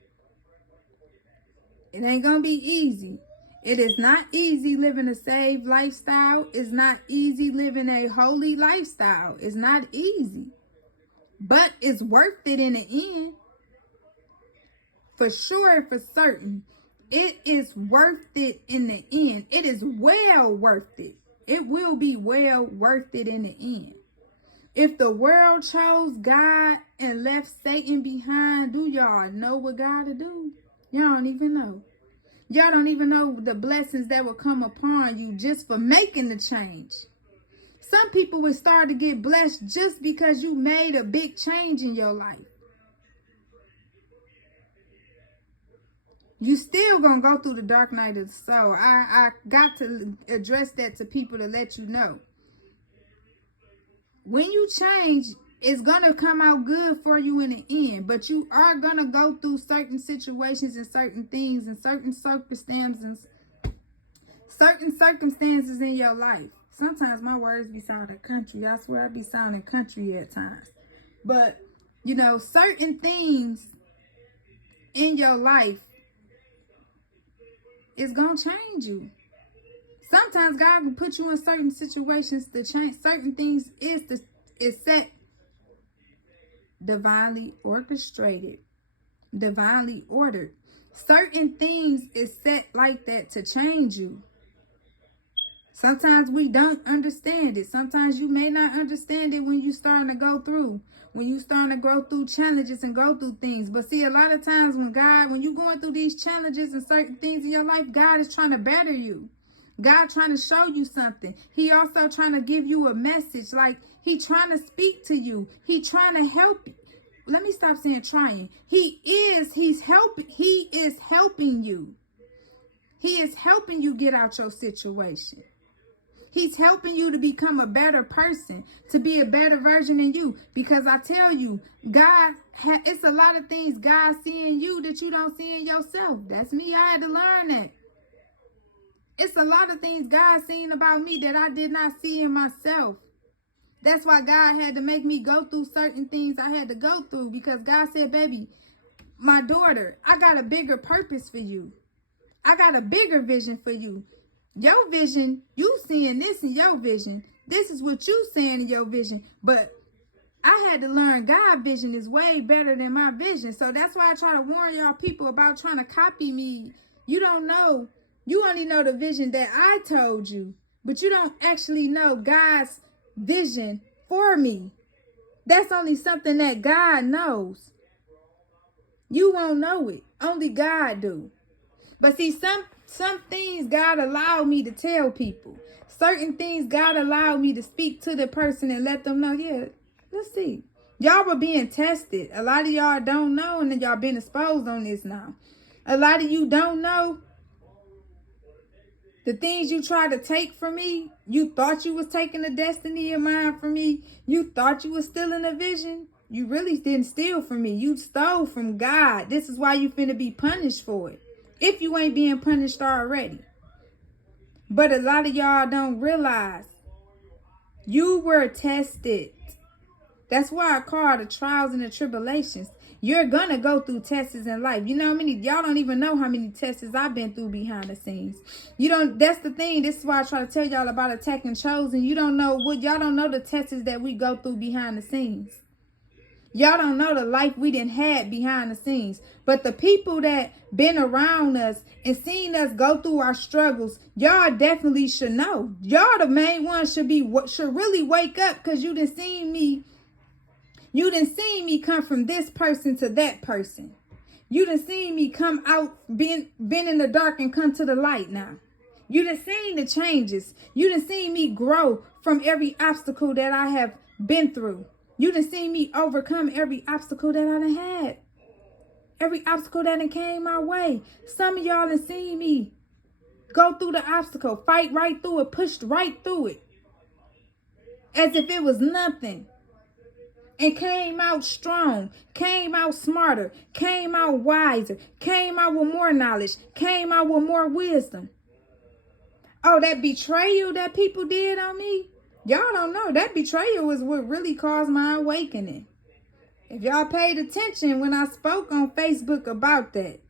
It ain't going to be easy. It is not easy living a saved lifestyle. It's not easy living a holy lifestyle. It's not easy. But it's worth it in the end. For sure and for certain. It is worth it in the end. It is well worth it. It will be well worth it in the end. If the world chose God and left Satan behind, do y'all know what God will do? Y'all don't even know. Y'all don't even know the blessings that will come upon you just for making the change. Some people will start to get blessed just because you made a big change in your life. You still gonna go through the dark night of the soul. I got to address that to people to let you know. When you change, it's going to come out good for you in the end. But you are going to go through certain situations and certain things and certain circumstances in your life. Sometimes my words be sounding country. I swear I be sounding country at times. But, you know, certain things in your life is going to change you. Sometimes God will put you in certain situations to change. Certain things is set divinely orchestrated, divinely ordered. Certain things is set like that to change you. Sometimes we don't understand it. Sometimes you may not understand it when you're starting to go through. When you're starting to go through challenges and go through things. But see, a lot of times when you're going through these challenges and certain things in your life, God is trying to better you. God trying to show you something. He also trying to give you a message. Like he trying to speak to you. He trying to help you. Let me stop saying trying. He is helping you. He is helping you get out your situation. He's helping you to become a better person, to be a better version of you. Because I tell you, it's a lot of things God see in you that you don't see in yourself. That's me. I had to learn that. It's a lot of things God seen about me that I did not see in myself. That's why God had to make me go through certain things I had to go through. Because God said, baby, my daughter, I got a bigger purpose for you. I got a bigger vision for you. Your vision, you seeing this in your vision. This is what you seeing in your vision. But I had to learn God's vision is way better than my vision. So that's why I try to warn y'all people about trying to copy me. You don't know. You only know the vision that I told you. But you don't actually know God's vision for me. That's only something that God knows. You won't know it. Only God do. But see, some things God allowed me to tell people. Certain things God allowed me to speak to the person and let them know, yeah, let's see. Y'all were being tested. A lot of y'all don't know, and then y'all been exposed on this now. A lot of you don't know the things you try to take from me. You thought you was taking the destiny of mine from me. You thought you was stealing a vision. You really didn't steal from me. You stole from God. This is why you finna be punished for it. If you ain't being punished already. But a lot of y'all don't realize you were tested. That's why I call the trials and the tribulations. You're gonna go through tests in life. You know how many, y'all don't even know how many tests I've been through behind the scenes. That's the thing. This is why I try to tell y'all about Attacking Chosen. Y'all don't know the tests that we go through behind the scenes. Y'all don't know the life we done had behind the scenes. But the people that been around us and seen us go through our struggles, y'all definitely should know. Y'all the main ones should really wake up, because you done seen me. You done seen me come from this person to that person. You done seen me come out, been in the dark and come to the light now. You done seen the changes. You done seen me grow from every obstacle that I have been through. You done seen me overcome every obstacle that I done had. Every obstacle that done came my way. Some of y'all done seen me go through the obstacle, fight right through it, pushed right through it. As if it was nothing. And came out strong, came out smarter, came out wiser, came out with more knowledge, came out with more wisdom. Oh, that betrayal that people did on me? Y'all don't know. That betrayal was what really caused my awakening. If y'all paid attention when I spoke on Facebook about that.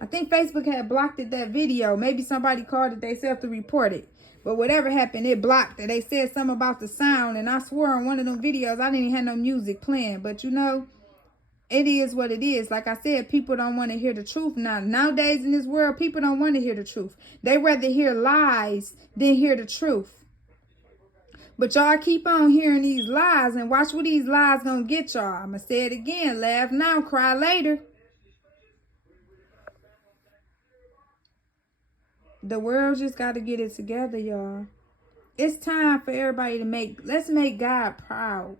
I think Facebook had blocked that video. Maybe somebody called it themselves to report it. But whatever happened, it blocked it. They said something about the sound. And I swore on one of them videos, I didn't even have no music playing. But you know, it is what it is. Like I said, people don't want to hear the truth now. Nowadays in this world, people don't want to hear the truth. They rather hear lies than hear the truth. But y'all keep on hearing these lies, and watch what these lies gonna get y'all. I'm gonna say it again. Laugh now, cry later. The world just got to get it together, y'all. It's time for everybody to let's make God proud.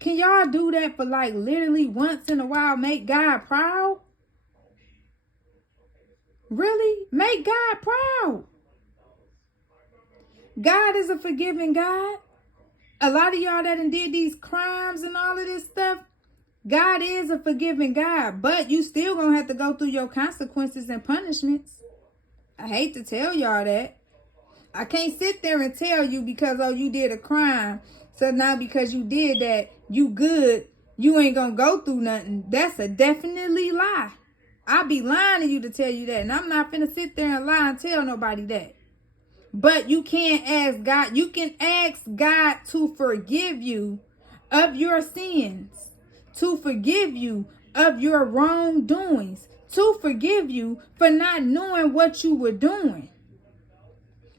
Can y'all do that for like literally once in a while? Make God proud? Really? Make God proud. God is a forgiving God. A lot of y'all that done did these crimes and all of this stuff, God is a forgiving God, but you still gonna have to go through your consequences and punishments. I hate to tell y'all that. I can't sit there and tell you because, oh, you did a crime, so now because you did that, you good, you ain't gonna go through nothing. That's a definitely lie. I'll be lying to you to tell you that, and I'm not finna sit there and lie and tell nobody that. But you can't ask God. You can ask God to forgive you of your sins, to forgive you of your wrongdoings, to forgive you for not knowing what you were doing.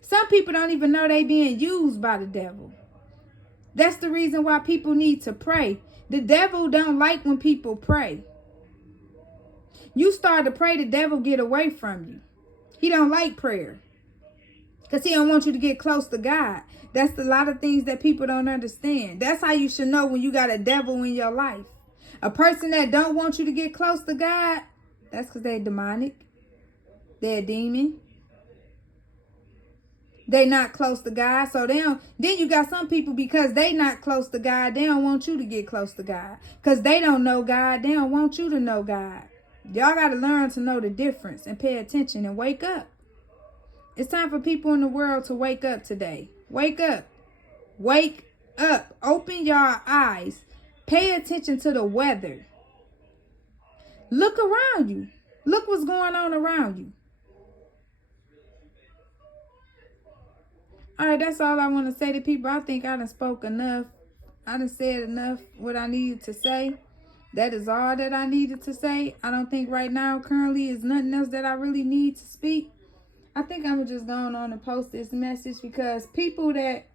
Some people don't even know they being used by the devil. That's the reason why people need to pray. The devil don't like when people pray. You start to pray, the devil get away from you. He don't like prayer. Because he don't want you to get close to God. That's a lot of things that people don't understand. That's how you should know when you got a devil in your life. A person that don't want you to get close to God, that's because they're demonic. They're a demon. They not close to God. So they don't. Then you got some people, because they not close to God, they don't want you to get close to God. Because they don't know God. They don't want you to know God. Y'all got to learn to know the difference and pay attention and wake up. It's time for people in the world to wake up today. Wake up. Wake up. Open your eyes. Pay attention to the weather. Look around you. Look what's going on around you. All right, that's all I want to say to people. I think I done spoke enough. I done said enough what I needed to say. That is all that I needed to say. I don't think right now currently is nothing else that I really need to speak. I think I'm just going on and post this message because people that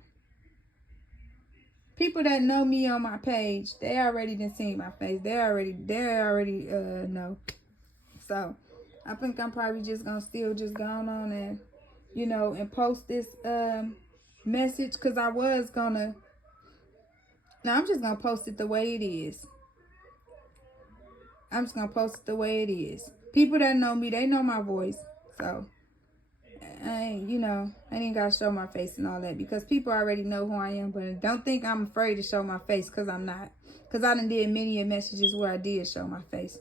know me on my page, they already done seen my face. They already know. So I think I'm probably just gonna still just go on and and post this message, because I was gonna. Now I'm just gonna post it the way it is. I'm just gonna post it the way it is. People that know me, they know my voice. So I ain't gotta show my face and all that, because people already know who I am. But don't think I'm afraid to show my face, because I'm not. Because I done did many messages where I did show my face.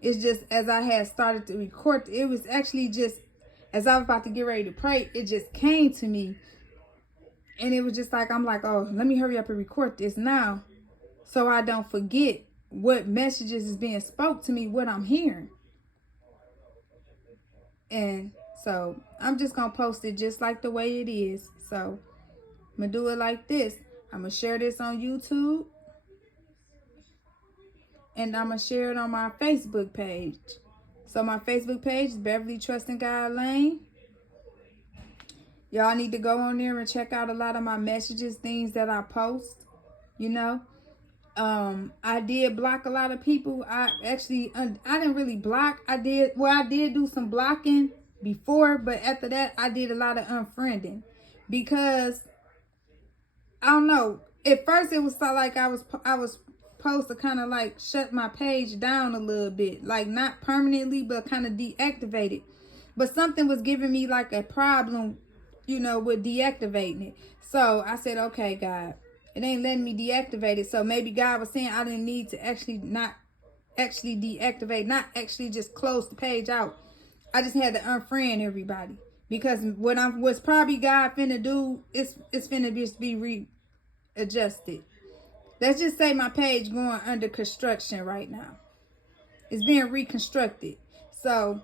It's just as I had started to record, it was actually just as I was about to get ready to pray, it just came to me. And it was just like, I'm like, oh, let me hurry up and record this now, so I don't forget what messages is being spoke to me, what I'm hearing. And so I'm just going to post it just like the way it is. So I'm going to do it like this. I'm going to share this on YouTube. And I'm going to share it on my Facebook page. So my Facebook page is Beverly Trusting God Lane. Y'all need to go on there and check out a lot of my messages, things that I post, I did block a lot of people. I didn't really block. I did do some blocking before, but after that, I did a lot of unfriending, because I don't know. At first, it was like I was supposed to kind of like shut my page down a little bit, like not permanently, but kind of deactivate it. But something was giving me like a problem, with deactivating it. So I said, okay, God, it ain't letting me deactivate it. So maybe God was saying I didn't need to not actually deactivate, not actually just close the page out. I just had to unfriend everybody, because what's probably God finna do, it's finna just be readjusted. Let's just say my page going under construction right now. It's being reconstructed. So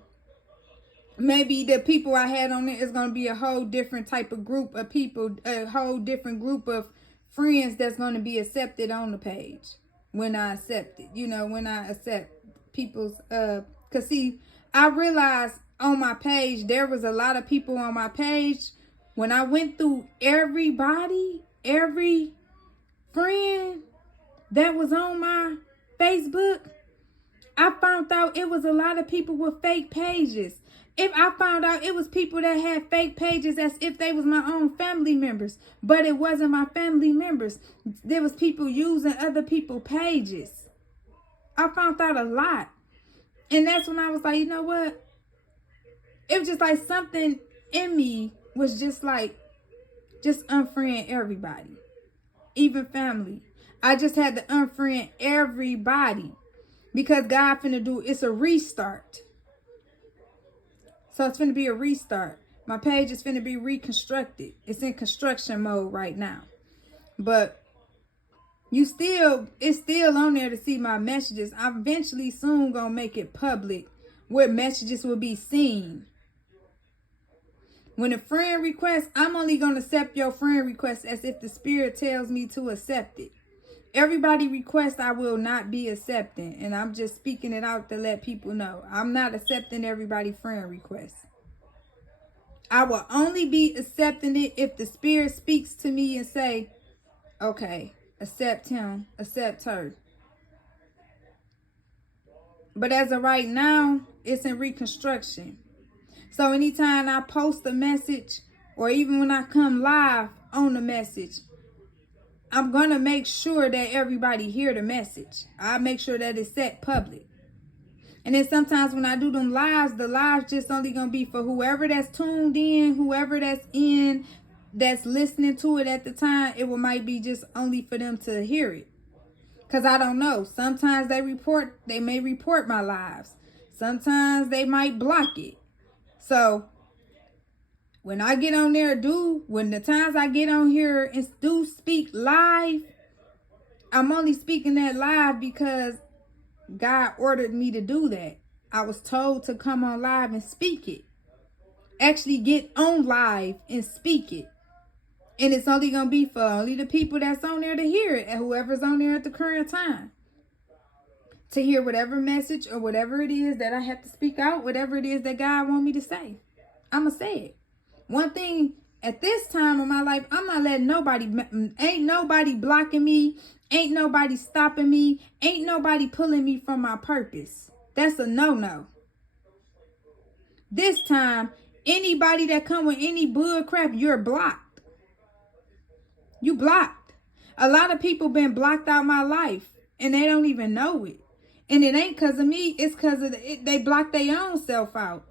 maybe the people I had on it is going to be a whole different type of group of people, a whole different group of friends that's going to be accepted on the page when I accept it. When I accept people's, because see, I realized on my page, there was a lot of people on my page. When I went through everybody, every friend that was on my Facebook, I found out it was a lot of people with fake pages. If I found out it was people that had fake pages as if they was my own family members, but it wasn't my family members. There was people using other people's pages. I found out a lot. And that's when I was like, you know what? It was just like something in me was just like, just unfriend everybody. even family. I just had to unfriend everybody because God finna do, it's a restart. So it's finna be a restart. My page is finna be reconstructed. It's in construction mode right now. But it's still on there to see my messages. I'm eventually soon gonna make it public where messages will be seen. When a friend requests, I'm only gonna accept your friend request as if the Spirit tells me to accept it. Everybody request I will not be accepting. And I'm just speaking it out to let people know. I'm not accepting everybody friend request. I will only be accepting it if the Spirit speaks to me and say, okay, accept him, accept her. But as of right now, it's in reconstruction. So anytime I post a message or even when I come live on the message, I'm going to make sure that everybody hear the message. I make sure that it's set public. And then sometimes when I do them lives, the lives just only going to be for whoever that's tuned in, whoever that's in, that's listening to it at the time. It might be just only for them to hear it. Because I don't know. Sometimes they may report my lives. Sometimes they might block it. So when I get on there, when the times I get on here and do speak live, I'm only speaking that live because God ordered me to do that. I was told to come on live and speak it. Actually get on live and speak it. And it's only going to be for only the people that's on there to hear it, and whoever's on there at the current time. To hear whatever message or whatever it is that I have to speak out, whatever it is that God wants me to say. I'm going to say it. One thing at this time of my life, I'm not letting ain't nobody blocking me, ain't nobody stopping me, ain't nobody pulling me from my purpose. That's a no-no. This time, anybody that come with any bull crap, you're blocked. You blocked. A lot of people been blocked out my life, and they don't even know it. And it ain't because of me, it's because of they blocked their own self out.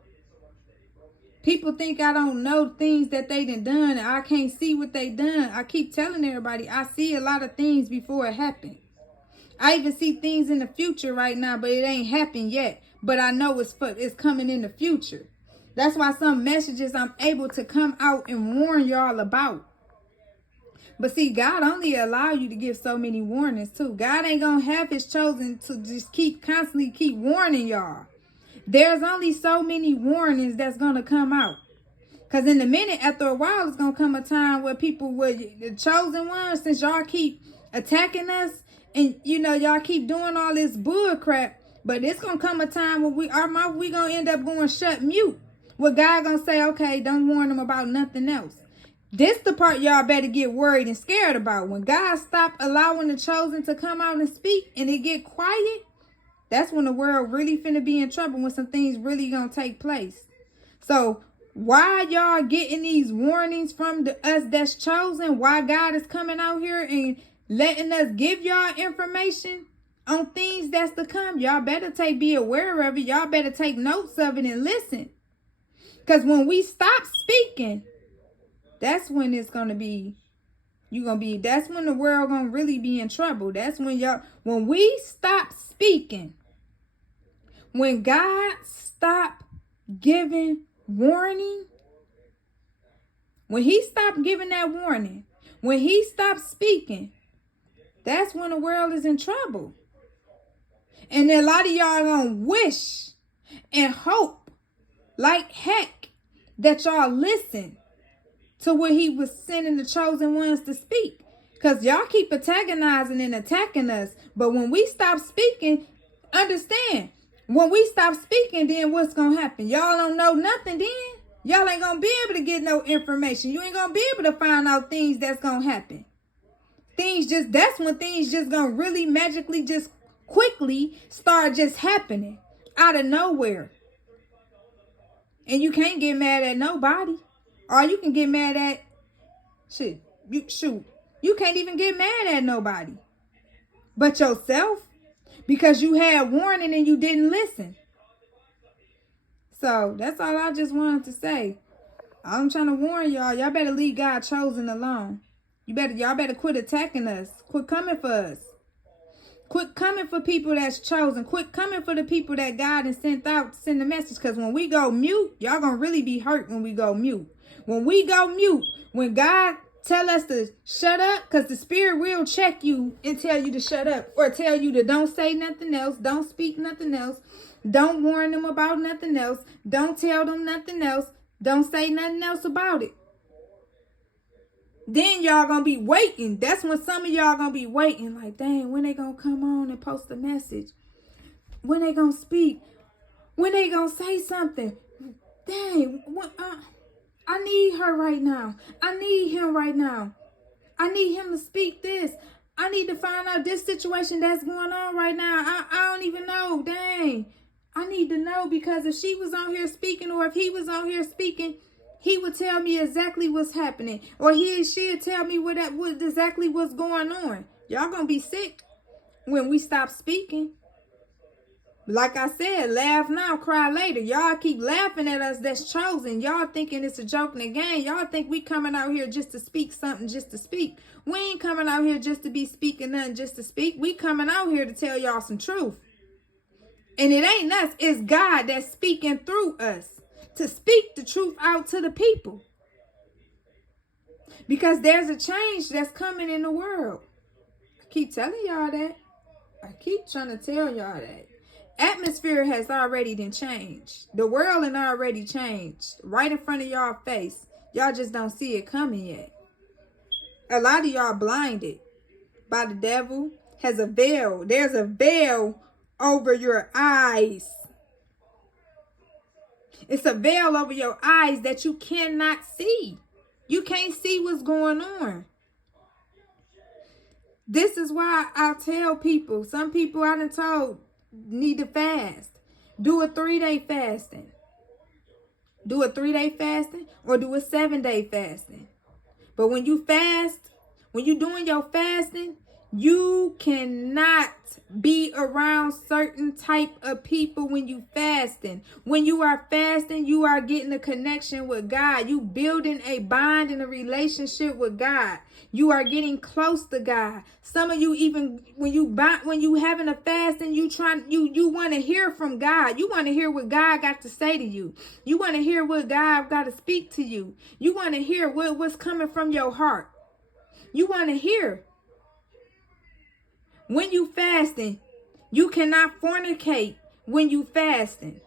People think I don't know things that they done. I can't see what they done. I keep telling everybody I see a lot of things before it happened. I even see things in the future right now, but it ain't happened yet. But I know it's coming in the future. That's why some messages I'm able to come out and warn y'all about. But see, God only allow you to give so many warnings too. God ain't gonna have his chosen to just constantly keep warning y'all. There's only so many warnings that's going to come out. Because in a minute, after a while, it's going to come a time where people the chosen ones, since y'all keep attacking us and, y'all keep doing all this bull crap, but it's going to come a time where we going to end up going shut mute. Where God going to say, okay, don't warn them about nothing else. This the part y'all better get worried and scared about. When God stop allowing the chosen to come out and speak and it get quiet, that's when the world really finna be in trouble, when some things really gonna take place. So why y'all getting these warnings from us that's chosen? Why God is coming out here and letting us give y'all information on things that's to come? Y'all better be aware of it. Y'all better take notes of it and listen. Because when we stop speaking, that's when it's gonna be, that's when the world gonna really be in trouble. That's when we stop speaking. When God stopped giving warning, when he stopped giving that warning, when he stopped speaking, that's when the world is in trouble. And a lot of y'all gonna wish and hope like heck that y'all listen to what he was sending the chosen ones to speak. Because y'all keep antagonizing and attacking us. But when we stop speaking, understand, when we stop speaking, then what's going to happen? Y'all don't know nothing then. Y'all ain't going to be able to get no information. You ain't going to be able to find out things that's going to happen. That's when things just going to really magically just quickly start just happening out of nowhere. And you can't get mad at nobody. Or you can get mad at, you can't even get mad at nobody but yourself. Because you had warning and you didn't listen. So that's all I just wanted to say. I'm trying to warn y'all. Y'all better leave God chosen alone. Y'all better quit attacking us. Quit coming for us. Quit coming for people that's chosen. Quit coming for the people that God has sent out to send the message. Because when we go mute, y'all gonna really be hurt when we go mute. When we go mute, when God tell us to shut up, because the Spirit will check you and tell you to shut up. Or tell you to don't say nothing else. Don't speak nothing else. Don't warn them about nothing else. Don't tell them nothing else. Don't say nothing else about it. Then y'all gonna be waiting. That's when some of y'all gonna be waiting. Like, dang, when they gonna come on and post a message? When they gonna speak? When they gonna say something? Dang, I need her right now. I need him right now. I need him to speak this. I need to find out this situation that's going on right now. I don't even know. Dang. I need to know, because if she was on here speaking, or if he was on here speaking, he would tell me exactly what's happening. Or she'd tell me what exactly what's going on. Y'all gonna be sick when we stop speaking. Like I said, laugh now, cry later. Y'all keep laughing at us that's chosen. Y'all thinking it's a joke in the game. Y'all think we coming out here just to speak something, just to speak. We ain't coming out here just to be speaking nothing, just to speak. We coming out here to tell y'all some truth. And it ain't us, it's God that's speaking through us to speak the truth out to the people. Because there's a change that's coming in the world. I keep telling y'all that. I keep trying to tell y'all that. Atmosphere has already been changed. The world has already changed. Right in front of y'all face. Y'all just don't see it coming yet. A lot of y'all blinded by the devil. Has a veil. There's a veil over your eyes. It's a veil over your eyes that you cannot see. You can't see what's going on. This is why I tell people, some people I done told need to fast. Do a 3-day fasting. Do a 3-day fasting or do a 7-day fasting. But when you fast, when you're doing your fasting, you cannot be around certain type of people when you fasting. When you are fasting, you are getting a connection with God. You building a bond and a relationship with God. You are getting close to God. Some of you, even when you having a fast and you want to hear from God. You want to hear what God got to say to you. You want to hear what God got to speak to you. You want to hear what's coming from your heart. You want to hear. When you fasting, you cannot fornicate when you fasting.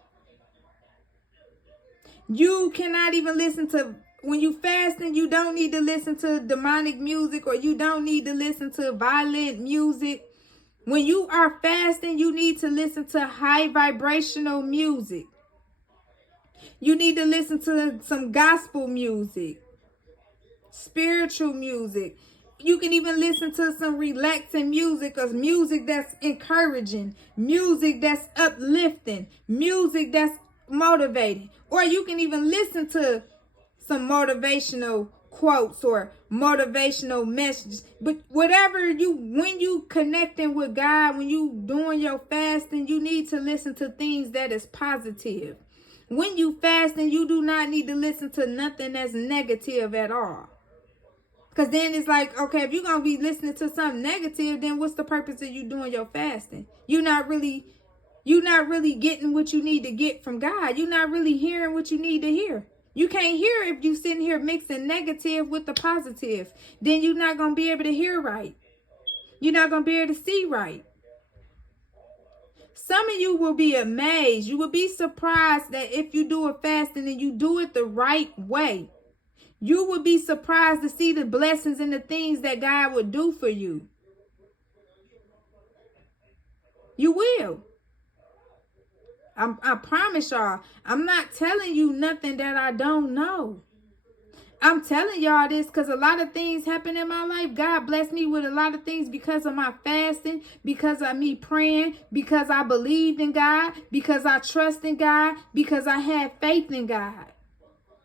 You cannot even listen to, when you fasting, you don't need to listen to demonic music, or you don't need to listen to violent music. When you are fasting, you need to listen to high vibrational music. You need to listen to some gospel music, spiritual music. You can even listen to some relaxing music, or music that's encouraging, music that's uplifting, music that's motivating. Or you can even listen to some motivational quotes or motivational messages. But when you connecting with God, when you doing your fasting, you need to listen to things that is positive. When you fasting, you do not need to listen to nothing that's negative at all. Because then it's like, okay, if you're going to be listening to something negative, then what's the purpose of you doing your fasting? You're not really getting what you need to get from God. You're not really hearing what you need to hear. You can't hear if you sitting here mixing negative with the positive. Then you're not going to be able to hear right. You're not going to be able to see right. Some of you will be amazed. You will be surprised that if you do a fasting and you do it the right way, you would be surprised to see the blessings and the things that God would do for you. You will. I promise y'all. I'm not telling you nothing that I don't know. I'm telling y'all this because a lot of things happen in my life. God blessed me with a lot of things because of my fasting, because of me praying, because I believed in God, because I trust in God, because I had faith in God.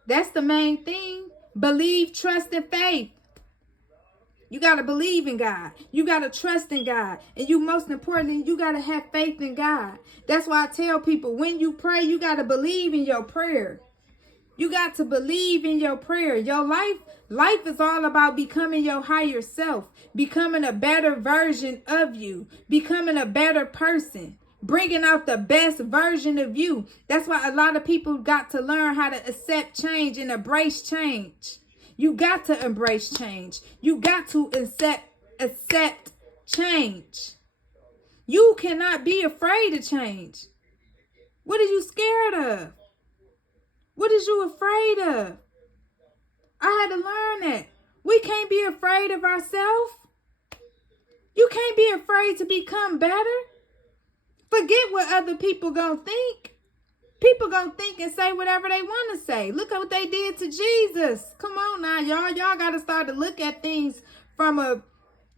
That's the main thing. Believe, trust, and faith. You got to believe in God. You got to trust in God. And most importantly, you got to have faith in God. That's why I tell people, when you pray, you got to believe in your prayer. You got to believe in your prayer. Your life is all about becoming your higher self, becoming a better version of you, becoming a better person, bringing out the best version of you. That's why a lot of people got to learn how to accept change and embrace change. You got to embrace change. You got to accept change. You cannot be afraid of change. What are you scared of? What is you afraid of? I had to learn that. We can't be afraid of ourselves. You can't be afraid to become better. Forget what other people gonna think. People gonna think and say whatever they want to say. Look at what they did to Jesus. Come on now, y'all. Y'all got to start to look at things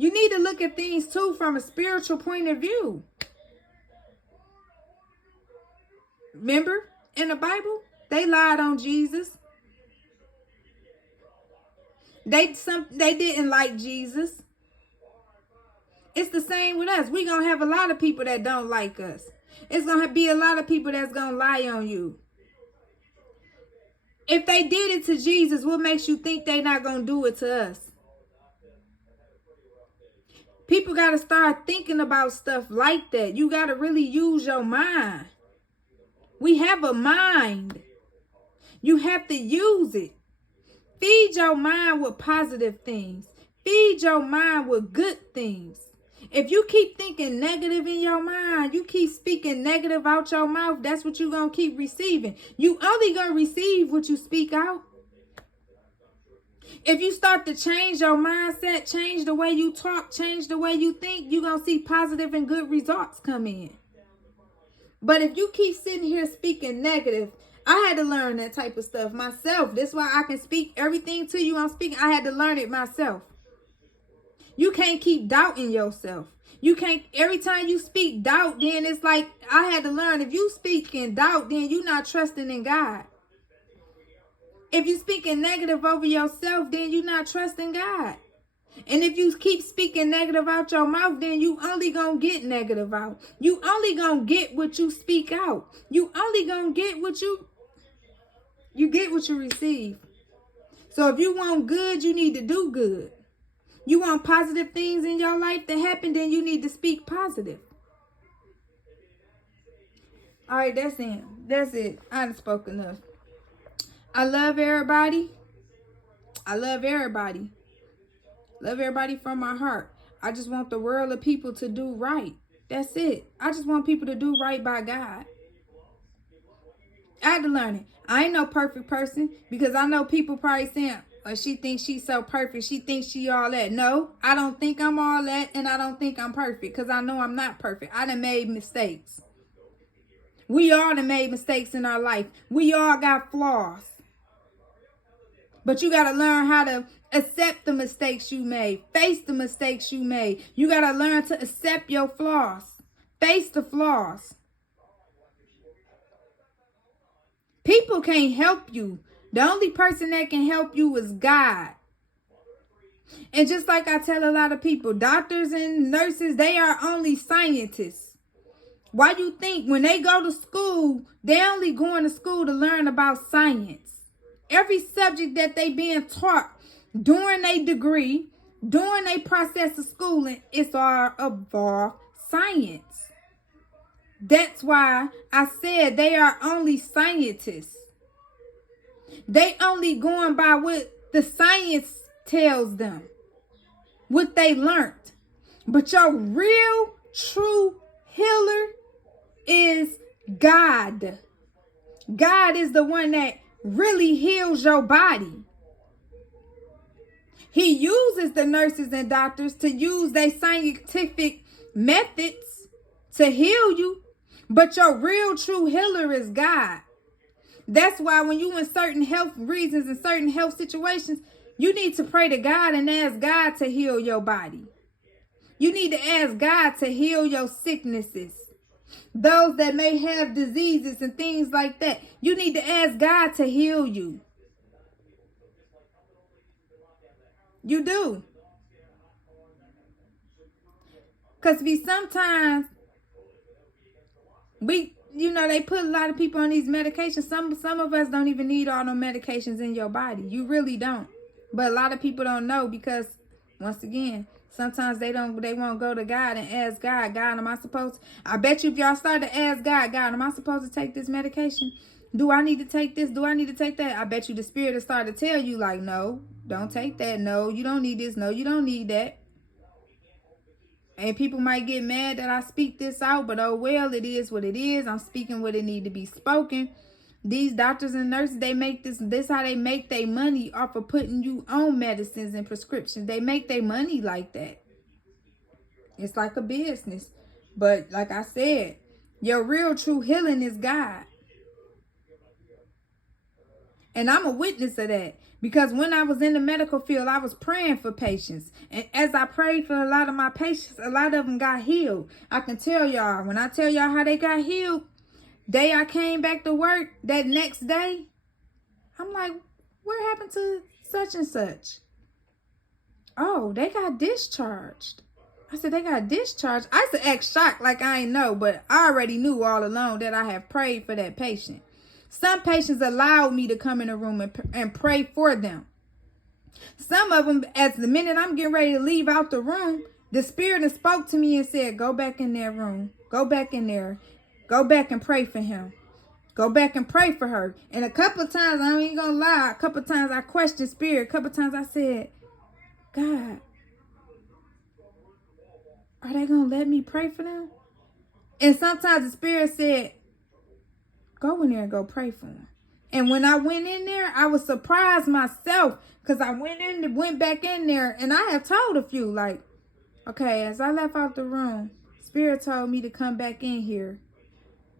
you need to look at things too from a spiritual point of view. Remember in the Bible, they lied on Jesus. They didn't like Jesus. It's the same with us. We're going to have a lot of people that don't like us. It's going to be a lot of people that's going to lie on you. If they did it to Jesus, what makes you think they're not going to do it to us? People got to start thinking about stuff like that. You got to really use your mind. We have a mind. You have to use it. Feed your mind with positive things. Feed your mind with good things. If you keep thinking negative in your mind, you keep speaking negative out your mouth, that's what you're going to keep receiving. You only going to receive what you speak out. If you start to change your mindset, change the way you talk, change the way you think, you're going to see positive and good results come in. But if you keep sitting here speaking negative, I had to learn that type of stuff myself. That's why I can speak everything to you I'm speaking. I had to learn it myself. You can't keep doubting yourself. You can't, every time you speak doubt, then it's like, I had to learn, if you speak in doubt, then you're not trusting in God. If you're speaking negative over yourself, then you're not trusting God. And if you keep speaking negative out your mouth, then you only gonna get negative out. You only gonna get what you speak out. You only gonna get what you get what you receive. So if you want good, you need to do good. You want positive things in your life to happen, then you need to speak positive. All right, that's it. That's it. I done spoke enough. I love everybody. I love everybody. Love everybody from my heart. I just want the world of people to do right. That's it. I just want people to do right by God. I had to learn it. I ain't no perfect person, because I know people probably saying, oh, she thinks she's so perfect. She thinks she all that. No, I don't think I'm all that, and I don't think I'm perfect, because I know I'm not perfect. I done made mistakes. We all done made mistakes in our life. We all got flaws. But you got to learn how to accept the mistakes you made. Face the mistakes you made. You got to learn to accept your flaws. Face the flaws. People can't help you. The only person that can help you is God. And just like I tell a lot of people, doctors and nurses, they are only scientists. Why you think when they go to school, they only going to school to learn about science? Every subject that they being taught during their degree, during their process of schooling, it's all about science. That's why I said they are only scientists. They only going by what the science tells them, what they learned. But your real, true healer is God. God is the one that really heals your body. He uses the nurses and doctors to use their scientific methods to heal you. But your real true healer is God. That's why when you in certain health reasons and certain health situations, you need to pray to God and ask God to heal your body. You need to ask God to heal your sicknesses. Those that may have diseases and things like that, you need to ask God to heal you. You do. Because sometimes we they put a lot of people on these medications. Some of us don't even need all no medications in your body. You really don't. But a lot of people don't know because, once again, sometimes they won't go to God and ask God, God, am I supposed, I bet you if y'all start to ask God, God, am I supposed to take this medication? Do I need to take this? Do I need to take that? I bet you the Spirit will start to tell you, like, no, don't take that. No, you don't need this. No, you don't need that. And people might get mad that I speak this out, but oh well, it is what it is. I'm speaking what it need to be spoken. These doctors and nurses, they make this how they make their money off of putting you on medicines and prescriptions. They make their money like that. It's like a business. But like I said, your real true healing is God. And I'm a witness of that. Because when I was in the medical field, I was praying for patients. And as I prayed for a lot of my patients, a lot of them got healed. I can tell y'all, when I tell y'all how they got healed, day I came back to work, that next day, I'm like, what happened to such and such? Oh, they got discharged. I said, they got discharged. I used to act shocked like I ain't know, but I already knew all along that I have prayed for that patient. Some patients allowed me to come in a room and pray for them. Some of them, as the minute I'm getting ready to leave out the room, the Spirit spoke to me and said, go back in their room. Go back in there. Go back and pray for him. Go back and pray for her. And a couple of times, I ain't gonna lie, a couple of times I questioned Spirit. A couple of times I said, God, are they gonna let me pray for them? And sometimes the Spirit said, go in there and go pray for them. And when I went in there, I was surprised myself because I went back in there, and I have told a few, like, okay, as I left out the room, Spirit told me to come back in here.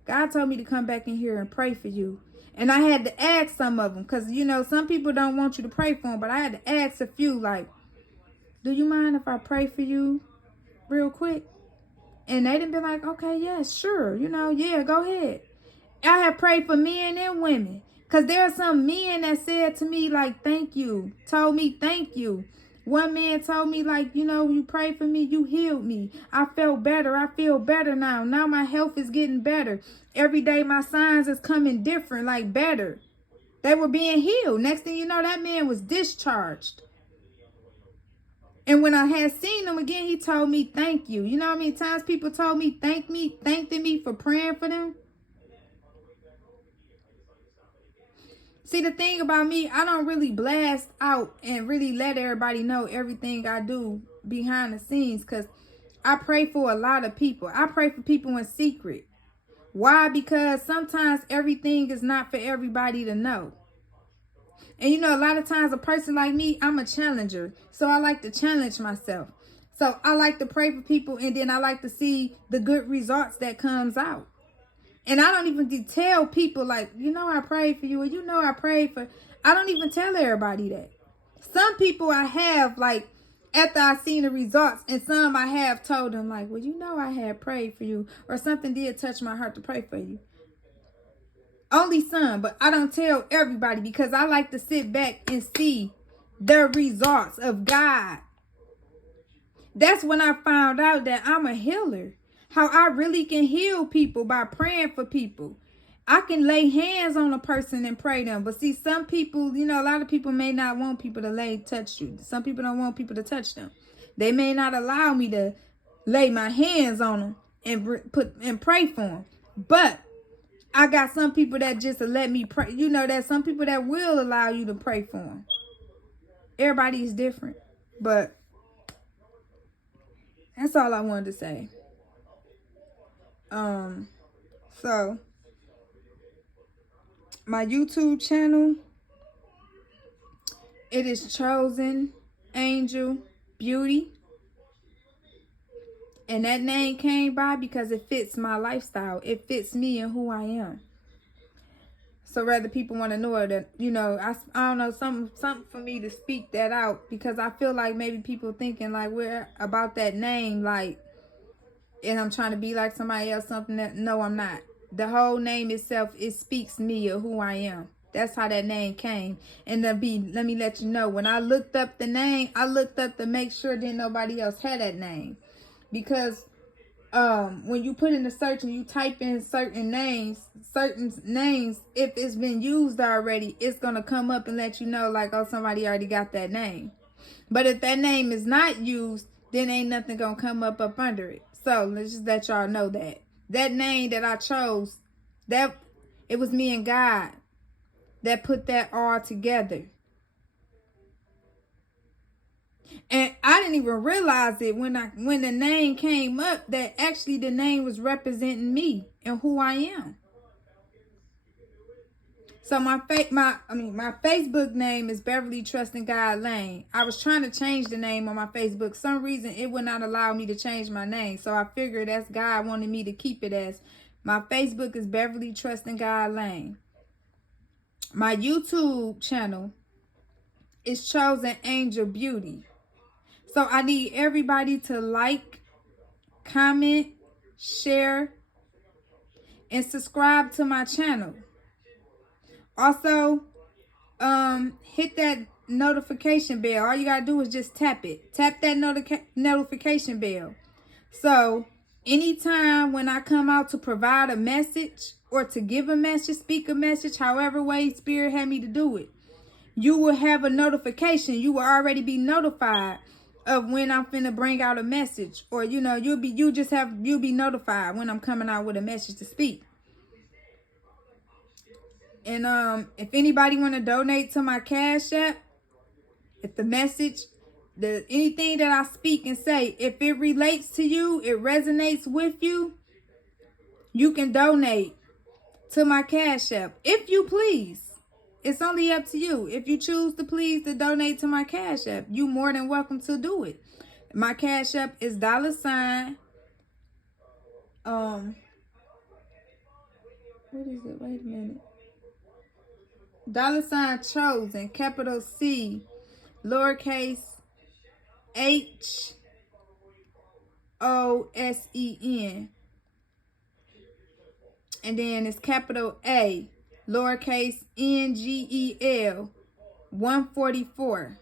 God told me to come back in here and pray for you. And I had to ask some of them because, some people don't want you to pray for them, but I had to ask a few, like, do you mind if I pray for you real quick? And they didn't be like, okay, yes, sure. Yeah, go ahead. I have prayed for men and women. Because there are some men that said to me, like, thank you. Told me, thank you. One man told me, like, you prayed for me. You healed me. I felt better. I feel better now. Now my health is getting better. Every day my signs is coming different, like better. They were being healed. Next thing you know, that man was discharged. And when I had seen him again, he told me, thank you. You know how many times people told me, thanked me for praying for them? See, the thing about me, I don't really blast out and really let everybody know everything I do behind the scenes because I pray for a lot of people. I pray for people in secret. Why? Because sometimes everything is not for everybody to know. And a lot of times a person like me, I'm a challenger. So I like to challenge myself. So I like to pray for people, and then I like to see the good results that comes out. And I don't even tell people, like, I prayed for you, or I prayed for. I don't even tell everybody that. Some people I have, like, after I seen the results, and some I have told them, like, well, I had prayed for you, or something did touch my heart to pray for you. Only some, but I don't tell everybody because I like to sit back and see the results of God. That's when I found out that I'm a healer. How I really can heal people by praying for people. I can lay hands on a person and pray them. But see, some people, a lot of people may not want people to touch you. Some people don't want people to touch them. They may not allow me to lay my hands on them and pray for them. But I got some people that just let me pray. There's some people that will allow you to pray for them. Everybody is different. But that's all I wanted to say. So my YouTube channel, it is Chosen Angel Beauty. And that name came by because it fits my lifestyle. It fits me and who I am. So rather people want to know that, I don't know, something for me to speak that out. Because I feel like maybe people thinking like we're about that name, like, and I'm trying to be like somebody else, something that, no, I'm not. The whole name itself, it speaks me of who I am. That's how that name came. And let me let you know, when I looked up the name, I looked up to make sure that nobody else had that name. Because when you put in the search and you type in certain names, if it's been used already, it's gonna come up and let you know, like, oh, somebody already got that name. But if that name is not used, then ain't nothing gonna come up under it. So let's just let y'all know that name that I chose, that it was me and God that put that all together. And I didn't even realize it when the name came up, that actually the name was representing me and who I am. So my Facebook name is Beverly Trusting God Lane. I was trying to change the name on my Facebook. Some reason it would not allow me to change my name. So I figured that's God wanted me to keep it as my Facebook is Beverly Trusting God Lane. My YouTube channel is Chosen Angel Beauty. So I need everybody to like, comment, share, and subscribe to my channel. Also, hit that notification bell. All you gotta do is just tap it. Tap that notification bell. So anytime when I come out to provide a message or to give a message, speak a message, however way Spirit had me to do it, you will have a notification. You will already be notified of when I'm finna bring out a message, or you'll be notified when I'm coming out with a message to speak. And if anybody want to donate to my Cash App, if the message, anything that I speak and say, if it relates to you, it resonates with you, you can donate to my Cash App if you please. It's only up to you. If you choose to please to donate to my Cash App, you more than welcome to do it. My Cash App is $. What is it? Wait a minute. $Chosen, capital C, lowercase HOSEN. And then it's capital A, lowercase NGEL, 144.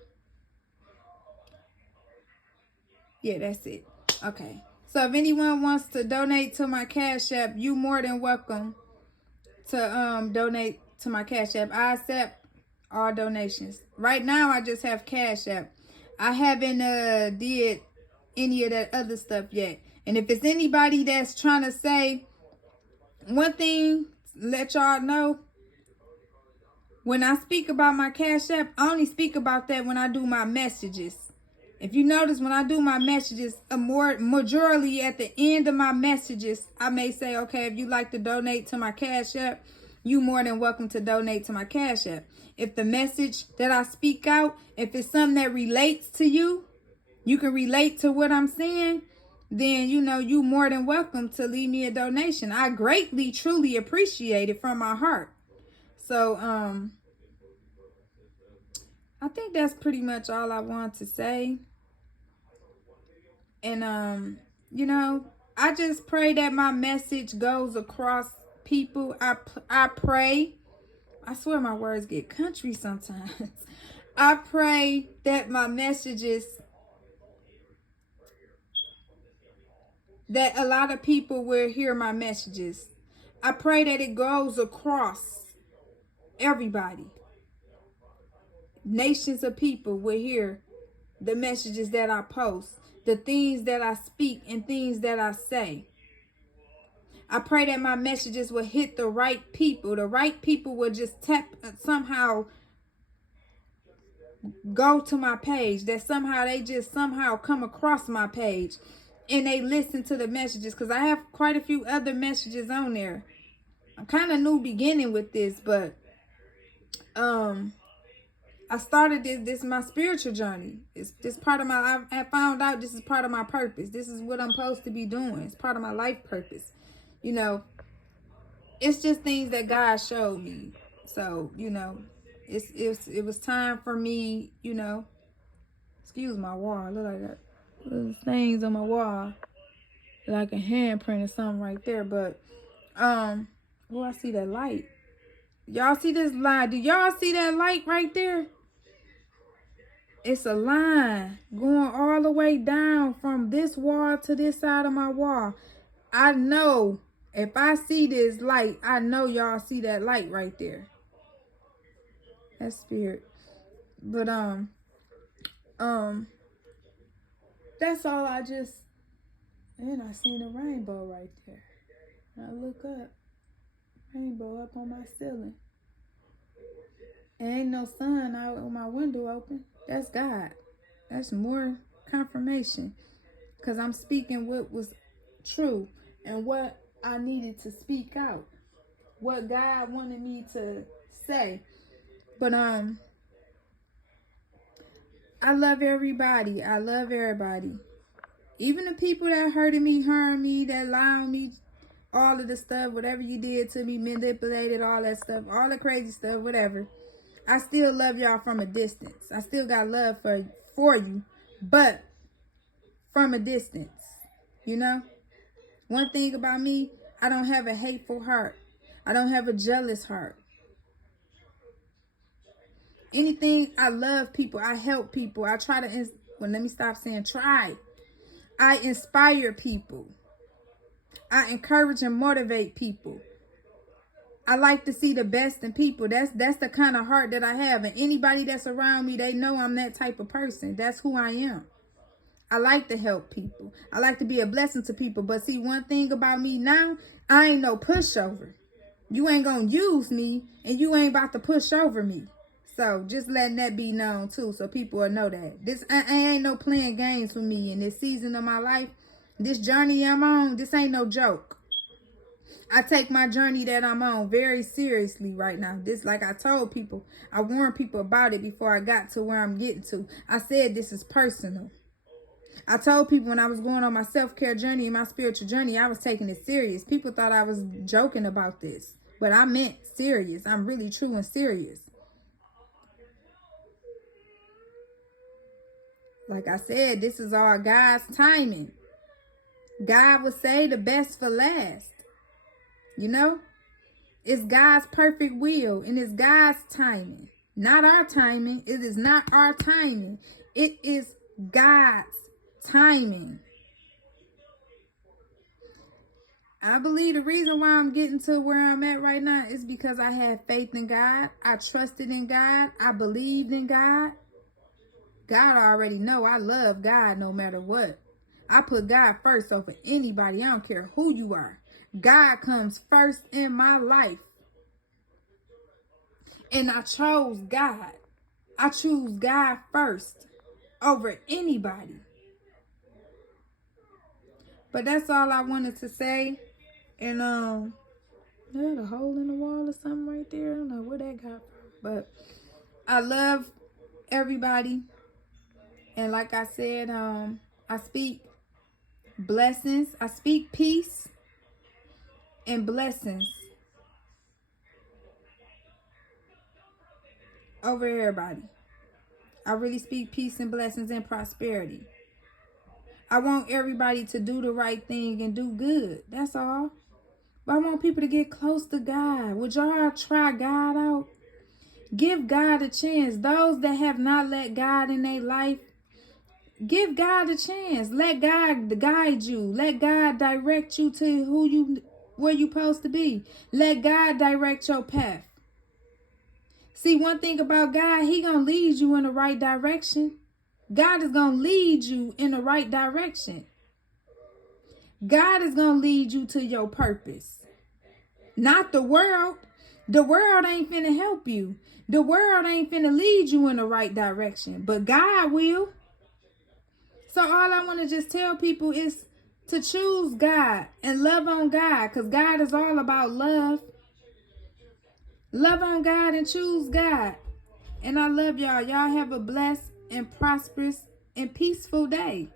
Yeah, that's it. Okay. So if anyone wants to donate to my Cash App, you more than welcome to donate to my Cash App. I accept all donations. Right now I just have Cash App. I haven't did any of that other stuff yet. And if it's anybody that's trying to say, one thing, let y'all know, when I speak about my Cash App, I only speak about that when I do my messages. If you notice, when I do my messages, majority at the end of my messages, I may say, okay, if you like to donate to my Cash App, you more than welcome to donate to my Cash App. If the message that I speak out, if it's something that relates to you, you can relate to what I'm saying, then you more than welcome to leave me a donation. I greatly, truly appreciate it from my heart. So, I think that's pretty much all I want to say. And, I just pray that my message goes across people. I pray. I swear my words get country sometimes. I pray that my messages, that a lot of people will hear my messages. I pray that it goes across everybody. Nations of people will hear the messages that I post, the things that I speak and things that I say. I pray that my messages will hit the right people. The right people will just somehow go to my page. That they just somehow come across my page and they listen to the messages, because I have quite a few other messages on there. I'm kind of new beginning with this, but I started this my spiritual journey. It's this part of I found out this is part of my purpose. This is what I'm supposed to be doing. It's part of my life purpose. It's just things that God showed me. So, it was time for me, excuse my wall. Look like that little stains on my wall. Like a handprint or something right there. But, I see that light. Y'all see this line? Do y'all see that light right there? It's a line going all the way down from this wall to this side of my wall. I know if I see this light, I know y'all see that light right there. That's spirit. But that's all. And I seen a rainbow right there. And I look up, rainbow up on my ceiling. And ain't no sun out with my window open. That's God. That's more confirmation. Because I'm speaking what was true and what I needed to speak out. What God wanted me to say. But I love everybody. I love everybody. Even the people that hurted me, harmed me, that lied on me, all of the stuff, whatever you did to me, manipulated, all that stuff, all the crazy stuff, whatever. I still love y'all from a distance. I still got love for you, but from a distance. You know? One thing about me, I don't have a hateful heart. I don't have a jealous heart. Anything, I love people. I help people. I try to, let me stop saying try. I inspire people. I encourage and motivate people. I like to see the best in people. That's the kind of heart that I have. And anybody that's around me, they know I'm that type of person. That's who I am. I like to help people. I like to be a blessing to people. But see, one thing about me now, I ain't no pushover. You ain't gonna use me and you ain't about to push over me. So just letting that be known too, so people will know that. I ain't no playing games with me in this season of my life. This journey I'm on, this ain't no joke. I take my journey that I'm on very seriously right now. This, like I told people, I warned people about it before I got to where I'm getting to. I said this is personal. I told people when I was going on my self-care journey and my spiritual journey, I was taking it serious. People thought I was joking about this, but I meant serious. I'm really true and serious. Like I said, this is all God's timing. God will say the best for last. You know? It's God's perfect will and it's God's timing. Not our timing. It is not our timing. It is God's timing. I believe the reason why I'm getting to where I'm at right now is because I had faith in God. I trusted in God. I believed in God. God already know I love God no matter what. I put God first over anybody. I don't care who you are. God comes first in my life. And I chose God. I choose God first over anybody. But that's all I wanted to say. And there's a hole in the wall or something right there. I don't know where that got from. But I love everybody. And like I said, I speak blessings. I speak peace and blessings over everybody. I really speak peace and blessings and prosperity. I want everybody to do the right thing and do good. That's all. But I want people to get close to God. Would y'all try God out? Give God a chance. Those that have not let God in their life, give God a chance. Let God guide you. Let God direct you to where you supposed to be. Let God direct your path. See, one thing about God, He gonna lead you in the right direction. God is gonna lead you in the right direction. God is gonna lead you to your purpose. Not the world. The world ain't finna help you. The world ain't finna lead you in the right direction. But God will. So all I want to just tell people is to choose God and love on God. Because God is all about love. Love on God and choose God. And I love y'all. Y'all have a blessed and prosperous and peaceful day.